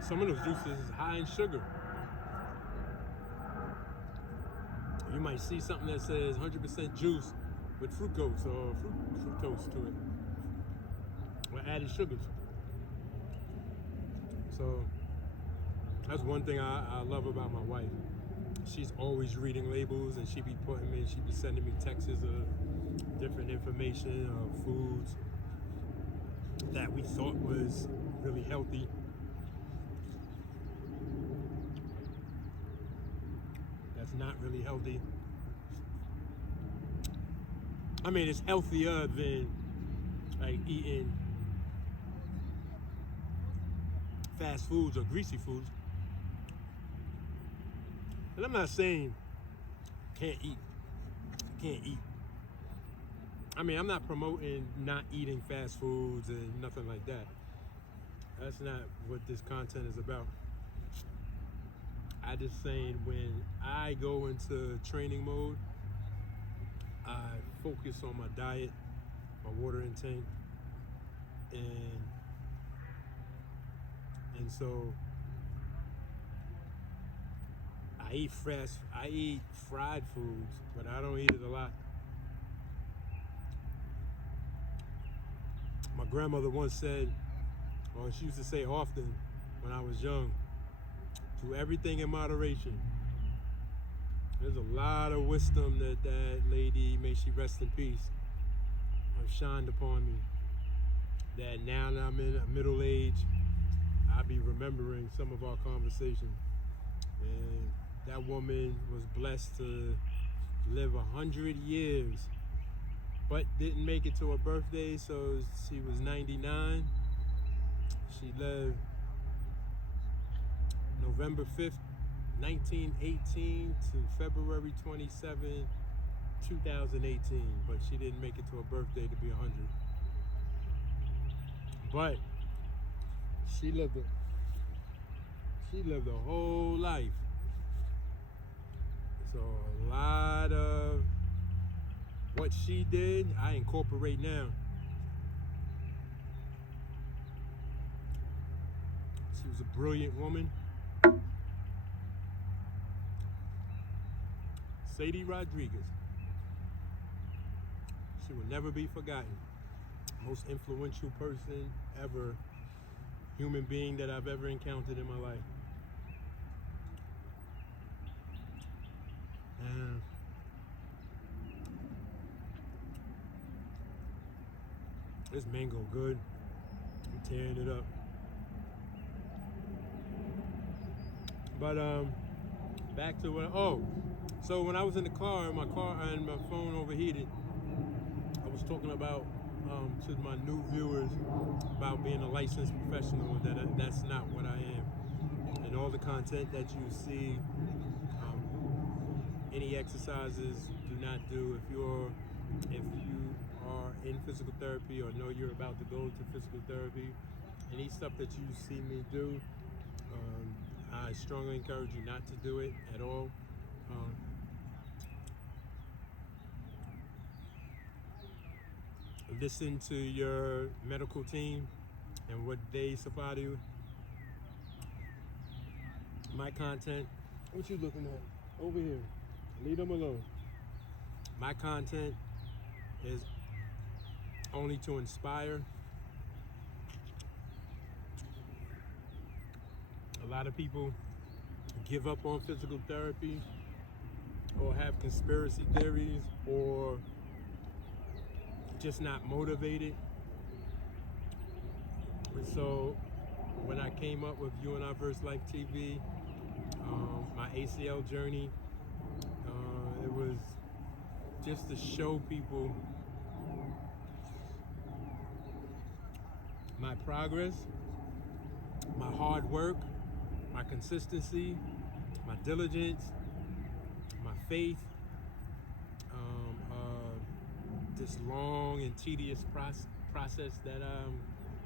some of those juices is high in sugar. You might see something that says 100% juice with fructose or fructose to it, or added sugars. So that's one thing I love about my wife. She's always reading labels, and she be sending me texts of different information of foods that we thought was really healthy. That's not really healthy. I mean, it's healthier than like eating fast foods or greasy foods. And I'm not saying can't eat. I mean, I'm not promoting not eating fast foods and nothing like that. That's not what this content is about. I just saying when I go into training mode, I focus on my diet, my water intake, and so I eat fried foods, but I don't eat it a lot. My grandmother once said, or she used to say often when I was young, do everything in moderation. There's a lot of wisdom that lady, may she rest in peace, shined upon me. That now that I'm in middle age, I'll be remembering some of our conversation. And that woman was blessed to live 100 years, but didn't make it to her birthday, so she was 99. She lived November 5th, 1918 to February 27, 2018, but she didn't make it to her birthday to be 100. But she lived a whole life. So a lot of what she did, I incorporate now. She was a brilliant woman. Sadie Rodriguez. She will never be forgotten. Most influential person ever, human being that I've ever encountered in my life. And this mango good. I'm tearing it up. But back to what, so when I was in the car, my phone overheated, I was talking about to my new viewers about being a licensed professional, and that's not what I am. And all the content that you see, any exercises, do not do. If you are in physical therapy or know you're about to go to physical therapy, any stuff that you see me do, I strongly encourage you not to do it at all. Listen to your medical team and what they supply to you. My content, what you looking at? Over here. Leave them alone. My content is only to inspire. A lot of people give up on physical therapy or have conspiracy theories or just not motivated. And so when I came up with U-N-I-VERSELIFETV, my ACL journey, it was just to show people my progress, my hard work, my consistency, my diligence, my faith, this long and tedious process that I'm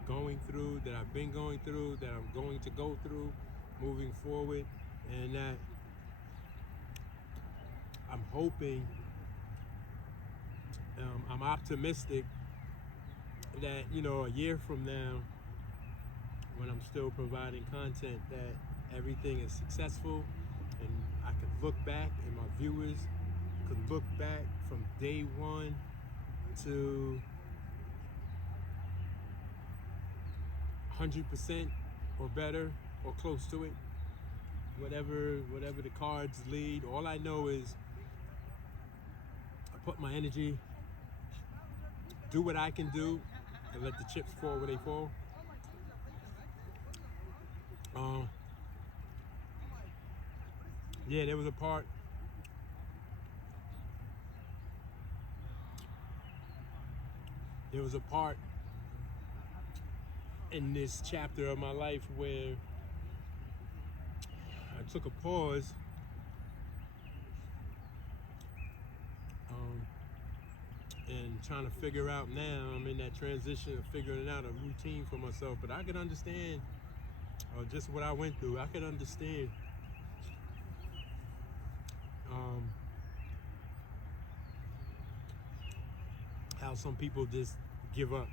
going through, that I've been going through, that I'm going to go through moving forward, and that I'm hoping, I'm optimistic that, you know, a year from now, when I'm still providing content, that everything is successful, and I can look back, and my viewers could look back from day one to 100% or better or close to it, whatever the cards lead. All I know is I put my energy, do what I can do, and let the chips fall where they fall. Yeah, there was a part in this chapter of my life where I took a pause, and trying to figure out now. I'm in that transition of figuring out a routine for myself, but I could understand just what I went through. I could understand how some people just give up.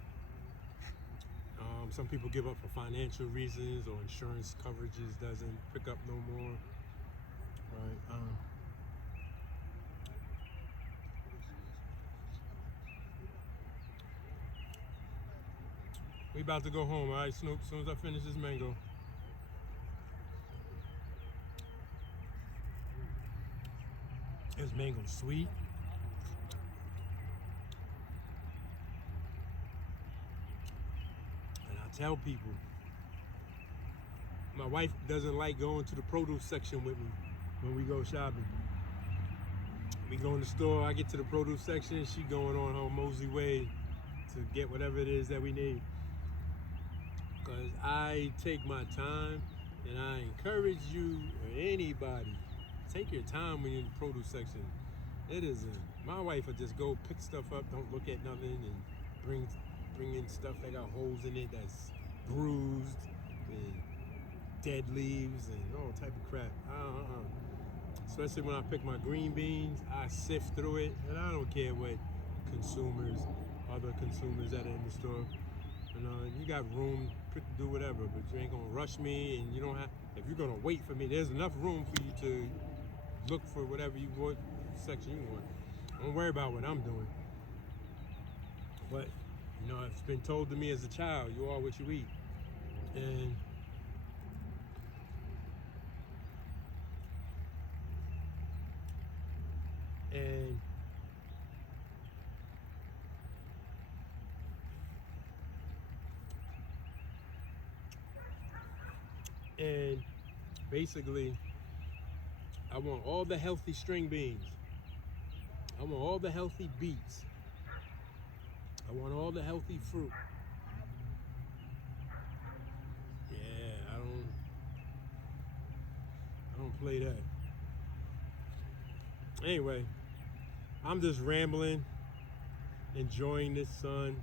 Some people give up for financial reasons, or insurance coverages doesn't pick up no more. Right? We about to go home, all right, Snoop? As soon as I finish this mango. This mango's sweet. And I tell people, my wife doesn't like going to the produce section with me when we go shopping. We go in the store, I get to the produce section, she going on her mosey way to get whatever it is that we need. Because I take my time, and I encourage you, or anybody, take your time when you're in the produce section. It isn't. My wife will just go pick stuff up, don't look at nothing, and bring in stuff that got holes in it, that's bruised, and dead leaves, and all type of crap. Especially when I pick my green beans, I sift through it, and I don't care what other consumers that are in the store. You know, you got room to do whatever, but you ain't gonna rush me, and you don't have. If you're gonna wait for me, there's enough room for you to look for whatever you want, section you want. Don't worry about what I'm doing. But you know, it's been told to me as a child, you are what you eat, and basically, I want all the healthy string beans. I want all the healthy beets. I want all the healthy fruit. Yeah, I don't play that. Anyway, I'm just rambling, enjoying this sun.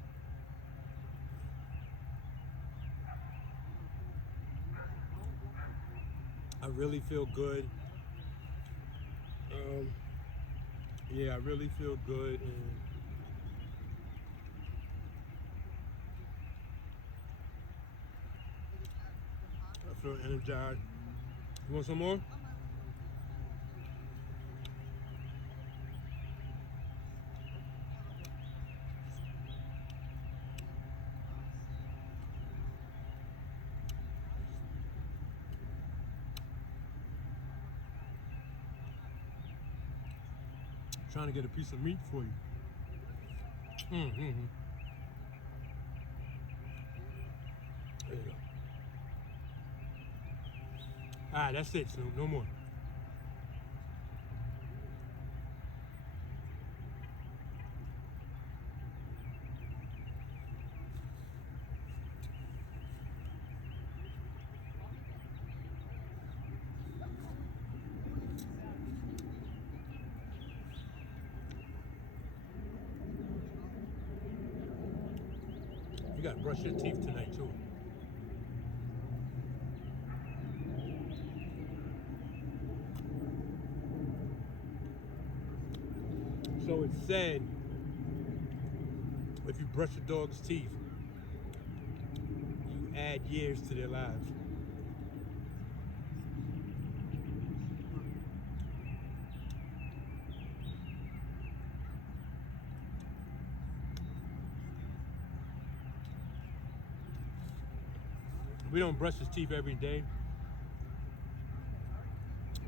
I really feel good. Yeah, I really feel good, and I feel energized. You want some more? Trying to get a piece of meat for you. There you go. right, that's it, Snoop. No more. You gotta brush your teeth tonight too. So it's said if you brush your dog's teeth, you add years to their lives. We don't brush his teeth every day,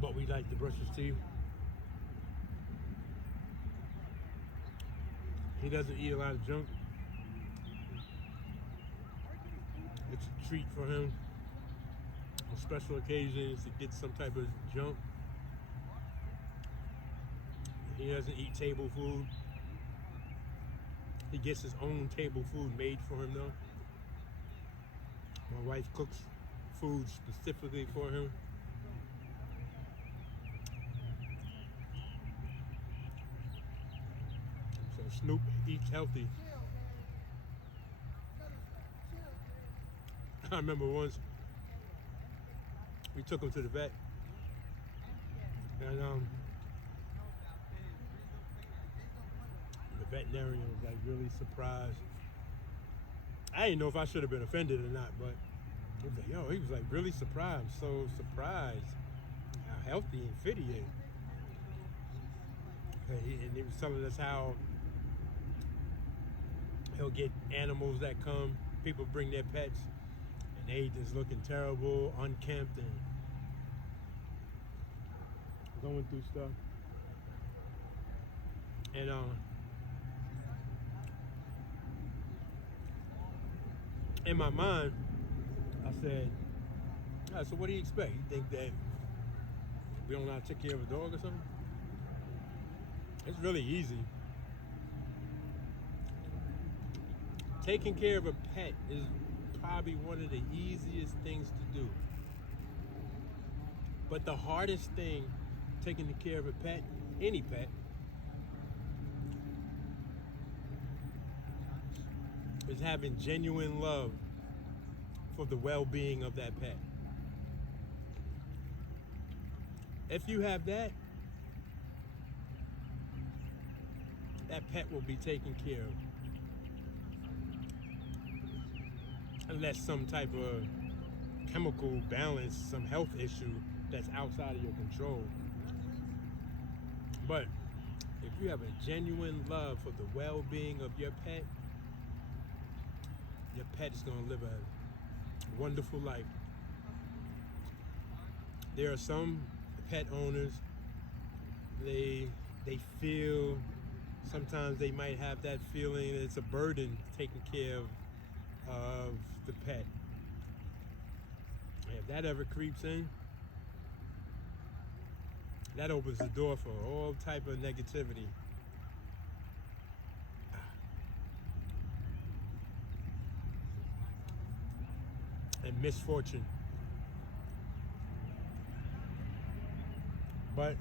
but we like to brush his teeth. He doesn't eat a lot of junk. It's a treat for him on special occasions to get some type of junk. He doesn't eat table food. He gets his own table food made for him though. My wife cooks food specifically for him. So Snoop eats healthy. I remember once we took him to the vet, and the veterinarian was like really surprised. I didn't know if I should have been offended or not, but he was like, yo, he was like really surprised. I'm so surprised how healthy and fit he is. And he was telling us how he'll get animals that come, people bring their pets, and they just looking terrible, unkempt, and going through stuff. And in my mind, I said, "Ah, so what do you expect? You think that we don't know how to take care of a dog or something?" It's really easy. Taking care of a pet is probably one of the easiest things to do. But the hardest thing taking care of a pet, any pet, is having genuine love for the well-being of that pet. If you have that, that pet will be taken care of. Unless some type of chemical balance, some health issue that's outside of your control. But if you have a genuine love for the well-being of your pet is going to live a wonderful life. There are some pet owners, they feel, sometimes they might have that feeling that it's a burden taking care of the pet. And if that ever creeps in, that opens the door for all type of negativity. And misfortune. But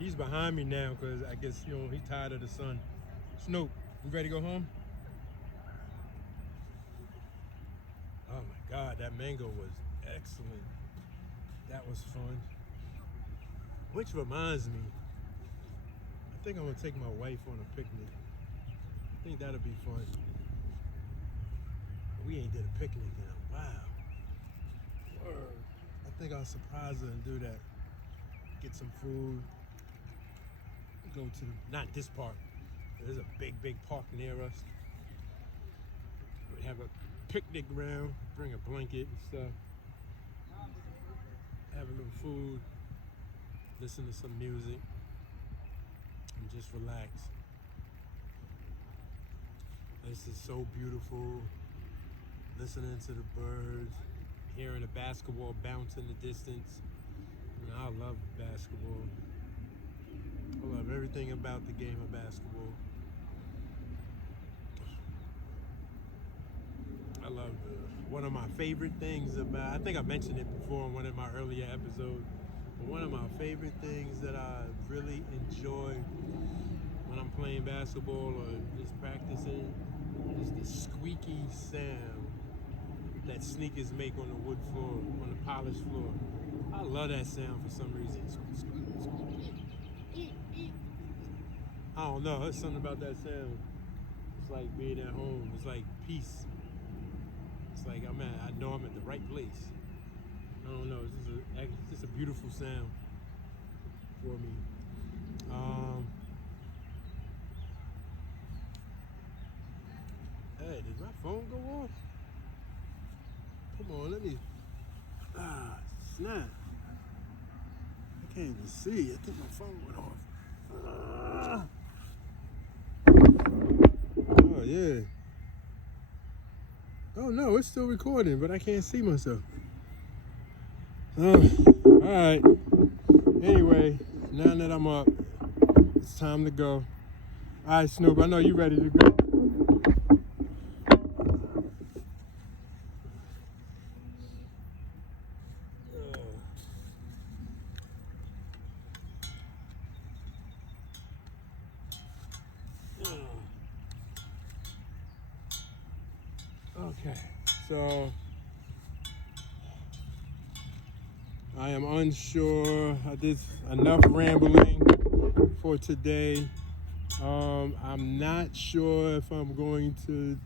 he's behind me now because I guess, he's tired of the sun. Snoop, you ready to go home? Oh my God, that mango was excellent. That was fun. Which reminds me, I think I'm gonna take my wife on a picnic. I think that'll be fun. We ain't did a picnic in a while. Word. I think I'll surprise her and do that. Get some food. Go to, not this park. There's a big park near us. We have a picnic ground, bring a blanket and stuff. Have a little food, listen to some music, and just relax. This is so beautiful. Listening to the birds, hearing a basketball bounce in the distance. I love basketball. I love everything about the game of basketball. I love one of my favorite things about, I think I mentioned it before in one of my earlier episodes, but one of my favorite things that I really enjoy when I'm playing basketball or just practicing is the squeaky sound that sneakers make on the wood floor, on the polished floor. I love that sound for some reason. I don't know, there's something about that sound. It's like being at home. It's like peace. It's like I know I'm at the right place. I don't know, it's just a beautiful sound for me. Hey, did my phone go off? Come on, let me. Snap. I can't even see. I think my phone went off. Oh, yeah. Oh, no, it's still recording, but I can't see myself. All right. Anyway, now that I'm up, it's time to go. All right, Snoop, I know you're ready to go. Okay, so I am unsure. I did enough rambling for today. I'm not sure if I'm going to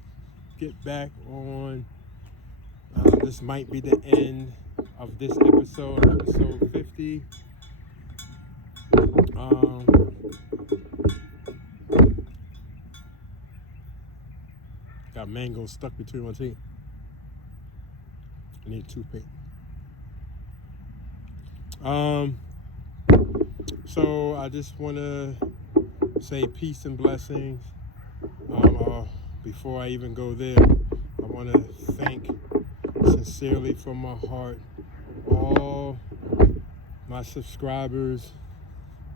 get back on. This might be the end of this episode 50. Got mangoes stuck between my teeth. I need a toothpick. So I just want to say peace and blessings. Before I even go there, I want to thank sincerely from my heart all my subscribers,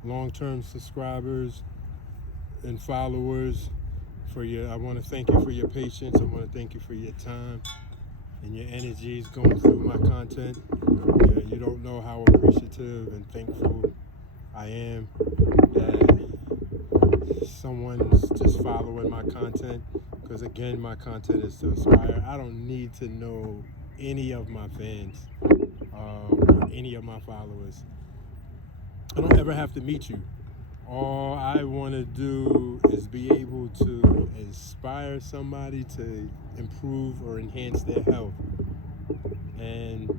long-term subscribers and followers. I want to thank you for your patience. I want to thank you for your time and your energies going through my content. You don't know how appreciative and thankful I am that someone's just following my content, because again, my content is to inspire. I don't need to know any of my fans or any of my followers. I don't ever have to meet you. All I want to do is be able to inspire somebody to improve or enhance their health. And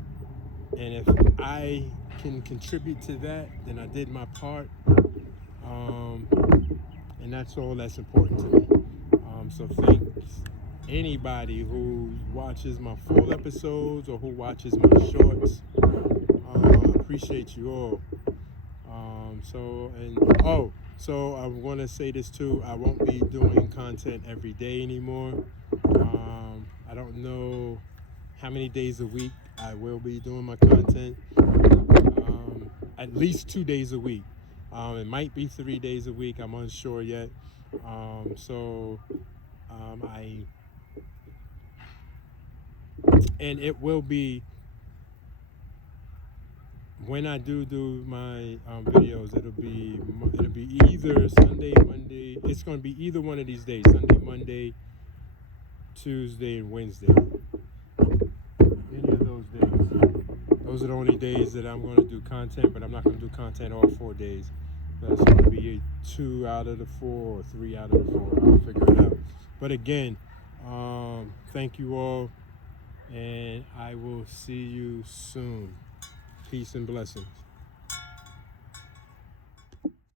if I can contribute to that, then I did my part. And that's all that's important to me. So thanks anybody who watches my full episodes or who watches my shorts. I appreciate you all. So I want to say this too. I won't be doing content every day anymore. I don't know how many days a week I will be doing my content. At least 2 days a week. It might be 3 days a week. I'm unsure yet. And it will be, when I do my videos, it'll be either Sunday, Monday. It's going to be either one of these days: Sunday, Monday, Tuesday, and Wednesday. Any of those days. Those are the only days that I'm going to do content, but I'm not going to do content all 4 days. That's going to be 2 out of the 4 or 3 out of the 4. I'll figure it out. But again, thank you all, and I will see you soon. Peace and blessings.